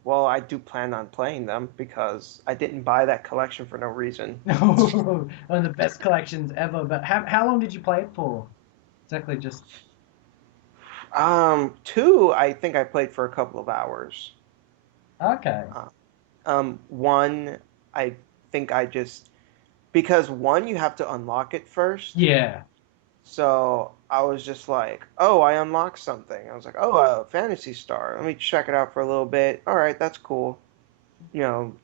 Well, I do plan on playing them because I didn't buy that collection for no reason. One of the best collections ever. But how long did you play it for? Exactly, just 2, I think I played for a couple of hours. okay. 1, I think I just because 1 you have to unlock it first. Yeah. So I was just like, oh, I unlocked something. I was like, oh, Fantasy Star. Let me check it out for a little bit. All right, that's cool. You know,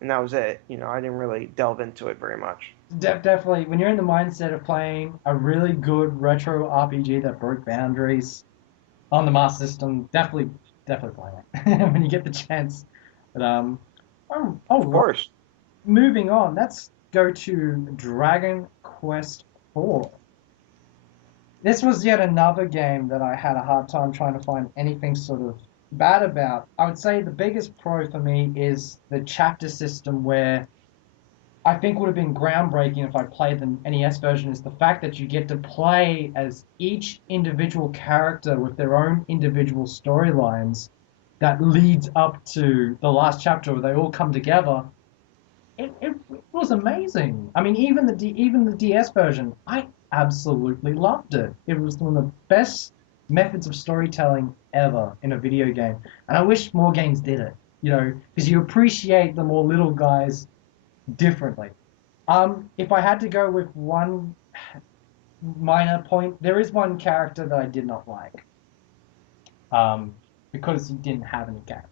and that was it. I didn't really delve into it very much. Definitely, when you're in the mindset of playing a really good retro RPG that broke boundaries on the Master System, definitely play it when you get the chance. But all Of right. course. Moving on, let's go to Dragon Quest IV. This was yet another game that I had a hard time trying to find anything sort of bad about. I would say the biggest pro for me is the chapter system, where I think would have been groundbreaking if I played the NES version, is the fact that you get to play as each individual character with their own individual storylines that leads up to the last chapter where they all come together. It was amazing. I mean, even the DS version, I absolutely loved it. It was one of the best methods of storytelling ever in a video game, and I wish more games did it. Because you appreciate the more little guys differently. If I had to go with one minor point, there is one character that I did not like. Because he didn't have any character.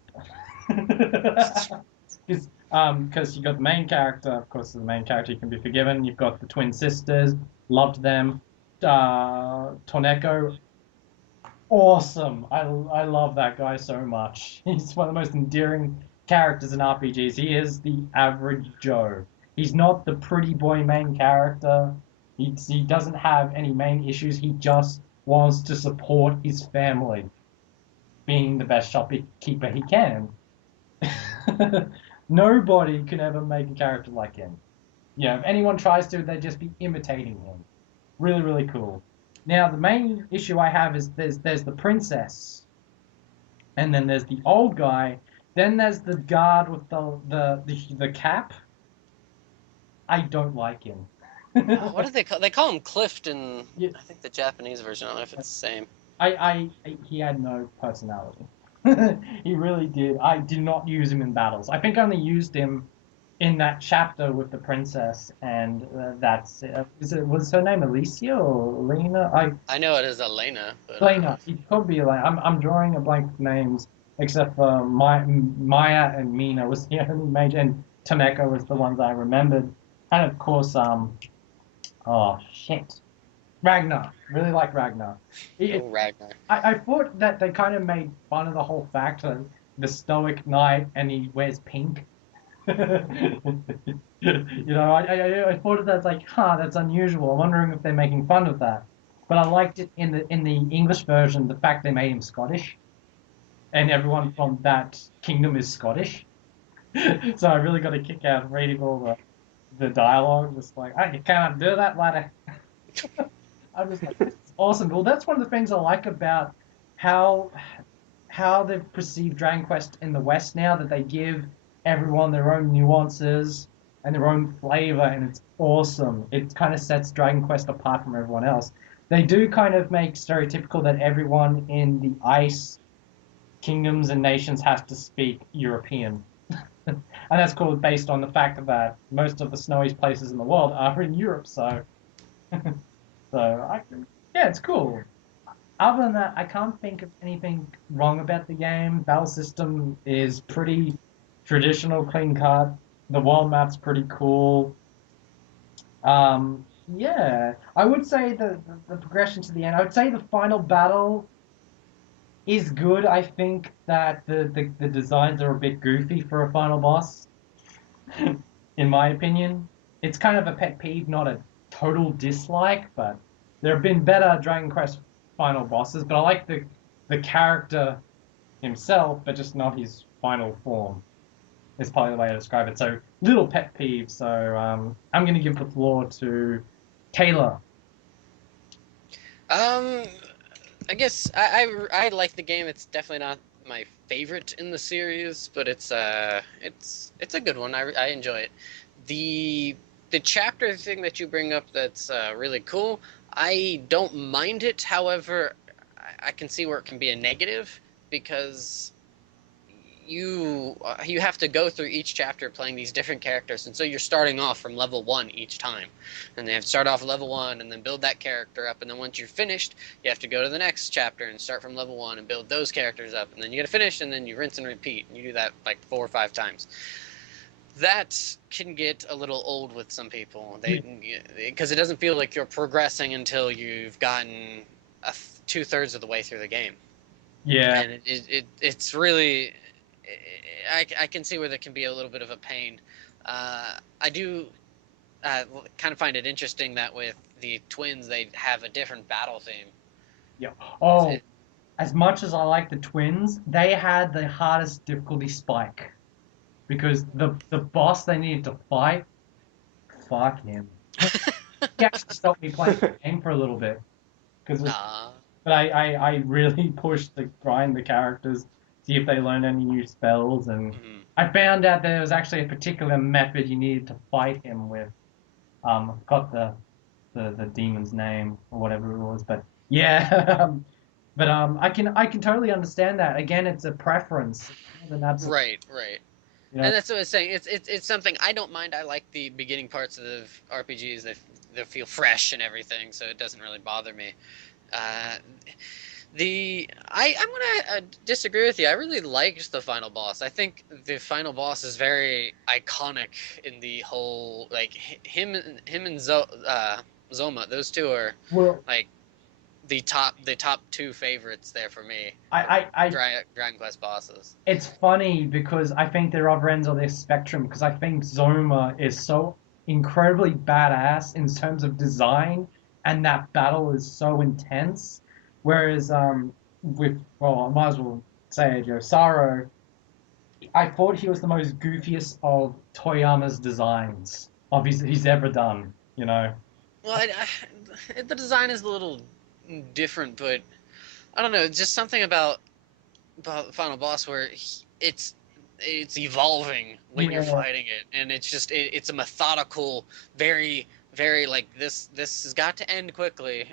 Because you got the main character, of course, the main character you can be forgiven. You've got the twin sisters, loved them. Torneko, awesome. I love that guy so much. He's one of the most endearing characters in RPGs. He is the average Joe. He's not the pretty boy main character. He doesn't have any main issues. He just wants to support his family, being the best shopkeeper he can. Nobody can ever make a character like him. If anyone tries to, they'd just be imitating him. Really, really cool. Now, the main issue I have is there's the princess, and then there's the old guy, then there's the guard with the cap. I don't like him. what do they call? They call him Clift in Yeah, I think the Japanese version. I don't know if it's the same. he had no personality. He really did. I did not use him in battles. I think I only used him in that chapter with the princess, and that's it. Was her name Alicia or Lena? I know it is Elena, but Lena. It could be like I'm drawing a blank with names, except for Maya and Mina was the only major, and Taneko was the ones I remembered, and of course oh shit, Ragnar. Really like Ragnar. oh Ragnar. I thought that they kind of made fun of the whole fact the stoic knight and he wears pink. I thought of that like, that's unusual. I'm wondering if they're making fun of that. But I liked it in the English version, the fact they made him Scottish, and everyone from that kingdom is Scottish. So I really got a kick out of reading all the dialogue. Just like, you cannot do that, laddie. I'm just like, it's awesome. Well, that's one of the things I like about how they've perceived Dragon Quest in the West now, that they give everyone their own nuances and their own flavor, and it's awesome. It kind of sets Dragon Quest apart from everyone else. They do kind of make stereotypical that everyone in the ice kingdoms and nations has to speak European. And that's cool based on the fact that most of the snowiest places in the world are in Europe, so yeah, it's cool. Other than that, I can't think of anything wrong about the game. Battle system is pretty traditional, clean cut. The world map's pretty cool. Yeah, I would say the progression to the end. I would say the final battle is good. I think that the designs are a bit goofy for a final boss, in my opinion. It's kind of a pet peeve, not a total dislike, but there have been better Dragon Quest final bosses. But I like the character himself, but just not his final form. Is probably the way to describe it. So little pet peeve. So I'm going to give the floor to Taylor. Um, I guess I like the game. It's definitely not my favorite in the series, but it's a good one. I enjoy it. The chapter thing that you bring up, that's really cool. I don't mind it. However, I can see where it can be a negative, because you have to go through each chapter playing these different characters, and so you're starting off from level 1 each time, and they have to start off level 1 and then build that character up, and then once you're finished, you have to go to the next chapter and start from level 1 and build those characters up, and then you gotta finish, and then you rinse and repeat, and you do that like 4 or 5 times. That can get a little old with some people, because it doesn't feel like you're progressing until you've gotten 2/3 of the way through the game. Yeah. And it's really, I can see where there can be a little bit of a pain. I do kind of find it interesting that with the twins, they have a different battle theme. Yeah. Oh, as much as I like the twins, they had the hardest difficulty spike because the boss they needed to fight, fuck him. He actually stopped me playing the game for a little bit because, but I really pushed to grind the characters, see if they learned any new spells, and I found out there was actually a particular method you needed to fight him with. Got the demon's name or whatever it was, but yeah. But I can totally understand that. Again, it's a preference. Right. You know? And that's what I was saying. It's something I don't mind. I like the beginning parts of the RPGs. They feel fresh and everything, so it doesn't really bother me. I'm gonna disagree with you. I really liked the final boss. I think the final boss is very iconic in the whole, like him and Zoma. Those two are like the top 2 favorites there for me. Dragon Quest bosses. It's funny because I think there are other ends of this spectrum, because I think Zoma is so incredibly badass in terms of design, and that battle is so intense. Whereas I might as well say it, Saro, I thought he was the most goofiest of Toyama's designs he's ever done. Well, the design is a little different, but I don't know. Just something about the final boss where it's evolving when you're fighting it, and it's just it's a methodical, very like this has got to end quickly,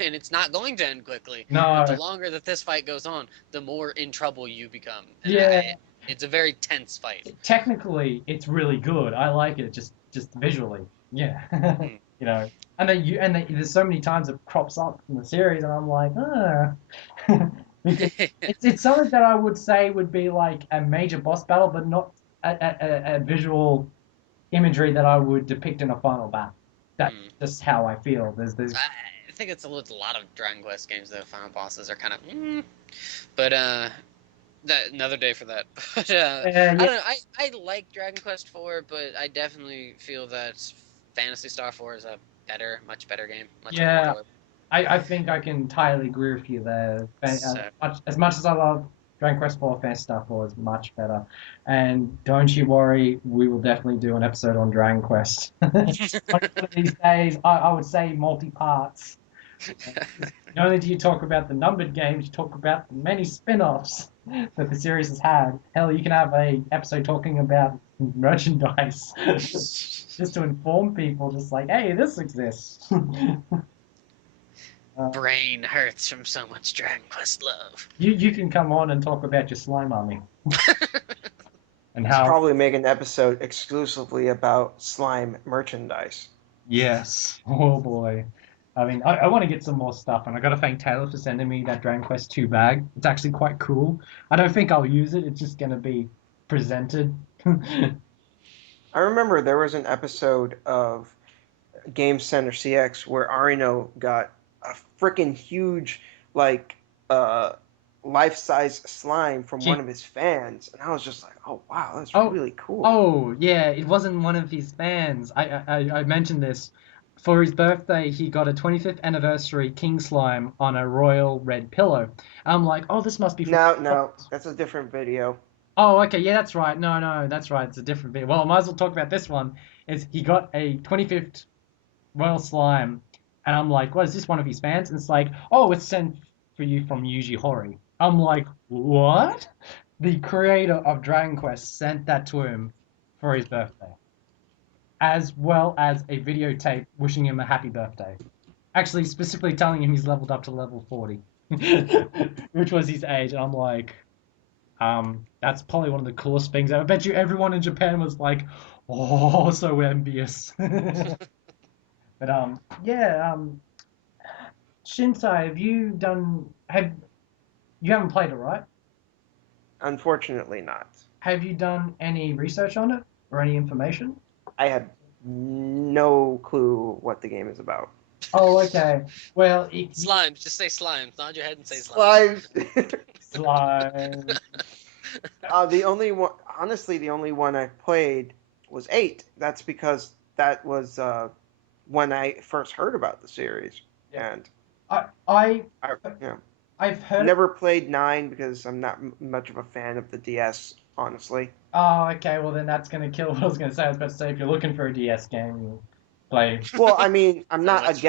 and it's not going to end quickly. No. But the longer that this fight goes on, the more in trouble you become. And it's a very tense fight. Technically, it's really good. I like it just visually. Yeah. And then there's so many times it crops up in the series, and I'm like, it's something that I would say would be like a major boss battle, but not a visual imagery that I would depict in a final battle. That's just how I feel. There's I think it's a lot of Dragon Quest games, the final bosses are kind of, but Another day for that. But Yeah. I don't know. I like Dragon Quest IV, but I definitely feel that Phantasy Star 4 is a much better game, much more Yeah, enjoyable. I think I can entirely agree with you there. So, Much as I love Dragon Quest IV, Fast Stuff is much better. And don't you worry, we will definitely do an episode on Dragon Quest. One of these days, I would say multi-parts. Not only do you talk about the numbered games, you talk about the many spin-offs that the series has had. Hell, you can have a episode talking about merchandise just to inform people, just like, hey, this exists. brain hurts from so much Dragon Quest love. You can come on and talk about your slime army and Let's how. probably make an episode exclusively about slime merchandise. Yes. Oh boy. I mean, I want to get some more stuff, and I got to thank Taylor for sending me that Dragon Quest 2 bag. It's actually quite cool. I don't think I'll use it. It's just gonna be presented. I remember there was an episode of Game Center CX where Arino got a freaking huge, like, uh, life-size slime from one Gee. of his fans, and I was just like, "Oh wow, that's Oh, really cool." oh yeah, it wasn't one of his fans. I mentioned this. For his birthday, he got a 25th anniversary King Slime on a royal red pillow. I'm like, oh, this must be from. No, that's a different video. Oh, okay, yeah, that's right. No, that's right. It's a different bit. Well, I might as well talk about this one. Is he got a 25th Royal Slime, and I'm like, what is this one of his fans? And it's like, oh, it's sent for you from Yuji Horii. I'm like, what? The creator of Dragon Quest sent that to him for his birthday, as well as a videotape wishing him a happy birthday. Actually, specifically telling him he's leveled up to level 40, which was his age. And I'm like, that's probably one of the coolest things. I bet you everyone in Japan was like, oh, so envious. But yeah, Shinsai, have you done? Have you haven't played it, right? Unfortunately, not. Have you done any research on it or any information? I have no clue what the game is about. Oh, okay. Well, Slimes, just say slimes. Nod your head and say slimes. Slimes. slime. The only one, honestly, the only one I played was 8. That's because that was when I first heard about the series, Yeah. and I yeah, I've heard. never played 9 because I'm not much of a fan of the DS, honestly. Oh, okay. Well, then that's gonna kill what I was gonna say. I was about to say if you're looking for a DS game, you play. Well, I mean, that's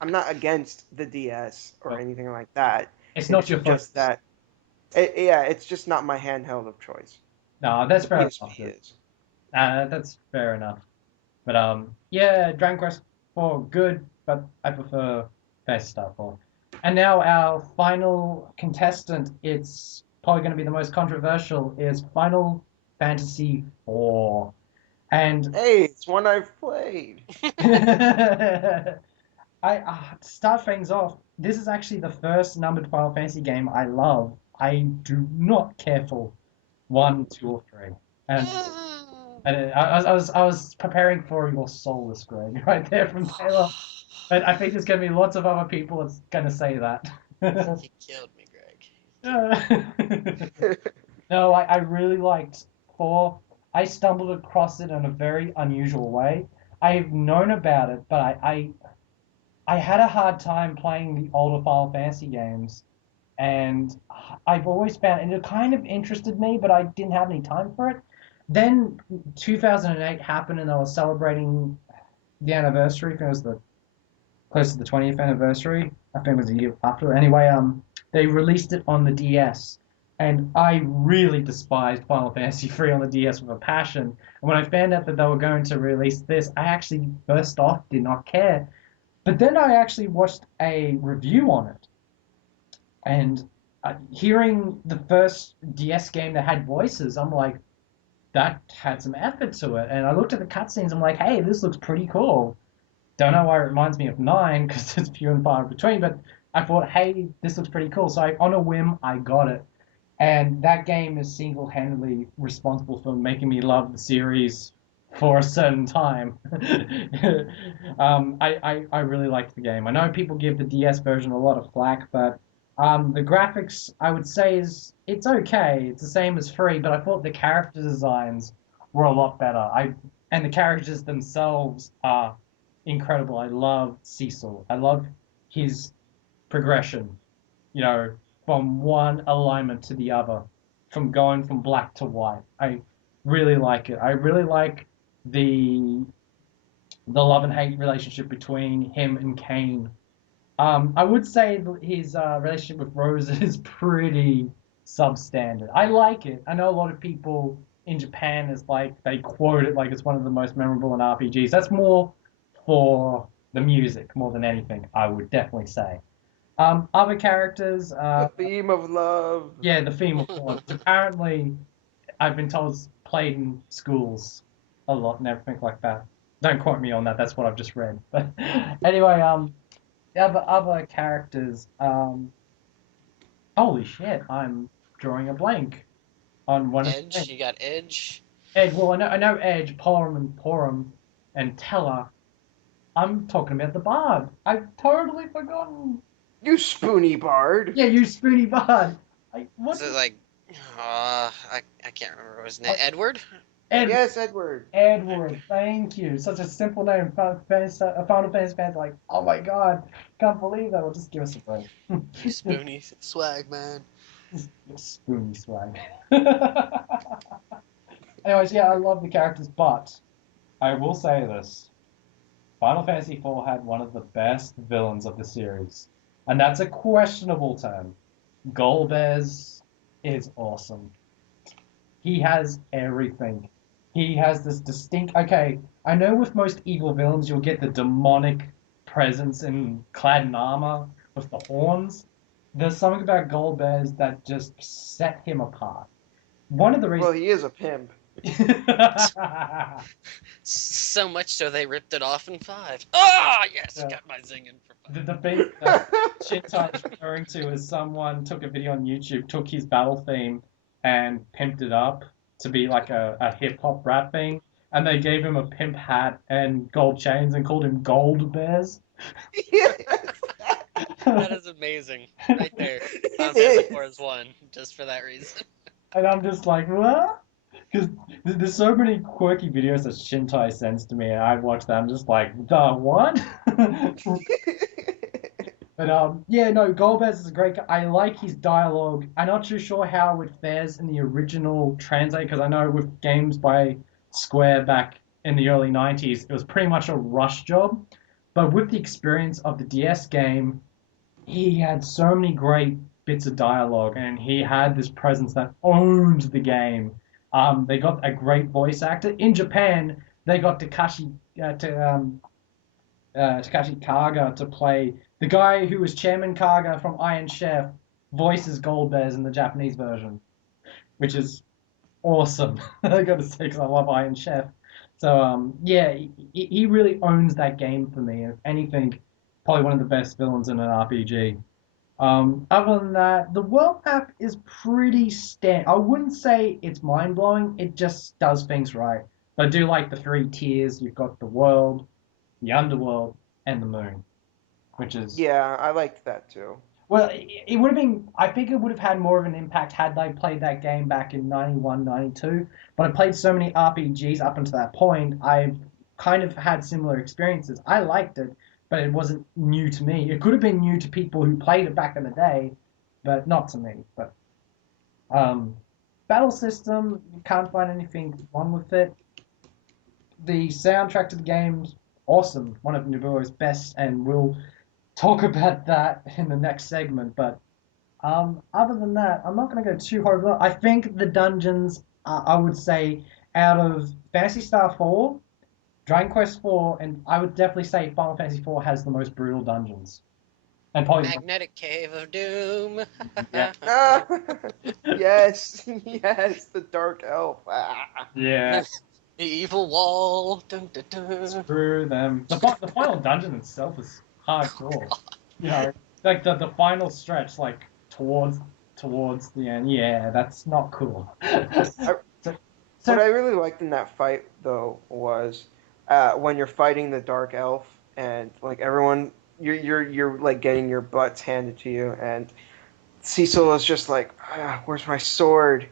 I'm not against the DS or anything like that. It's not your just focus. that, it's just not my handheld of choice. No, that's The fair enough. PSP is. That's fair enough. But yeah, Dragon Quest 4 good, but I prefer Best Star 4. And now our final contestant, it's probably going to be the most controversial, is Final Fantasy 4. And Hey, it's one I've played. to start things off, this is actually the first numbered Final Fantasy game I love. I do not care for 1, 2, or 3. And I was preparing for your soulless Greg right there from Taylor. But I think there's going to be lots of other people that's going to say that. You killed me, Greg. No, I really liked 4. I stumbled across it in a very unusual way. I've known about it, but I had a hard time playing the older Final Fantasy games. And I've always found, and it kind of interested me, but I didn't have any time for it. Then 2008 happened, and they were celebrating the anniversary. I think it was close to the 20th anniversary. I think it was a year after. Anyway, they released it on the DS, and I really despised Final Fantasy 3 on the DS with a passion. And when I found out that they were going to release this, I actually first off did not care. But then I actually watched a review on it, and hearing the first DS game that had voices, I'm like, that had some effort to it. And I looked at the cutscenes, I'm like, hey, this looks pretty cool. Don't know why it reminds me of 9, because it's few and far between, but I thought, hey, this looks pretty cool. So on a whim, I got it. And that game is single-handedly responsible for making me love the series for a certain time. I really liked the game. I know people give the DS version a lot of flack, but The graphics, I would say, it's okay. It's the same as 3, but I thought the character designs were a lot better. And the characters themselves are incredible. I love Cecil. I love his progression, from one alignment to the other, from going from black to white. I really like it. I really like the the love and hate relationship between him and Kane. I would say his relationship with Rose is pretty substandard. I like it. I know a lot of people in Japan is like they quote it like it's one of the most memorable in RPGs. That's more for the music more than anything. I would definitely say. Other characters, The theme of love. yeah, the theme of love. Apparently, I've been told it's played in schools a lot and everything like that. Don't quote me on that. That's what I've just read. But anyway, the other characters. Holy shit! I'm drawing a blank on one of Edge, you got Edge. Ed. Well, I know Edge, Porum, and Teller. I'm talking about the Bard. I've totally forgotten. You spoony bard. Yeah, you spoony Bard. Is it like, I can't remember his name. Oh, Edward? Ed, Yes, Edward. Edward. Thank you. Such a simple name. Final Fantasy fans are like, oh my god, can't believe that. Well, just give us a break. You spoony swag, man. Spoony swag. Anyways, yeah, I love the characters, but I will say this. Final Fantasy IV had one of the best villains of the series. And that's a questionable term. Golbez is awesome. He has everything. He has this distinct. Okay, I know with most evil villains you'll get the demonic presence in clad in armor with the horns. There's something about Golbez that just set him apart. One of the Well, reasons. he is a pimp. So much so they ripped it off in 5. Ah, yes, Yeah. got my zinging for 5. The thing that Shintai is referring to is someone took a video on YouTube, took his battle theme, and pimped it up to be like a hip hop rap thing, and they gave him a pimp hat and gold chains and called him Gold Bears. Yes. That is amazing. Right there. Final It Fantasy is. 4 is 1, just for that reason. And I'm just like, what? Because there's so many quirky videos that Shintai sends to me, and I watch them. I'm just like, the what? But yeah, no, Golbez is a great guy. I like his dialogue. I'm not too sure how it fares in the original translate because I know with games by Square back in the early 90s, it was pretty much a rush job. But with the experience of the DS game, he had so many great bits of dialogue, and he had this presence that owned the game. They got a great voice actor in Japan. They got Takashi Kaga to play the guy who was Chairman Kaga from Iron Chef, voices Goldbears in the Japanese version, which is awesome. I gotta say, because I love Iron Chef. So yeah, he really owns that game for me. If anything, probably one of the best villains in an RPG. Other than that, the world map is pretty I wouldn't say it's mind blowing. It just does things right. But I do like the 3 tiers. You've got the world, the underworld, and the moon, which is Yeah, I liked that too. well, it would have been. I think it would have had more of an impact had they played that game back in 91, 92. But I played so many RPGs up until that point, I've kind of had similar experiences. I liked it, but it wasn't new to me. It could have been new to people who played it back in the day, but not to me. But battle system, you can't find anything wrong with it. The soundtrack to the game's awesome. One of Nobuo's best, and we'll talk about that in the next segment. But other than that, I'm not going to go too hard. I think the dungeons, I would say, out of Fantasy Star 4, Dragon Quest 4, and I would definitely say Final Fantasy 4 has the most brutal dungeons. And probably Magnetic Cave of Doom. Yeah. Ah, yes, yes, the dark elf. yeah, The evil wall. Dun, dun, dun. screw them. The final dungeon itself is hardcore. Like the final stretch, like towards the end. Yeah, that's not cool. so, What I really liked in that fight, though, was when you're fighting the dark elf and like everyone, you're like getting your butts handed to you, and Cecil is just like, where's my sword?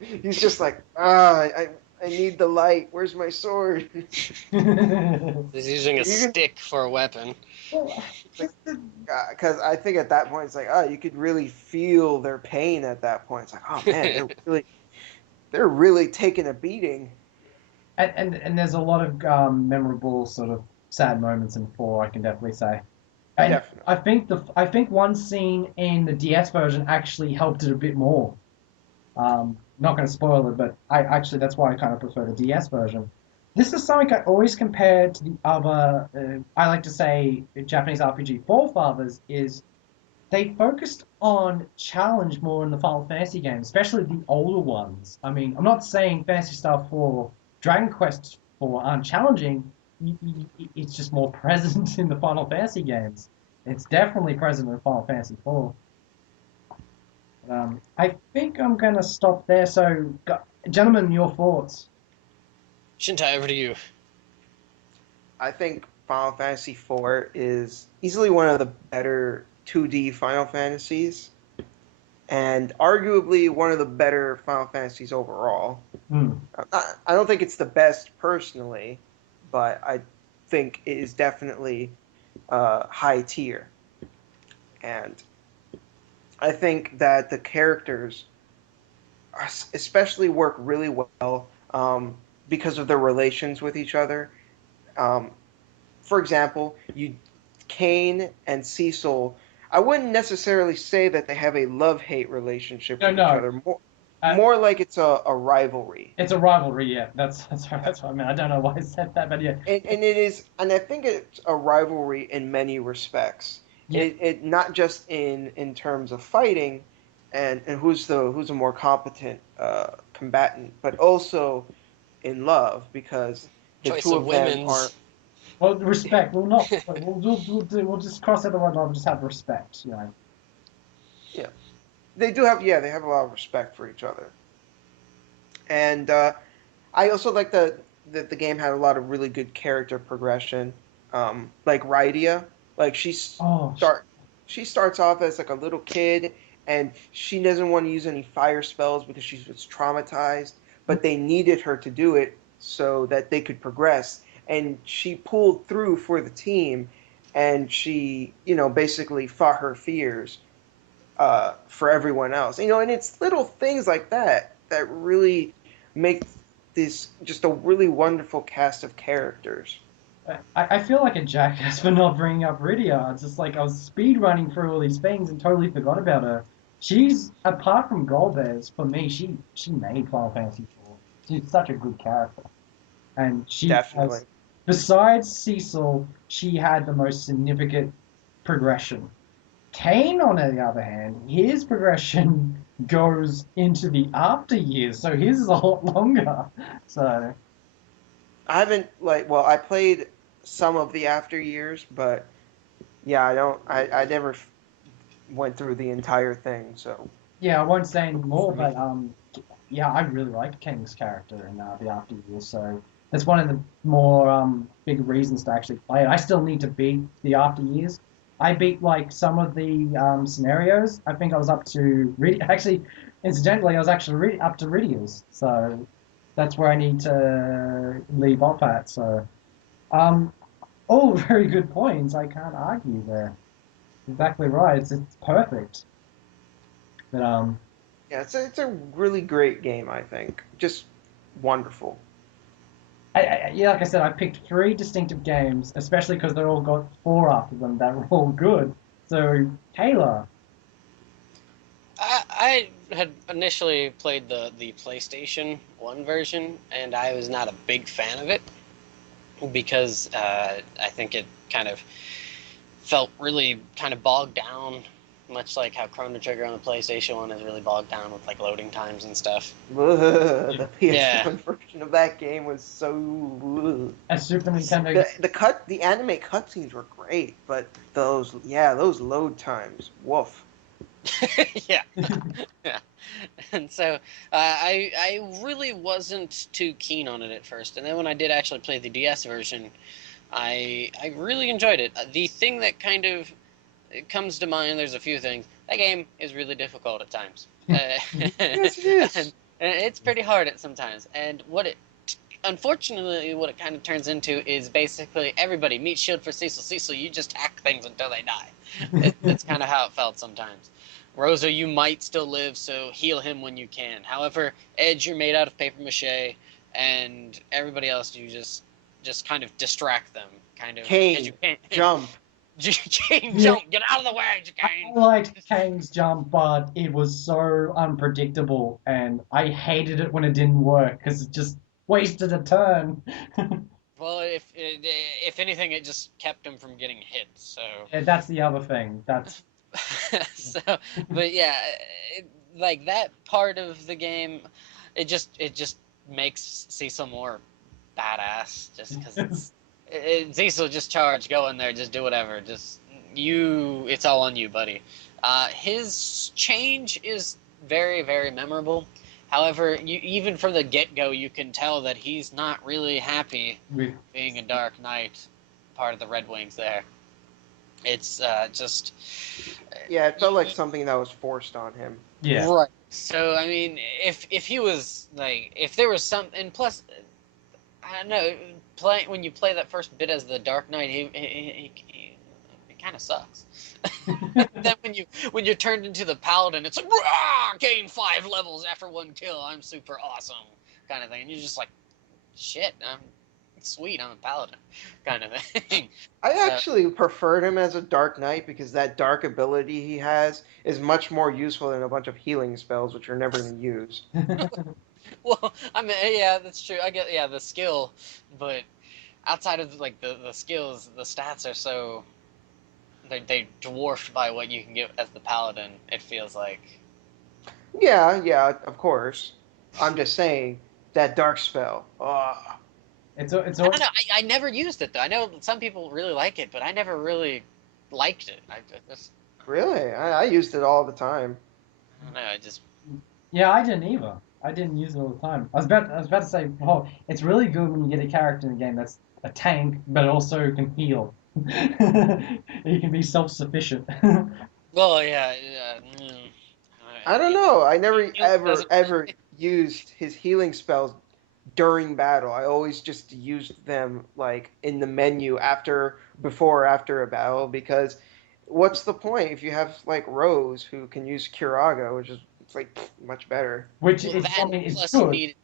He's just like, I need the light. Where's my sword? He's using a You can, stick for a weapon. Well, just the, because I think at that point it's like, you could really feel their pain at that point. It's like, oh man, they're really taking a beating. and there's a lot of memorable sort of sad moments in 4, I can definitely say. And Definitely. I think one scene in the DS version actually helped it a bit more. Not going to spoil it, but I actually that's why I kind of prefer the DS version. This is something I always compare to the other. I like to say Japanese RPG forefathers is they focused on challenge more in the Final Fantasy games, especially the older ones. I mean, I'm not saying Fantasy Star 4, Dragon Quest 4 aren't challenging. It's just more present in the Final Fantasy games. It's definitely present in Final Fantasy 4. I think I'm going to stop there. So, gentlemen, your thoughts? Shintai, over to you. I think Final Fantasy IV is easily one of the better 2D Final Fantasies, and arguably one of the better Final Fantasies overall. Hmm. I don't think it's the best personally, but I think it is definitely high tier. And I think that the characters especially work really well because of their relations with each other. Um, for example, Kane and Cecil. I wouldn't necessarily say that they have a love-hate relationship No, with each no. other. Uh, More like it's a rivalry. it's a rivalry, yeah. That's what I mean. I don't know why I said that, but yeah. And it is, and I think it's a rivalry in many respects. Yeah. It not just in terms of fighting, and who's a more competent combatant, but also in love because the Choice two of of them women's. are. Well, respect. We'll not. We'll just cross out the word love and just have respect. You know. Yeah, they do have, they have a lot of respect for each other, and I also like that the game had a lot of really good character progression. Like Rydia, like Oh, she starts off as like a little kid, and she doesn't want to use any fire spells because she was traumatized, but they needed her to do it so that they could progress. And she pulled through for the team, and she, basically fought her fears for everyone else. And it's little things like that that really make this just a really wonderful cast of characters. I feel like a jackass for not bringing up Rydia. It's just like I was speed running through all these things and totally forgot about her. She's apart from Golbez, for me, she made Final Fantasy 4. She's such a good character, and she has, Definitely. besides Cecil, she had the most significant progression. Kane, on the other hand, his progression goes into the after years, so his is a lot longer. So I haven't I played some of the after years, but yeah, I never went through the entire thing. So yeah, I won't say any more, for me, but yeah, I really like Kane's character in the after years, so that's one of the more big reasons to actually play it. I still need to beat the after years. I beat like some of the scenarios. I think I was up to actually, incidentally, I was actually up to Ridia's, so that's where I need to leave off at. So, um, all very good points. I can't argue there. Exactly right. It's perfect. But yeah, it's a really great game. I think just wonderful. yeah, like I said, I picked three distinctive games, especially because they're all got four after them that were all good. So, Taylor, I had initially played the PlayStation 1 version, and I was not a big fan of it because I think it kind of felt really kind of bogged down, much like how Chrono Trigger on the PlayStation 1 is really bogged down with like loading times and stuff. The Yeah. PS1 version of that game was so. a Super Nintendo. The anime cutscenes were great, but those load times, woof. Yeah. Yeah. And so I really wasn't too keen on it at first, and then when I did actually play the DS version, I really enjoyed it. The thing that kind of it comes to mind, there's a few things. That game is really difficult at times. Yes, it is. And it's pretty hard at sometimes. And unfortunately, what it kind of turns into is basically everybody meet shield for Cecil. Cecil, you just hack things until they die. It's kind of how it felt sometimes. Rosa, you might still live, so heal him when you can. However, Edge, you're made out of paper mache, and everybody else, you just kind of distract them, kind of. 'Cause Kane, you can't jump. Kane, Yeah. jump! Get out of the way, I Kane! liked Kane's jump, but it was so unpredictable, and I hated it when it didn't work because it just wasted a turn. Well, if anything, it just kept him from getting hit. So. And that's the other thing. That's So, but yeah, like that part of the game, it just makes Cecil more badass. Just because Cecil just charge, go in there, just do whatever. It's all on you, buddy. His change is very, very memorable. However, even from the get-go, you can tell that he's not really happy being a Dark Knight, part of the Red Wings there. It's just... Yeah, it felt like something that was forced on him. yeah. Right. So, I mean, if he was, like, if there was some... And plus, I don't know, when you play that first bit as the Dark Knight, he kind of sucks. Then when you're turned into the Paladin, it's like, Rah! Gain 5 levels after 1 kill, I'm super awesome, kind of thing. And you're just like, shit, sweet, I'm a Paladin, kind of thing. I actually preferred him as a Dark Knight because that dark ability he has is much more useful than a bunch of healing spells, which are never going to use. Well, I mean, yeah, that's true. I get, yeah, the skill, but outside of like the skills, the stats are so they dwarfed by what you can get as the Paladin. It feels like. Yeah, of course. I'm just saying that dark spell. It's I don't know. I never used it though. I know some people really like it, but I never really liked it. I just Really? I used it all the time. I don't know. I just Yeah, I didn't either. I didn't use it all the time. I was about to say, oh, it's really good when you get a character in the game that's a tank, but also can heal. He can be self-sufficient. well, yeah. I don't know. I never Healing doesn't ever used his healing spells during battle. I always just used them like in the menu before or after a battle because what's the point if you have like Rose who can use Curaga, which is it's like much better. Which Well, is, that I mean, it's plus you good. needed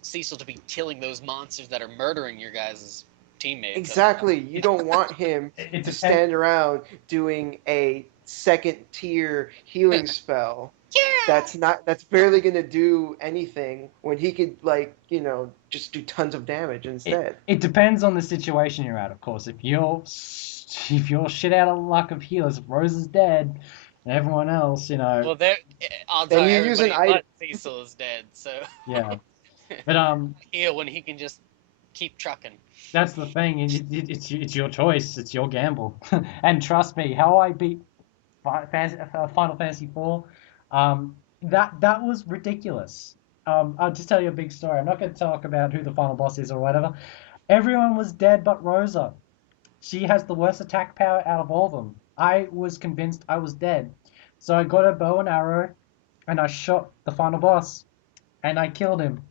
Cecil to be killing those monsters that are murdering your guys' teammates. Exactly. You don't want him It to depends. stand around doing a second tier healing spell. That's barely gonna do anything when he could just do tons of damage instead. It depends on the situation you're at, of course. If you're shit out of luck of healers, if Rose is dead, and everyone else, Well, there odds Then are you use an everybody item. but Cecil is dead. So yeah. But heal when he can just keep trucking. that's the thing. It's your choice. It's your gamble. And trust me, how I beat Final Fantasy IV, that was ridiculous. I'll just tell you a big story. I'm not going to talk about who the final boss is or whatever. Everyone was dead but Rosa. She has the worst attack power out of all of them. I was convinced I was dead. So I got a bow and arrow, and I shot the final boss, and I killed him.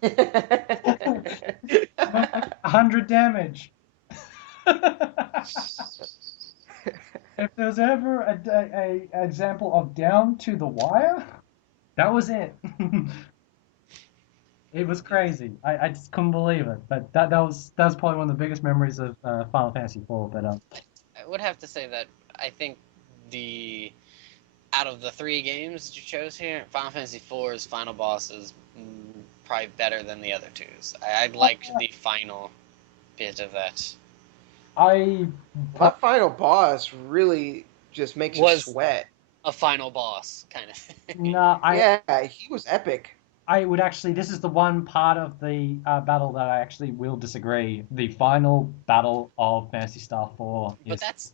100 damage. If there's ever a example of down to the wire, that was it. It was crazy. I just couldn't believe it. But that was probably one of the biggest memories of Final Fantasy IV. But I would have to say that I think out of the 3 games that you chose here, Final Fantasy IV's final boss is probably better than the other 2's. I liked the final bit of that. That final boss really just makes you sweat. A final boss kind of thing. No, Yeah, he was epic. I would actually. This is the one part of the battle that I actually will disagree. The final battle of Phantasy Star 4 is. But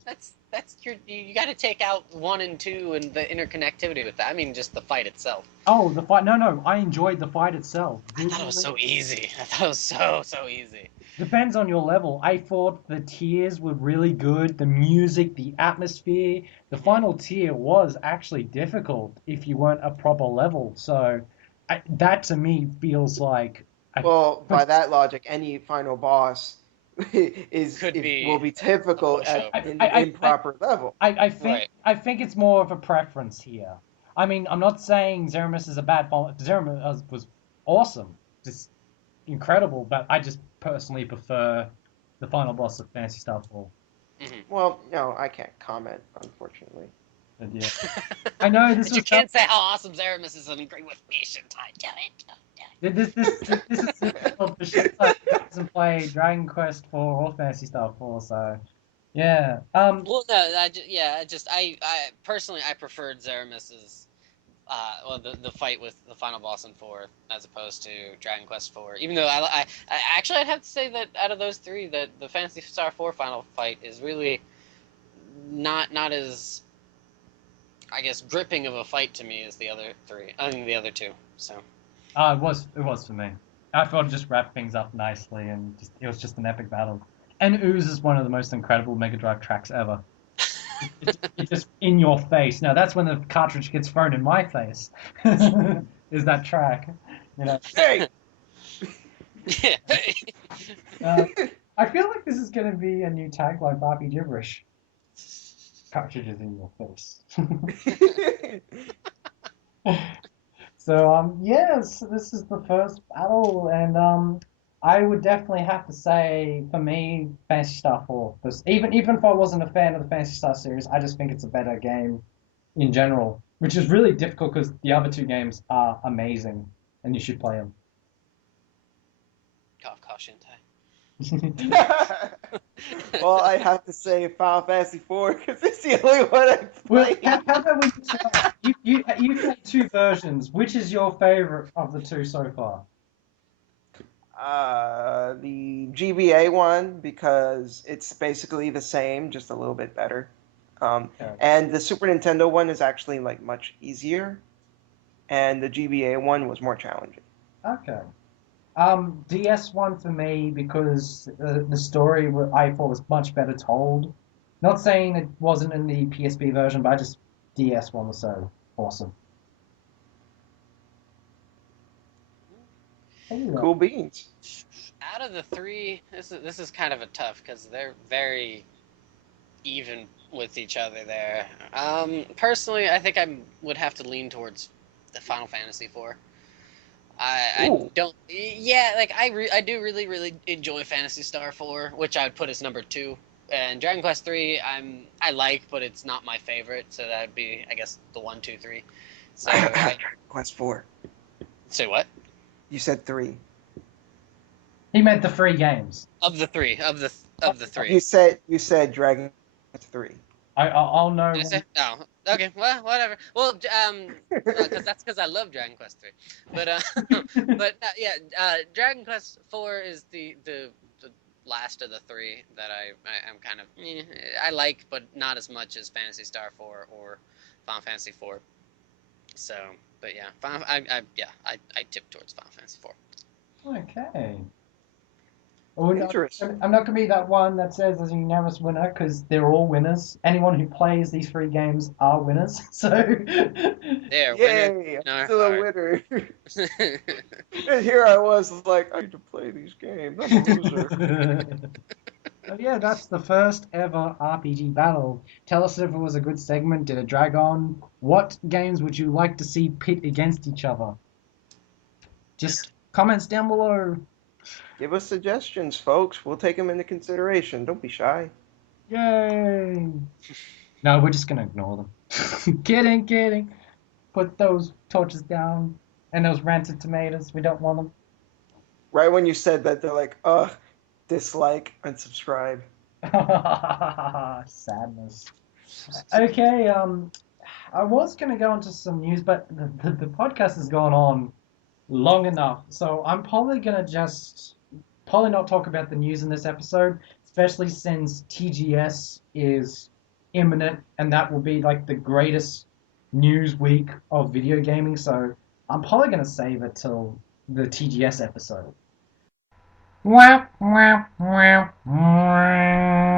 that's you got to take out 1 and 2 and the interconnectivity with that. I mean, just the fight itself. Oh, the fight! No, I enjoyed the fight itself. I thought it was so easy. I thought it was so easy. Depends on your level. I thought the tiers were really good. The music, the atmosphere. The final tier was actually difficult if you weren't a proper level. So that to me feels like a, Well, by that logic, any final boss Could will be be a difficult at pushover. an improper level. Right. I think it's more of a preference here. I mean, I'm not saying Zeramis is a bad final. Zeramis was awesome, just incredible. But I just personally prefer the final boss of Fantasy Star 4. Well, no, I can't comment, unfortunately. But yeah, I know this But you was can't say how awesome Zeramis is and agree with me, Shintai. Damn it. this is difficult for Shintai who hasn't played Dragon Quest 4 or Fantasy Star 4. So yeah, Well, no, I personally I preferred Zeramis's the fight with the final boss in 4 as opposed to Dragon Quest 4. Even though I actually I'd have to say that out of those three, that the Phantasy Star 4 final fight is really not as, I guess, gripping of a fight to me as the other three. I mean the other two. So it was for me. I thought it just wrapped things up nicely, and it was just an epic battle. And Ooze is one of the most incredible Mega Drive tracks ever. It's just in your face. Now that's when the cartridge gets thrown in my face. Is that track? You know. Hey! yeah. Uh, I feel like this is going to be a new tagline for RPGibberish. Cartridges in your face. So yes, this is the first battle, and I would definitely have to say for me, Fantasy Star 4. Because even if I wasn't a fan of the Fantasy Star series, I just think it's a better game in general, which is really difficult because the other two games are amazing, and you should play them. Cough, Shintai. Well, I have to say Final Fantasy IV because it's the only one I Well, played. how about we decide? You played two versions. Which is your favorite of the two so far? The GBA one because it's basically the same, just a little bit better. Okay. And the Super Nintendo one is actually like much easier, and the GBA one was more challenging. Okay. DS one for me because the story I thought was much better told. Not saying it wasn't in the PSP version, but I just DS one was so awesome. Anyway, Cool beans. Out of the three, this is kind of a tough because they're very even with each other there. Personally, I think I would have to lean towards the Final Fantasy 4. I Ooh. don't, yeah, like I do really enjoy Fantasy Star 4, which I would put as number 2. And Dragon Quest 3 I like, but it's not my favorite, so that would be, I guess, the 1, 2, 3. So I Quest 4. say what? You said 3. he meant the free games. Of the three, of the three. You said Dragon Quest 3. I'll know. Did I say? Oh, okay. Well, whatever. Well, because that's because I love Dragon Quest 3. Yeah, Dragon Quest 4 is the last of the three that I'm kind of I like, but not as much as Phantasy Star 4 or Final Fantasy 4. So, but yeah, I tip towards Final Fantasy 4. Okay. Oh, no, Interesting. I'm not going to be that one that says there's a unanimous winner because they're all winners. Anyone who plays these three games are winners. So, There, winner Yay! in I'm our still a heart. winner. And here I was like, I need to play these games. I'm a loser. oh, yeah, that's the first ever RPG battle. Tell us if it was a good segment. Did it drag on? What games would you like to see pit against each other? Just comments down below. Give us suggestions, folks. We'll take them into consideration. Don't be shy. Yay! No, we're just gonna ignore them. Kidding. Put those torches down and those rancid tomatoes. We don't want Right when you said that, they're like, dislike, unsubscribe. them. Sadness. Okay, I was gonna go into some news, but the podcast has gone on long enough, so I'm probably gonna just probably not talk about the news in this episode, especially since TGS is imminent, and that will be like the greatest news week of video gaming. So I'm probably gonna save it till the TGS episode. Wow, wow, wow, wow.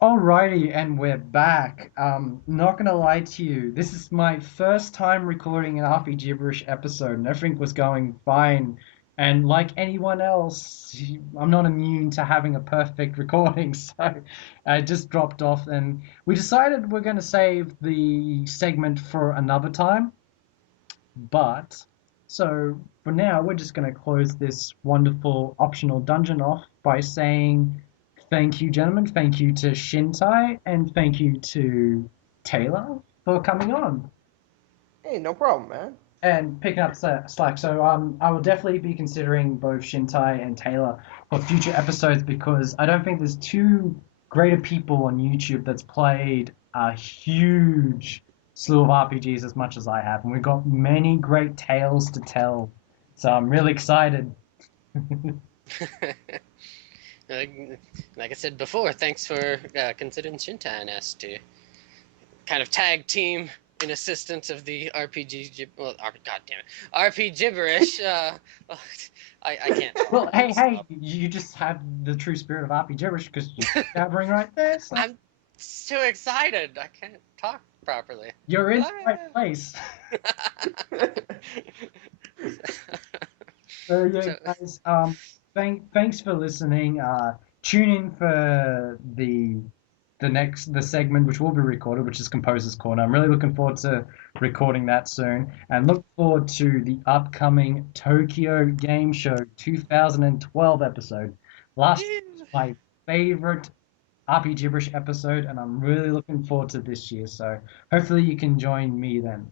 Alrighty, and we're back. Not gonna lie to you, this is my first time recording an RPGibberish episode, and everything was going fine. And like anyone else, I'm not immune to having a perfect recording, so I just dropped off, and we decided we're gonna save the segment for another time. But so for now, we're just going to close this wonderful optional dungeon off by saying thank you, gentlemen. Thank you to Shintai and thank you to Taylor for coming on Hey, no problem, man. and picking up slack. So I will definitely be considering both Shintai and Taylor for future episodes because I don't think there's two greater people on YouTube that's played a huge slew of RPGs as much as I have, and we've got many great tales to tell. So I'm really excited. like, like I said before, thanks for considering Shintai and us to kind of tag team in assistance of the God damn it, RP gibberish. I can't talk. Well, I'm hey, you just have the true spirit of RP gibberish because you're jabbering right there. So I'm too excited. I can't talk properly. you're in the right place. So yeah, So, guys, thanks for listening. Tune in for the segment which will be recorded, which is Composer's Corner. I'm really looking forward to recording that soon, and look forward to the upcoming Tokyo Game Show 2012 episode. Last was my favorite RP Gibberish episode, and I'm really looking forward to this year. So hopefully you can join me then.